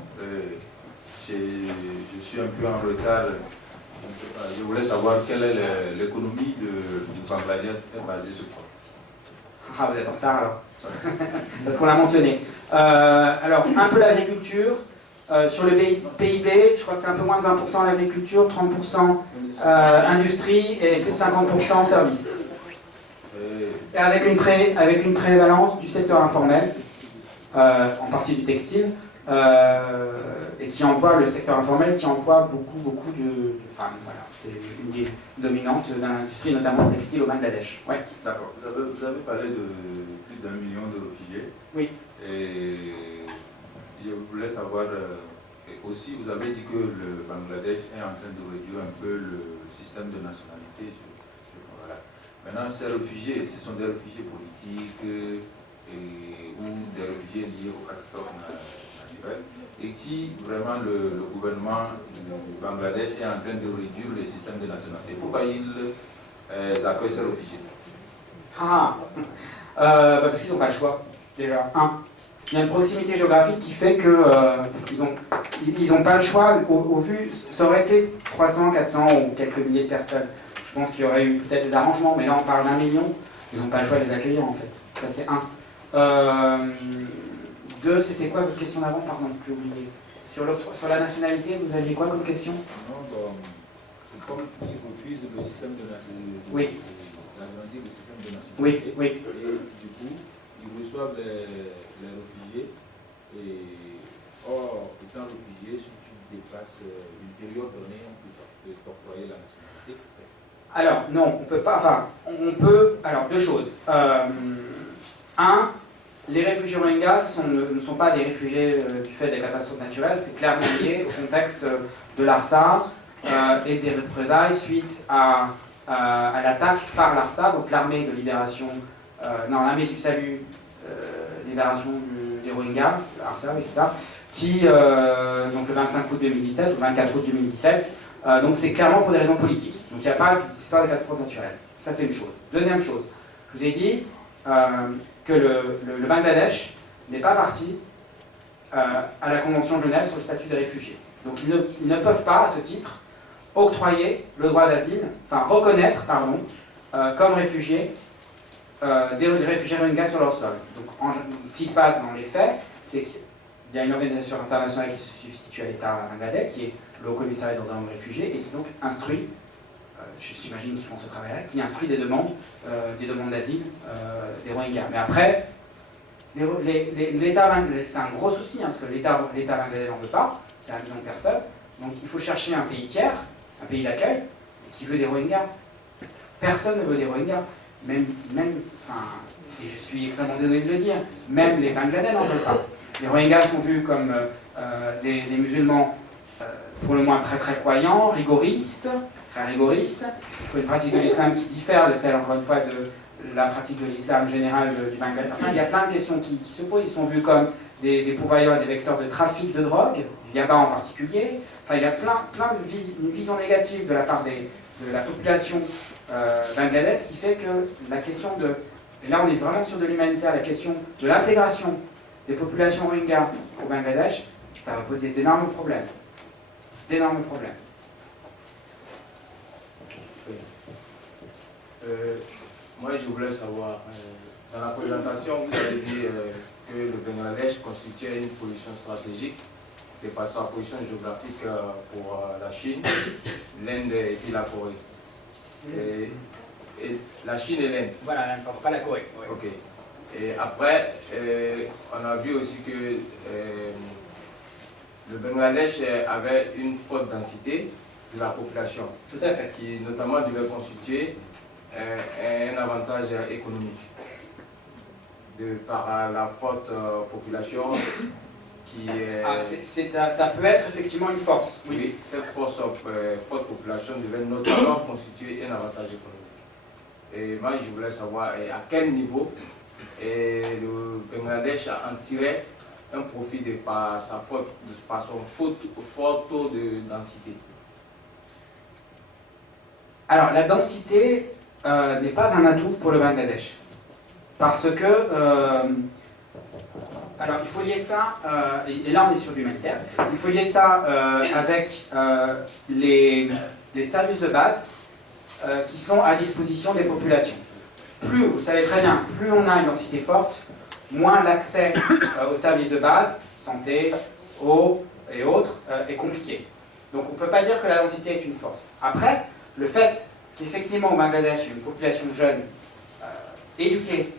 Je suis un peu en retard. Je voulais savoir quelle est l'économie du Bangladesh basée sur quoi. Ah, vous êtes en retard alors. Parce qu'on l'a mentionné. Alors, un peu l'agriculture. Sur le PIB, je crois que c'est un peu moins de 20% l'agriculture, 30% industrie et plus de 50% services. Et avec une prévalence du secteur informel, en partie du textile, et qui emploie le secteur informel qui emploie beaucoup de femmes. Voilà. C'est une des dominantes de l'industrie, notamment textile au Bangladesh. Ouais. D'accord. Vous avez parlé de plus d'1 million de réfugiés. Oui. Et je voulais savoir, aussi vous avez dit que le Bangladesh est en train de réduire un peu le système de nationalité. Voilà. Maintenant, ces réfugiés, ce sont des réfugiés politiques ou des réfugiés liés aux catastrophes naturelles. Et si vraiment le gouvernement du Bangladesh est en train de réduire le système de nationalité, pourquoi ils accueillent ces réfugiés? Parce qu'ils n'ont pas le choix, déjà. Il y a une proximité géographique qui fait qu'ils n'ont pas le choix. Au vu, ça aurait été 300, 400 ou quelques milliers de personnes. Je pense qu'il y aurait eu peut-être des arrangements, mais là on parle d'1 million. Ils n'ont pas le choix de les accueillir en fait. Ça c'est un. Deux, c'était quoi votre question d'avant? Pardon, j'ai oublié. Sur la nationalité, vous aviez quoi comme question? Non, bon, c'est comme ils refusent le système de nationalité. Oui. L'agrandir le système de nationalité. Oui, oui. Et du coup, ils reçoivent les réfugiés. Et or, étant réfugié, si tu déplaces une période donnée, on peut t'octroyer la nationalité. Alors, non, on peut pas. Enfin, on peut. Alors, deux choses. Un, les réfugiés Rohingyas ne sont pas des réfugiés du fait des catastrophes naturelles, c'est clairement lié au contexte de l'ARSA et des représailles suite à l'attaque par l'ARSA, donc l'armée de libération, l'armée du salut, libération des Rohingyas, l'ARSA, oui c'est ça, qui, donc le 25 août 2017, ou 24 août 2017, donc c'est clairement pour des raisons politiques. Donc il n'y a pas d'histoire de catastrophe naturelle. Ça c'est une chose. Deuxième chose, je vous ai dit que le Bangladesh n'est pas parti à la Convention de Genève sur le statut des réfugiés. Donc ils ne peuvent pas, à ce titre, octroyer le droit d'asile, enfin reconnaître, pardon, comme réfugiés des réfugiés Rohingyas sur leur sol. Donc ce qui se passe dans les faits, c'est qu'il y a une organisation internationale qui se substitue à l'État bangladais, qui est le Haut Commissariat des droits des réfugiés, et qui donc instruit, j'imagine qu'ils font ce travail-là, qui instruit des demandes d'asile des Rohingyas. Mais après, l'État bangladais, c'est un gros souci, hein, parce que l'État bangladais n'en veut pas, c'est 1 million de personnes, donc il faut chercher un pays tiers, un pays d'accueil, qui veut des Rohingyas. Personne ne veut des Rohingyas. Même, enfin, et je suis extrêmement désolé de le dire, même les Bangladais n'en veulent pas. Les Rohingyas sont vus comme des musulmans pour le moins très très croyants, rigoristes, très rigoristes, une pratique de l'islam qui diffère de celle, encore une fois, de la pratique de l'islam général du Bangladesh. Enfin, il y a plein de questions qui se posent. Ils sont vus comme des pourvoyeurs et des vecteurs de trafic de drogue, du yaba en particulier. Enfin, il y a une vision négative de la part de la population bangladaise qui fait que la question de... Et là, on est vraiment sur de l'humanitaire, la question de l'intégration des populations Rohingyas au Bangladesh, ça va poser d'énormes problèmes. D'énormes problèmes. Moi, je voulais savoir, dans la présentation, vous avez dit que le Bangladesh constituait une position stratégique de par sa position géographique pour la Chine, l'Inde et puis la Corée. Et la Chine et l'Inde. Voilà, pas la Corée. Ouais. Ok. Et après, on a vu aussi que le Bangladesh avait une forte densité de la population. Tout à fait. Qui notamment devait constituer un avantage économique de par la forte population qui est... ça peut être effectivement une force. Oui, oui, cette forte population devait notamment constituer un avantage économique. Et moi, je voulais savoir à quel niveau le Bangladesh en tirait un profit de par son fort taux de densité. Alors, la densité n'est pas un atout pour le Bangladesh. Parce que... alors, il faut lier ça, et là on est sur l'humanitaire, il faut lier ça avec les services de base qui sont à disposition des populations. Plus, vous savez très bien, plus on a une densité forte, moins l'accès aux services de base, santé, eau et autres, est compliqué. Donc on ne peut pas dire que la densité est une force. Après, le fait qu'effectivement au Bangladesh, il y a une population jeune, éduquée,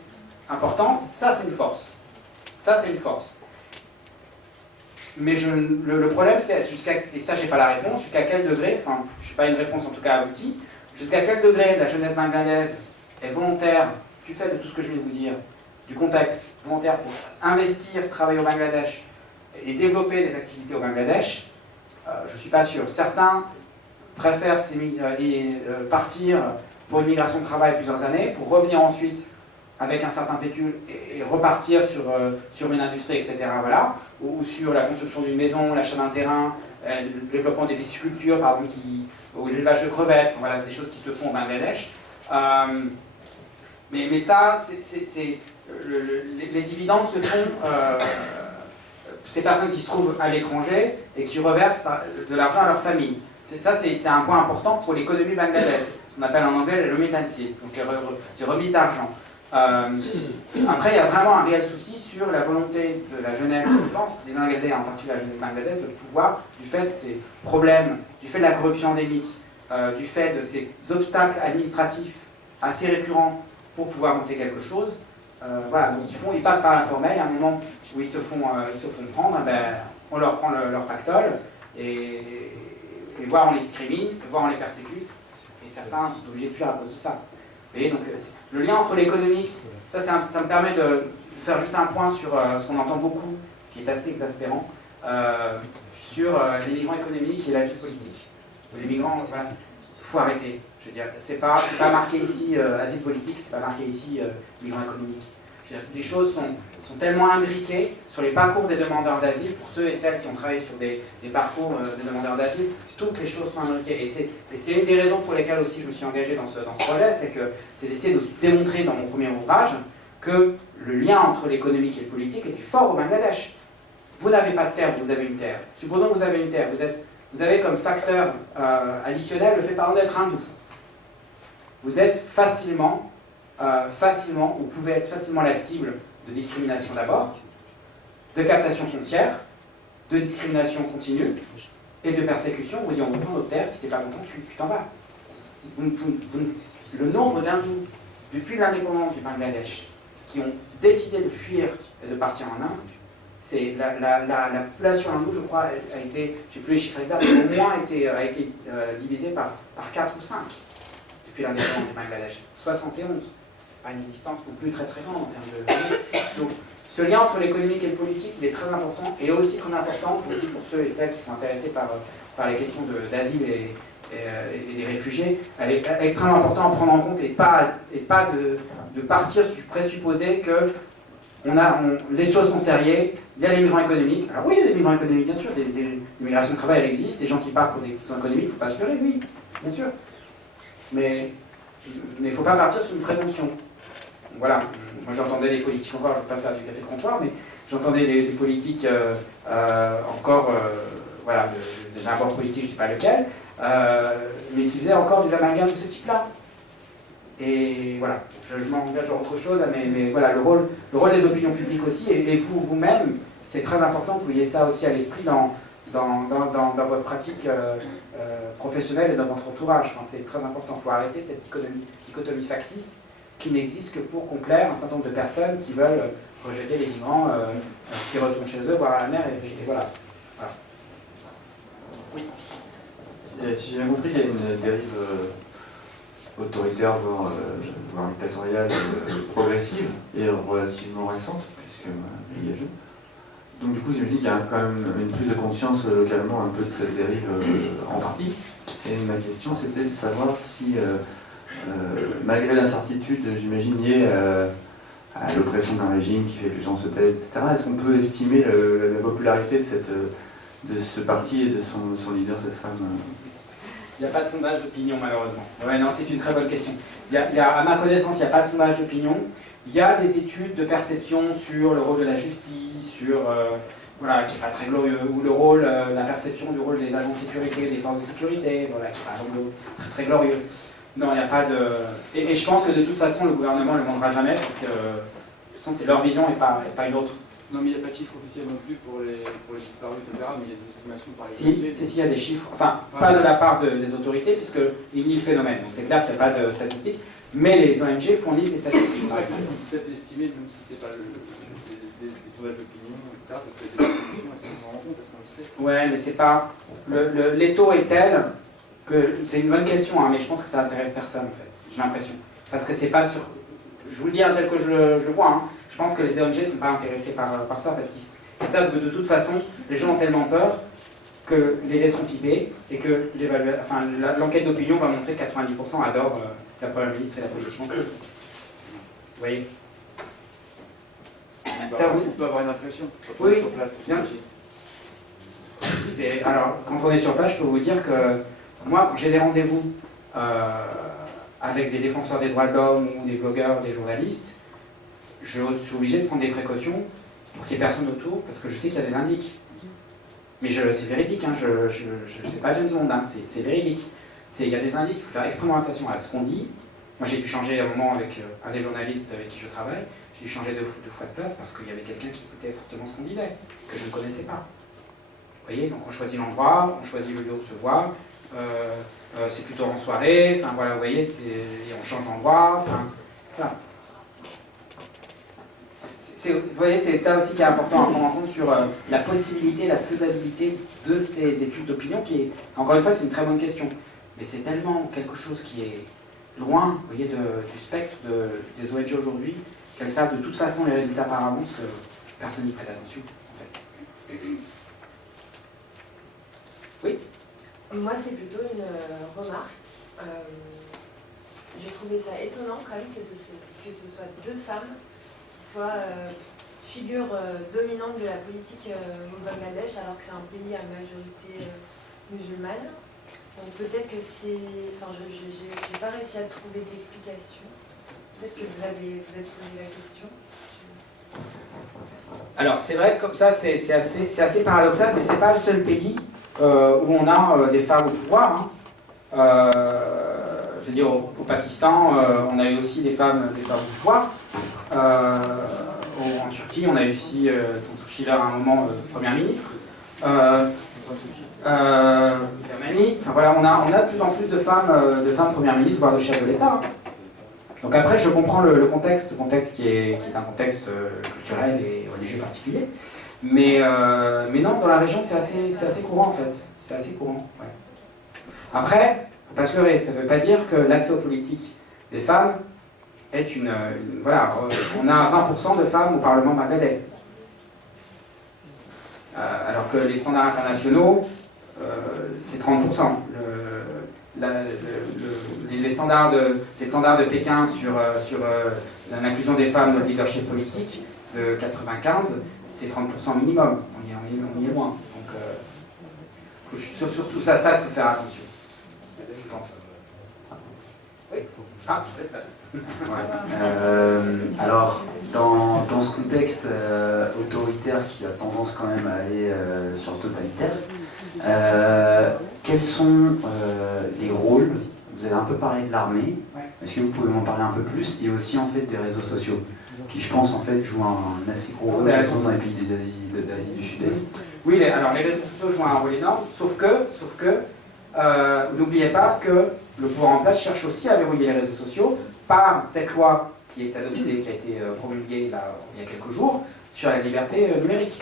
importante, ça c'est une force. Ça c'est une force. Mais le problème c'est, et ça j'ai pas la réponse, jusqu'à quel degré, enfin je n'ai pas une réponse en tout cas aboutie, jusqu'à quel degré la jeunesse bangladaise est volontaire, du fait de tout ce que je viens de vous dire, du contexte, volontaire pour investir, travailler au Bangladesh et développer des activités au Bangladesh, je ne suis pas sûr. Certains préfèrent partir pour une migration de travail plusieurs années, pour revenir ensuite avec un certain pécule et repartir sur une industrie, etc. Voilà, ou sur la construction d'une maison, l'achat d'un terrain, le développement des piscicultures, par exemple, ou l'élevage de crevettes, voilà, c'est des choses qui se font au Bangladesh. Mais ça, les dividendes se font, ces personnes qui se trouvent à l'étranger et qui reversent de l'argent à leur famille. Ça, c'est un point important pour l'économie bangladaise. On appelle en anglais les remittances, donc c'est remise d'argent. Après, il y a vraiment un réel souci sur la volonté de la jeunesse, je pense, des Bangladais, en particulier la jeunesse bangladaise, de pouvoir, du fait de ces problèmes, du fait de la corruption endémique, du fait de ces obstacles administratifs assez récurrents pour pouvoir monter quelque chose. Voilà, donc ils passent par l'informel, et à un moment où ils se font prendre, ben, on leur prend leur pactole, et voire on les discrimine, voire on les persécute, et certains sont obligés de fuir à cause de ça. Et donc le lien entre l'économie, ça me permet de faire juste un point sur ce qu'on entend beaucoup, qui est assez exaspérant, sur les migrants économiques et l'asile politique. Les migrants, voilà, il faut arrêter. Je veux dire, c'est pas marqué ici asile politique, c'est pas marqué ici migrants économiques. Je veux dire, les choses sont tellement imbriquées sur les parcours des demandeurs d'asile, pour ceux et celles qui ont travaillé sur des parcours de demandeurs d'asile, toutes les choses sont imbriquées. Et c'est une des raisons pour lesquelles aussi je me suis engagé dans ce projet, c'est d'essayer de démontrer dans mon premier ouvrage que le lien entre l'économique et le politique était fort au Bangladesh. Vous n'avez pas de terre, vous avez une terre. Supposons que vous avez une terre, vous avez comme facteur additionnel le fait par exemple d'être hindou. Vous êtes facilement, vous pouvez être facilement la cible de discrimination d'abord, de captation foncière, de discrimination continue et de persécution. Vous dites on reprend notre terre, si t'es pas content, tu t'en vas. Le nombre d'hindous depuis l'indépendance du Bangladesh qui ont décidé de fuir et de partir en Inde, c'est la population hindoue, je crois, a été, je n'ai plus les chiffres exacts, mais au moins a été divisée par 4 ou 5 depuis l'indépendance du Bangladesh. 71, pas une distance non plus très très grande en termes de... Donc, ce lien entre l'économique et le politique, il est très important, et aussi très important, je vous le dis pour ceux et celles qui sont intéressés par les questions d'asile et des réfugiés, elle est extrêmement importante à prendre en compte, et pas de partir du présupposé que les choses sont sérieuses, il y a les migrants économiques. Alors oui, il y a des migrants économiques, bien sûr, l'immigration de travail, elle existe, des gens qui partent pour des questions économiques, il ne faut pas se leurrer, oui, bien sûr. Mais il ne faut pas partir sur une présomption. Voilà, moi j'entendais des politiques encore, je ne veux pas faire du café de comptoir, mais j'entendais des politiques voilà, de n'importe politique, je ne dis pas lequel, mais qui faisaient encore des amalgames de ce type-là. Et voilà, je m'engage sur autre chose, mais voilà, le rôle des opinions publiques aussi, et vous-même, c'est très important que vous ayez ça aussi à l'esprit dans votre pratique professionnelle et dans votre entourage. Enfin, c'est très important, il faut arrêter cette dichotomie factice qui n'existe que pour complaire un certain nombre de personnes qui veulent rejeter les migrants qui retournent chez eux, voir la mer, et voilà. Oui. Si j'ai bien compris, il y a une dérive autoritaire, voire dictatoriale, progressive et relativement récente, puisque il y a jeune. Donc du coup, j'imagine qu'il y a quand même une prise de conscience localement un peu de cette dérive en partie. Et ma question, c'était de savoir si, malgré l'incertitude, j'imagine, liée à l'oppression d'un régime qui fait que les gens se taisent, etc., est-ce qu'on peut estimer la popularité de ce parti et de son leader, cette femme Il n'y a pas de sondage d'opinion, malheureusement. Ouais, non, c'est une très bonne question. À ma connaissance, il n'y a pas de sondage d'opinion. Il y a des études de perception sur le rôle de la justice, sur, voilà, qui n'est pas très glorieux, ou le rôle, la perception du rôle des agents de sécurité, des forces de sécurité, voilà, qui n'est pas très, très glorieux. Non, il n'y a pas de... Et je pense que de toute façon, le gouvernement ne le montrera jamais, parce que, de toute façon, c'est leur vision et pas une autre. Non, mais il n'y a pas de chiffres officiels non plus pour les disparus, etc. Mais il y a des estimations par les Si, il y a des chiffres. Enfin, pas de la part des autorités, puisqu'ils nient le phénomène. Donc c'est clair qu'il n'y a pas de statistiques. Mais les ONG fournissent des statistiques. Par exemple, on peut peut-être estimer, même si ce n'est pas des sondages d'opinion, etc., ça peut être des estimations, est-ce qu'on s'en rend compte, est-ce qu'on le sait? Ouais, mais c'est pas... L'étau est tel que... C'est une bonne question, hein, mais je pense que ça intéresse personne, en fait. J'ai l'impression. Parce que c'est pas sur... Je vous le dis hein, tel que je le vois, hein. Je pense que les ONG ne sont pas intéressés par ça, parce qu'ils savent que de toute façon, les gens ont tellement peur que les dés sont pipés, et que l'enquête d'opinion va montrer que 90% adorent la Première ministre et la politique en cours. Vous voyez? On peut avoir une impression. Oui, sur place. Bien. Alors, quand on est sur place, je peux vous dire que moi, quand j'ai des rendez-vous avec des défenseurs des droits de l'homme, ou des blogueurs, des journalistes, je suis obligé de prendre des précautions pour qu'il n'y ait personne autour, parce que je sais qu'il y a des indices. Mais c'est véridique, hein, je ne sais pas James Bond, hein, c'est véridique. Il y a des indices, il faut faire extrêmement attention à ce qu'on dit, Moi j'ai dû changer à un moment avec un des journalistes avec qui je travaille, j'ai dû changer deux fois de place parce qu'il y avait quelqu'un qui écoutait fortement ce qu'on disait, que je ne connaissais pas. Vous voyez, donc on choisit l'endroit, on choisit le lieu où se voir, c'est plutôt en soirée, enfin voilà, vous voyez, et on change d'endroit, enfin voilà. Vous voyez, c'est ça aussi qui est important à prendre en compte sur la possibilité, la faisabilité de ces études d'opinion, qui est, encore une fois, c'est une très bonne question. Mais c'est tellement quelque chose qui est loin, vous voyez, du spectre des ONG aujourd'hui, qu'elles savent de toute façon les résultats par avance que personne n'y prête attention, en fait. Oui. Moi, c'est plutôt une remarque. J'ai trouvé ça étonnant quand même que ce soit deux femmes qui soient figures dominantes de la politique au Bangladesh, alors que c'est un pays à majorité musulmane. Donc peut-être que c'est... Enfin, je n'ai pas réussi à trouver d'explication. Peut-être que vous êtes posé la question. Alors, c'est vrai, comme ça, c'est assez paradoxal, mais c'est pas le seul pays où on a des femmes au pouvoir. Hein. Je veux dire, au Pakistan, on a eu aussi des femmes au pouvoir. En Turquie, on a eu aussi Tansu Çiller à un moment première ministre. Enfin, voilà, on a de plus en plus de femmes premières ministres, voire de chefs de l'État. Hein. Donc après, je comprends le contexte qui est un contexte culturel et religieux particulier. Mais non, dans la région, c'est assez courant en fait. C'est assez courant. Ouais. Après, faut pas se leurrer, ça ne veut pas dire que l'accès aux politiques des femmes est voilà, on a 20% de femmes au Parlement bangladais. Alors que les standards internationaux, c'est 30%. Les standards de Pékin sur l'inclusion des femmes dans le leadership politique de 95, c'est 30% minimum. On y est loin. Donc, surtout ça, il faut faire attention. Je pense. Oui. Ah, je fais de place. Ouais. Alors, dans ce contexte autoritaire qui a tendance quand même à aller sur le totalitaire, quels sont les rôles? Vous avez un peu parlé de l'armée. Est-ce que vous pouvez m'en parler un peu plus? Et aussi en fait des réseaux sociaux, qui je pense en fait jouent un assez gros rôle dans les pays d'Asie du Sud-Est. Oui, alors les réseaux sociaux jouent un rôle énorme, sauf que n'oubliez pas que le pouvoir en place cherche aussi à verrouiller les réseaux sociaux par cette loi qui est adoptée, qui a été promulguée il y a quelques jours, sur la liberté numérique.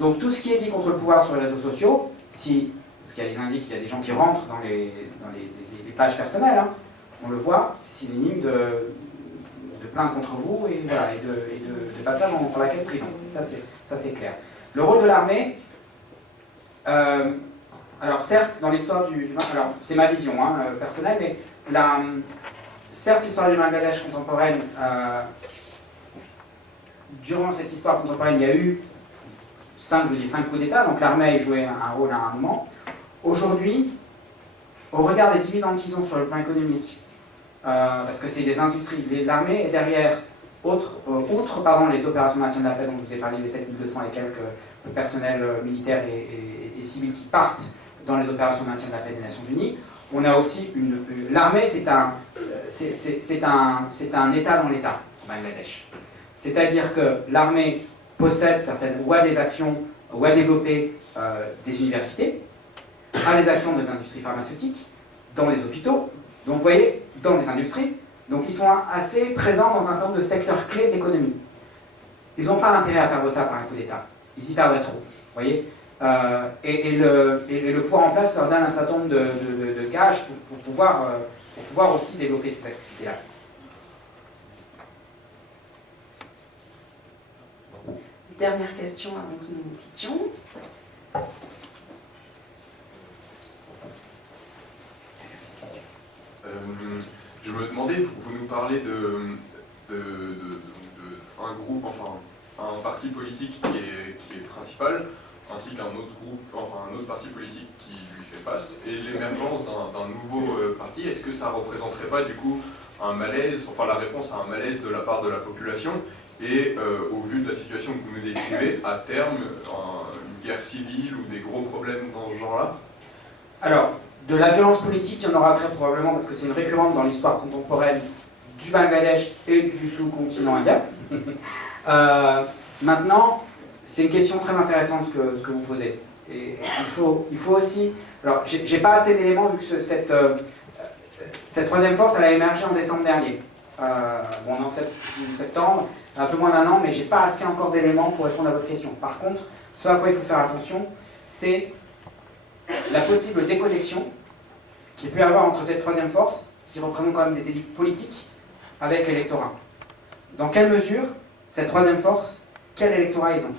Donc tout ce qui est dit contre le pouvoir sur les réseaux sociaux, parce qu'il y a des indices, il y a des gens qui rentrent dans les pages personnelles, hein, on le voit, c'est synonyme de plainte contre vous et, voilà, et de passage pour la caisse prison. Ça c'est clair. Le rôle de l'armée, alors certes, dans l'histoire alors c'est ma vision personnelle, mais certes l'histoire du Bangladesh contemporaine, durant cette histoire contemporaine, il y a eu 5 coups d'État, donc l'armée a joué un rôle à un moment. Aujourd'hui, au regard des dividendes qu'ils ont sur le plan économique, parce que c'est des industries, l'armée est derrière, outre les opérations de maintien de la paix dont je vous ai parlé, les 7200 et quelques personnels militaires et civils qui partent dans les opérations de maintien de la paix des Nations Unies, on a aussi l'armée, c'est un État dans l'État, au Bangladesh. C'est-à-dire que l'armée possède certaines, ou a des actions, ou a développé des universités, a des actions dans les industries pharmaceutiques, dans les hôpitaux, donc vous voyez, dans des industries, donc ils sont assez présents dans un certain nombre de secteurs clés de l'économie. Ils n'ont pas intérêt à perdre ça par un coup d'État, ils y perdraient trop, vous voyez. Et le pouvoir en place leur donne un certain nombre de gages pour pouvoir aussi développer ces activités-là. Dernière question avant que nous nous quittions. Je me demandais, vous nous parlez un groupe, enfin un parti politique qui est principal, ainsi qu'un autre groupe, enfin un autre parti politique qui lui fait face, et l'émergence d'un nouveau parti. Est-ce que ça ne représenterait pas du coup un malaise, enfin la réponse à un malaise de la part de la population, et au vu de la situation que vous nous décrivez, à terme, une guerre civile ou des gros problèmes dans ce genre-là? Alors, De la violence politique, il y en aura très probablement parce que c'est une récurrente dans l'histoire contemporaine du Bangladesh et du sous-continent indien. Maintenant, c'est une question très intéressante ce que vous posez. Et il faut aussi... Alors, j'ai pas assez d'éléments vu que cette troisième force, elle a émergé en décembre dernier. Bon, on est en septembre, un peu moins d'un an, mais j'ai pas assez encore d'éléments pour répondre à votre question. Par contre, ce à quoi il faut faire attention, c'est la possible déconnexion qu'il peut y avoir entre cette troisième force, qui représente quand même des élites politiques, avec l'électorat. Dans quelle mesure, cette troisième force, quel électorat ils ont?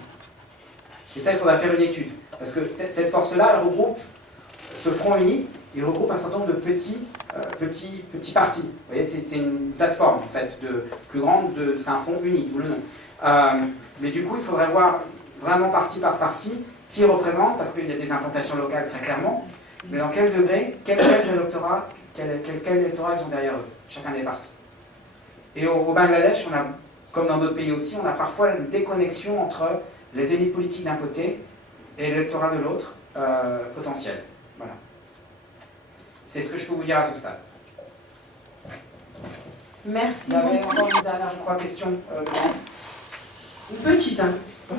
Et ça, il faudra faire une étude. Parce que cette force-là, elle regroupe, ce front uni, il regroupe un certain nombre de petits partis. Vous voyez, c'est une plateforme, en fait, plus grande, c'est un front uni, d'où le nom. Mais du coup, il faudrait voir vraiment parti par parti qui représente, parce qu'il y a des implantations locales très clairement, mais dans quel degré, quel électorat ils ont derrière eux, chacun des partis. Et au Bangladesh, on a, comme dans d'autres pays aussi, on a parfois une déconnexion entre les élites politiques d'un côté et l'électorat de l'autre potentiel. Voilà. C'est ce que je peux vous dire à ce stade. Merci. Il y avait encore une dernière, je crois, question. Une petite, hein. Vous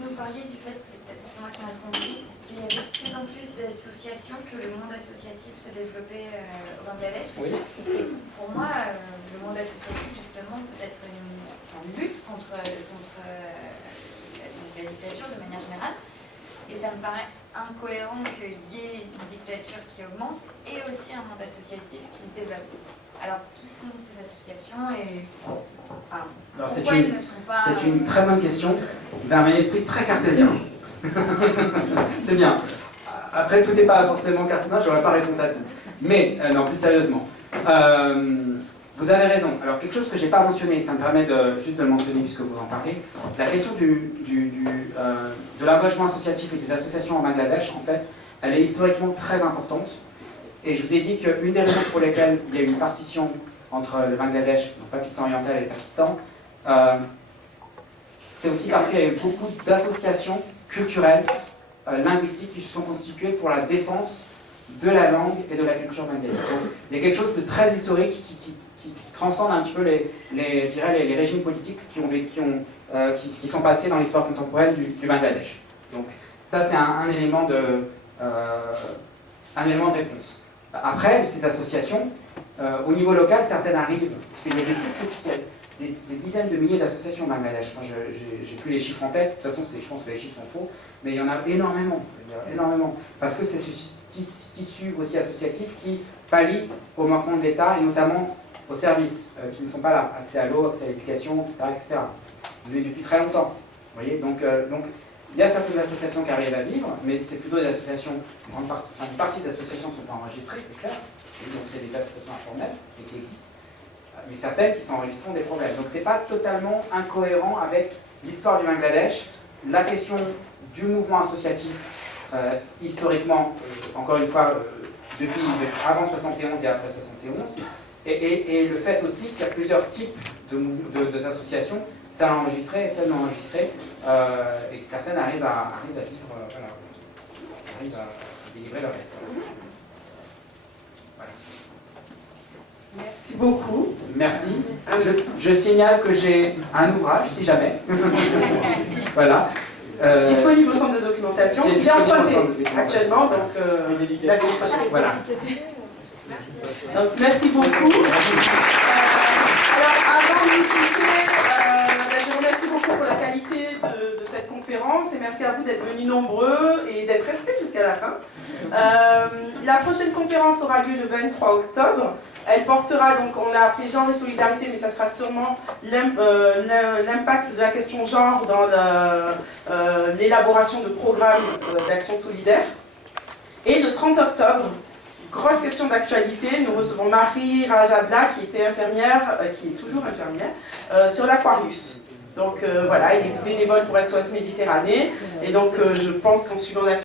nous parliez du fait, c'est moi qui ai répondu, qu'il y avait de plus en plus d'associations, que le monde associatif se développait au Bangladesh. Oui. Et pour moi, le monde associatif, justement, peut être une lutte contre la dictature de manière générale. Et ça me paraît incohérent qu'il y ait une dictature qui augmente et aussi un monde associatif qui se développe. Alors, qui sont ces associations et pourquoi elles ne sont pas... C'est une très bonne question. Vous avez un esprit très cartésien. C'est bien. Après, tout n'est pas forcément cartésien, je n'aurais pas réponse à tout. Mais, non, plus sérieusement. Vous avez raison. Alors, quelque chose que je n'ai pas mentionné, ça me permet juste de le mentionner puisque vous en parlez. La question de l'engagement associatif et des associations en Bangladesh, en fait, elle est historiquement très importante. Et je vous ai dit qu'une des raisons pour lesquelles il y a eu une partition entre le Bangladesh, le Pakistan oriental et le Pakistan, c'est aussi parce qu'il y a eu beaucoup d'associations culturelles, linguistiques qui se sont constituées pour la défense de la langue et de la culture bangladesh. Donc, il y a quelque chose de très historique qui transcende un petit peu les régimes politiques qui sont passés dans l'histoire contemporaine du Bangladesh. Donc ça, c'est un élément de réponse. Après, ces associations, au niveau local, certaines arrivent, parce qu'il y a des toutes petites, des dizaines de milliers d'associations au Bangladesh. Moi, j'ai plus les chiffres en tête, de toute façon, je pense que les chiffres sont faux, mais il y en a énormément, énormément. Parce que c'est ce tissu aussi associatif qui pallie au manquement de l'État, et notamment aux services qui ne sont pas là, accès à l'eau, accès à l'éducation, etc., etc. Depuis très longtemps. Vous voyez, donc il y a certaines associations qui arrivent à vivre, mais c'est plutôt des associations, une partie des associations ne sont pas enregistrées, c'est clair, donc c'est des associations informelles et qui existent, mais certaines qui sont enregistrées ont des problèmes. Donc c'est pas totalement incohérent avec l'histoire du Bangladesh, la question du mouvement associatif, historiquement, encore une fois, depuis avant 71 et après 71, et le fait aussi qu'il y a plusieurs types d'associations, celles enregistrées et celles non enregistrées, et que certaines arrivent à vivre, arrivent à délivrer leur aide. Voilà. Merci beaucoup. Merci. Je signale que j'ai un ouvrage, si jamais. Voilà. Disponible au centre de documentation. Il est emprunté actuellement, donc la semaine prochaine. Voilà. Donc, merci beaucoup. Alors, avant de nous quitter, je vous remercie beaucoup pour la qualité de cette conférence et merci à vous d'être venus nombreux et d'être restés jusqu'à la fin. La prochaine conférence aura lieu le 23 octobre. Elle portera, donc on a appelé genre et solidarité, mais ça sera sûrement l'impact de la question genre dans l'élaboration de programmes d'action solidaire. Et le 30 octobre, grosse question d'actualité, nous recevons Marie Rajabla, qui était infirmière, qui est toujours infirmière, sur l'Aquarius. Donc voilà, elle est bénévole pour SOS Méditerranée, et donc je pense qu'en suivant la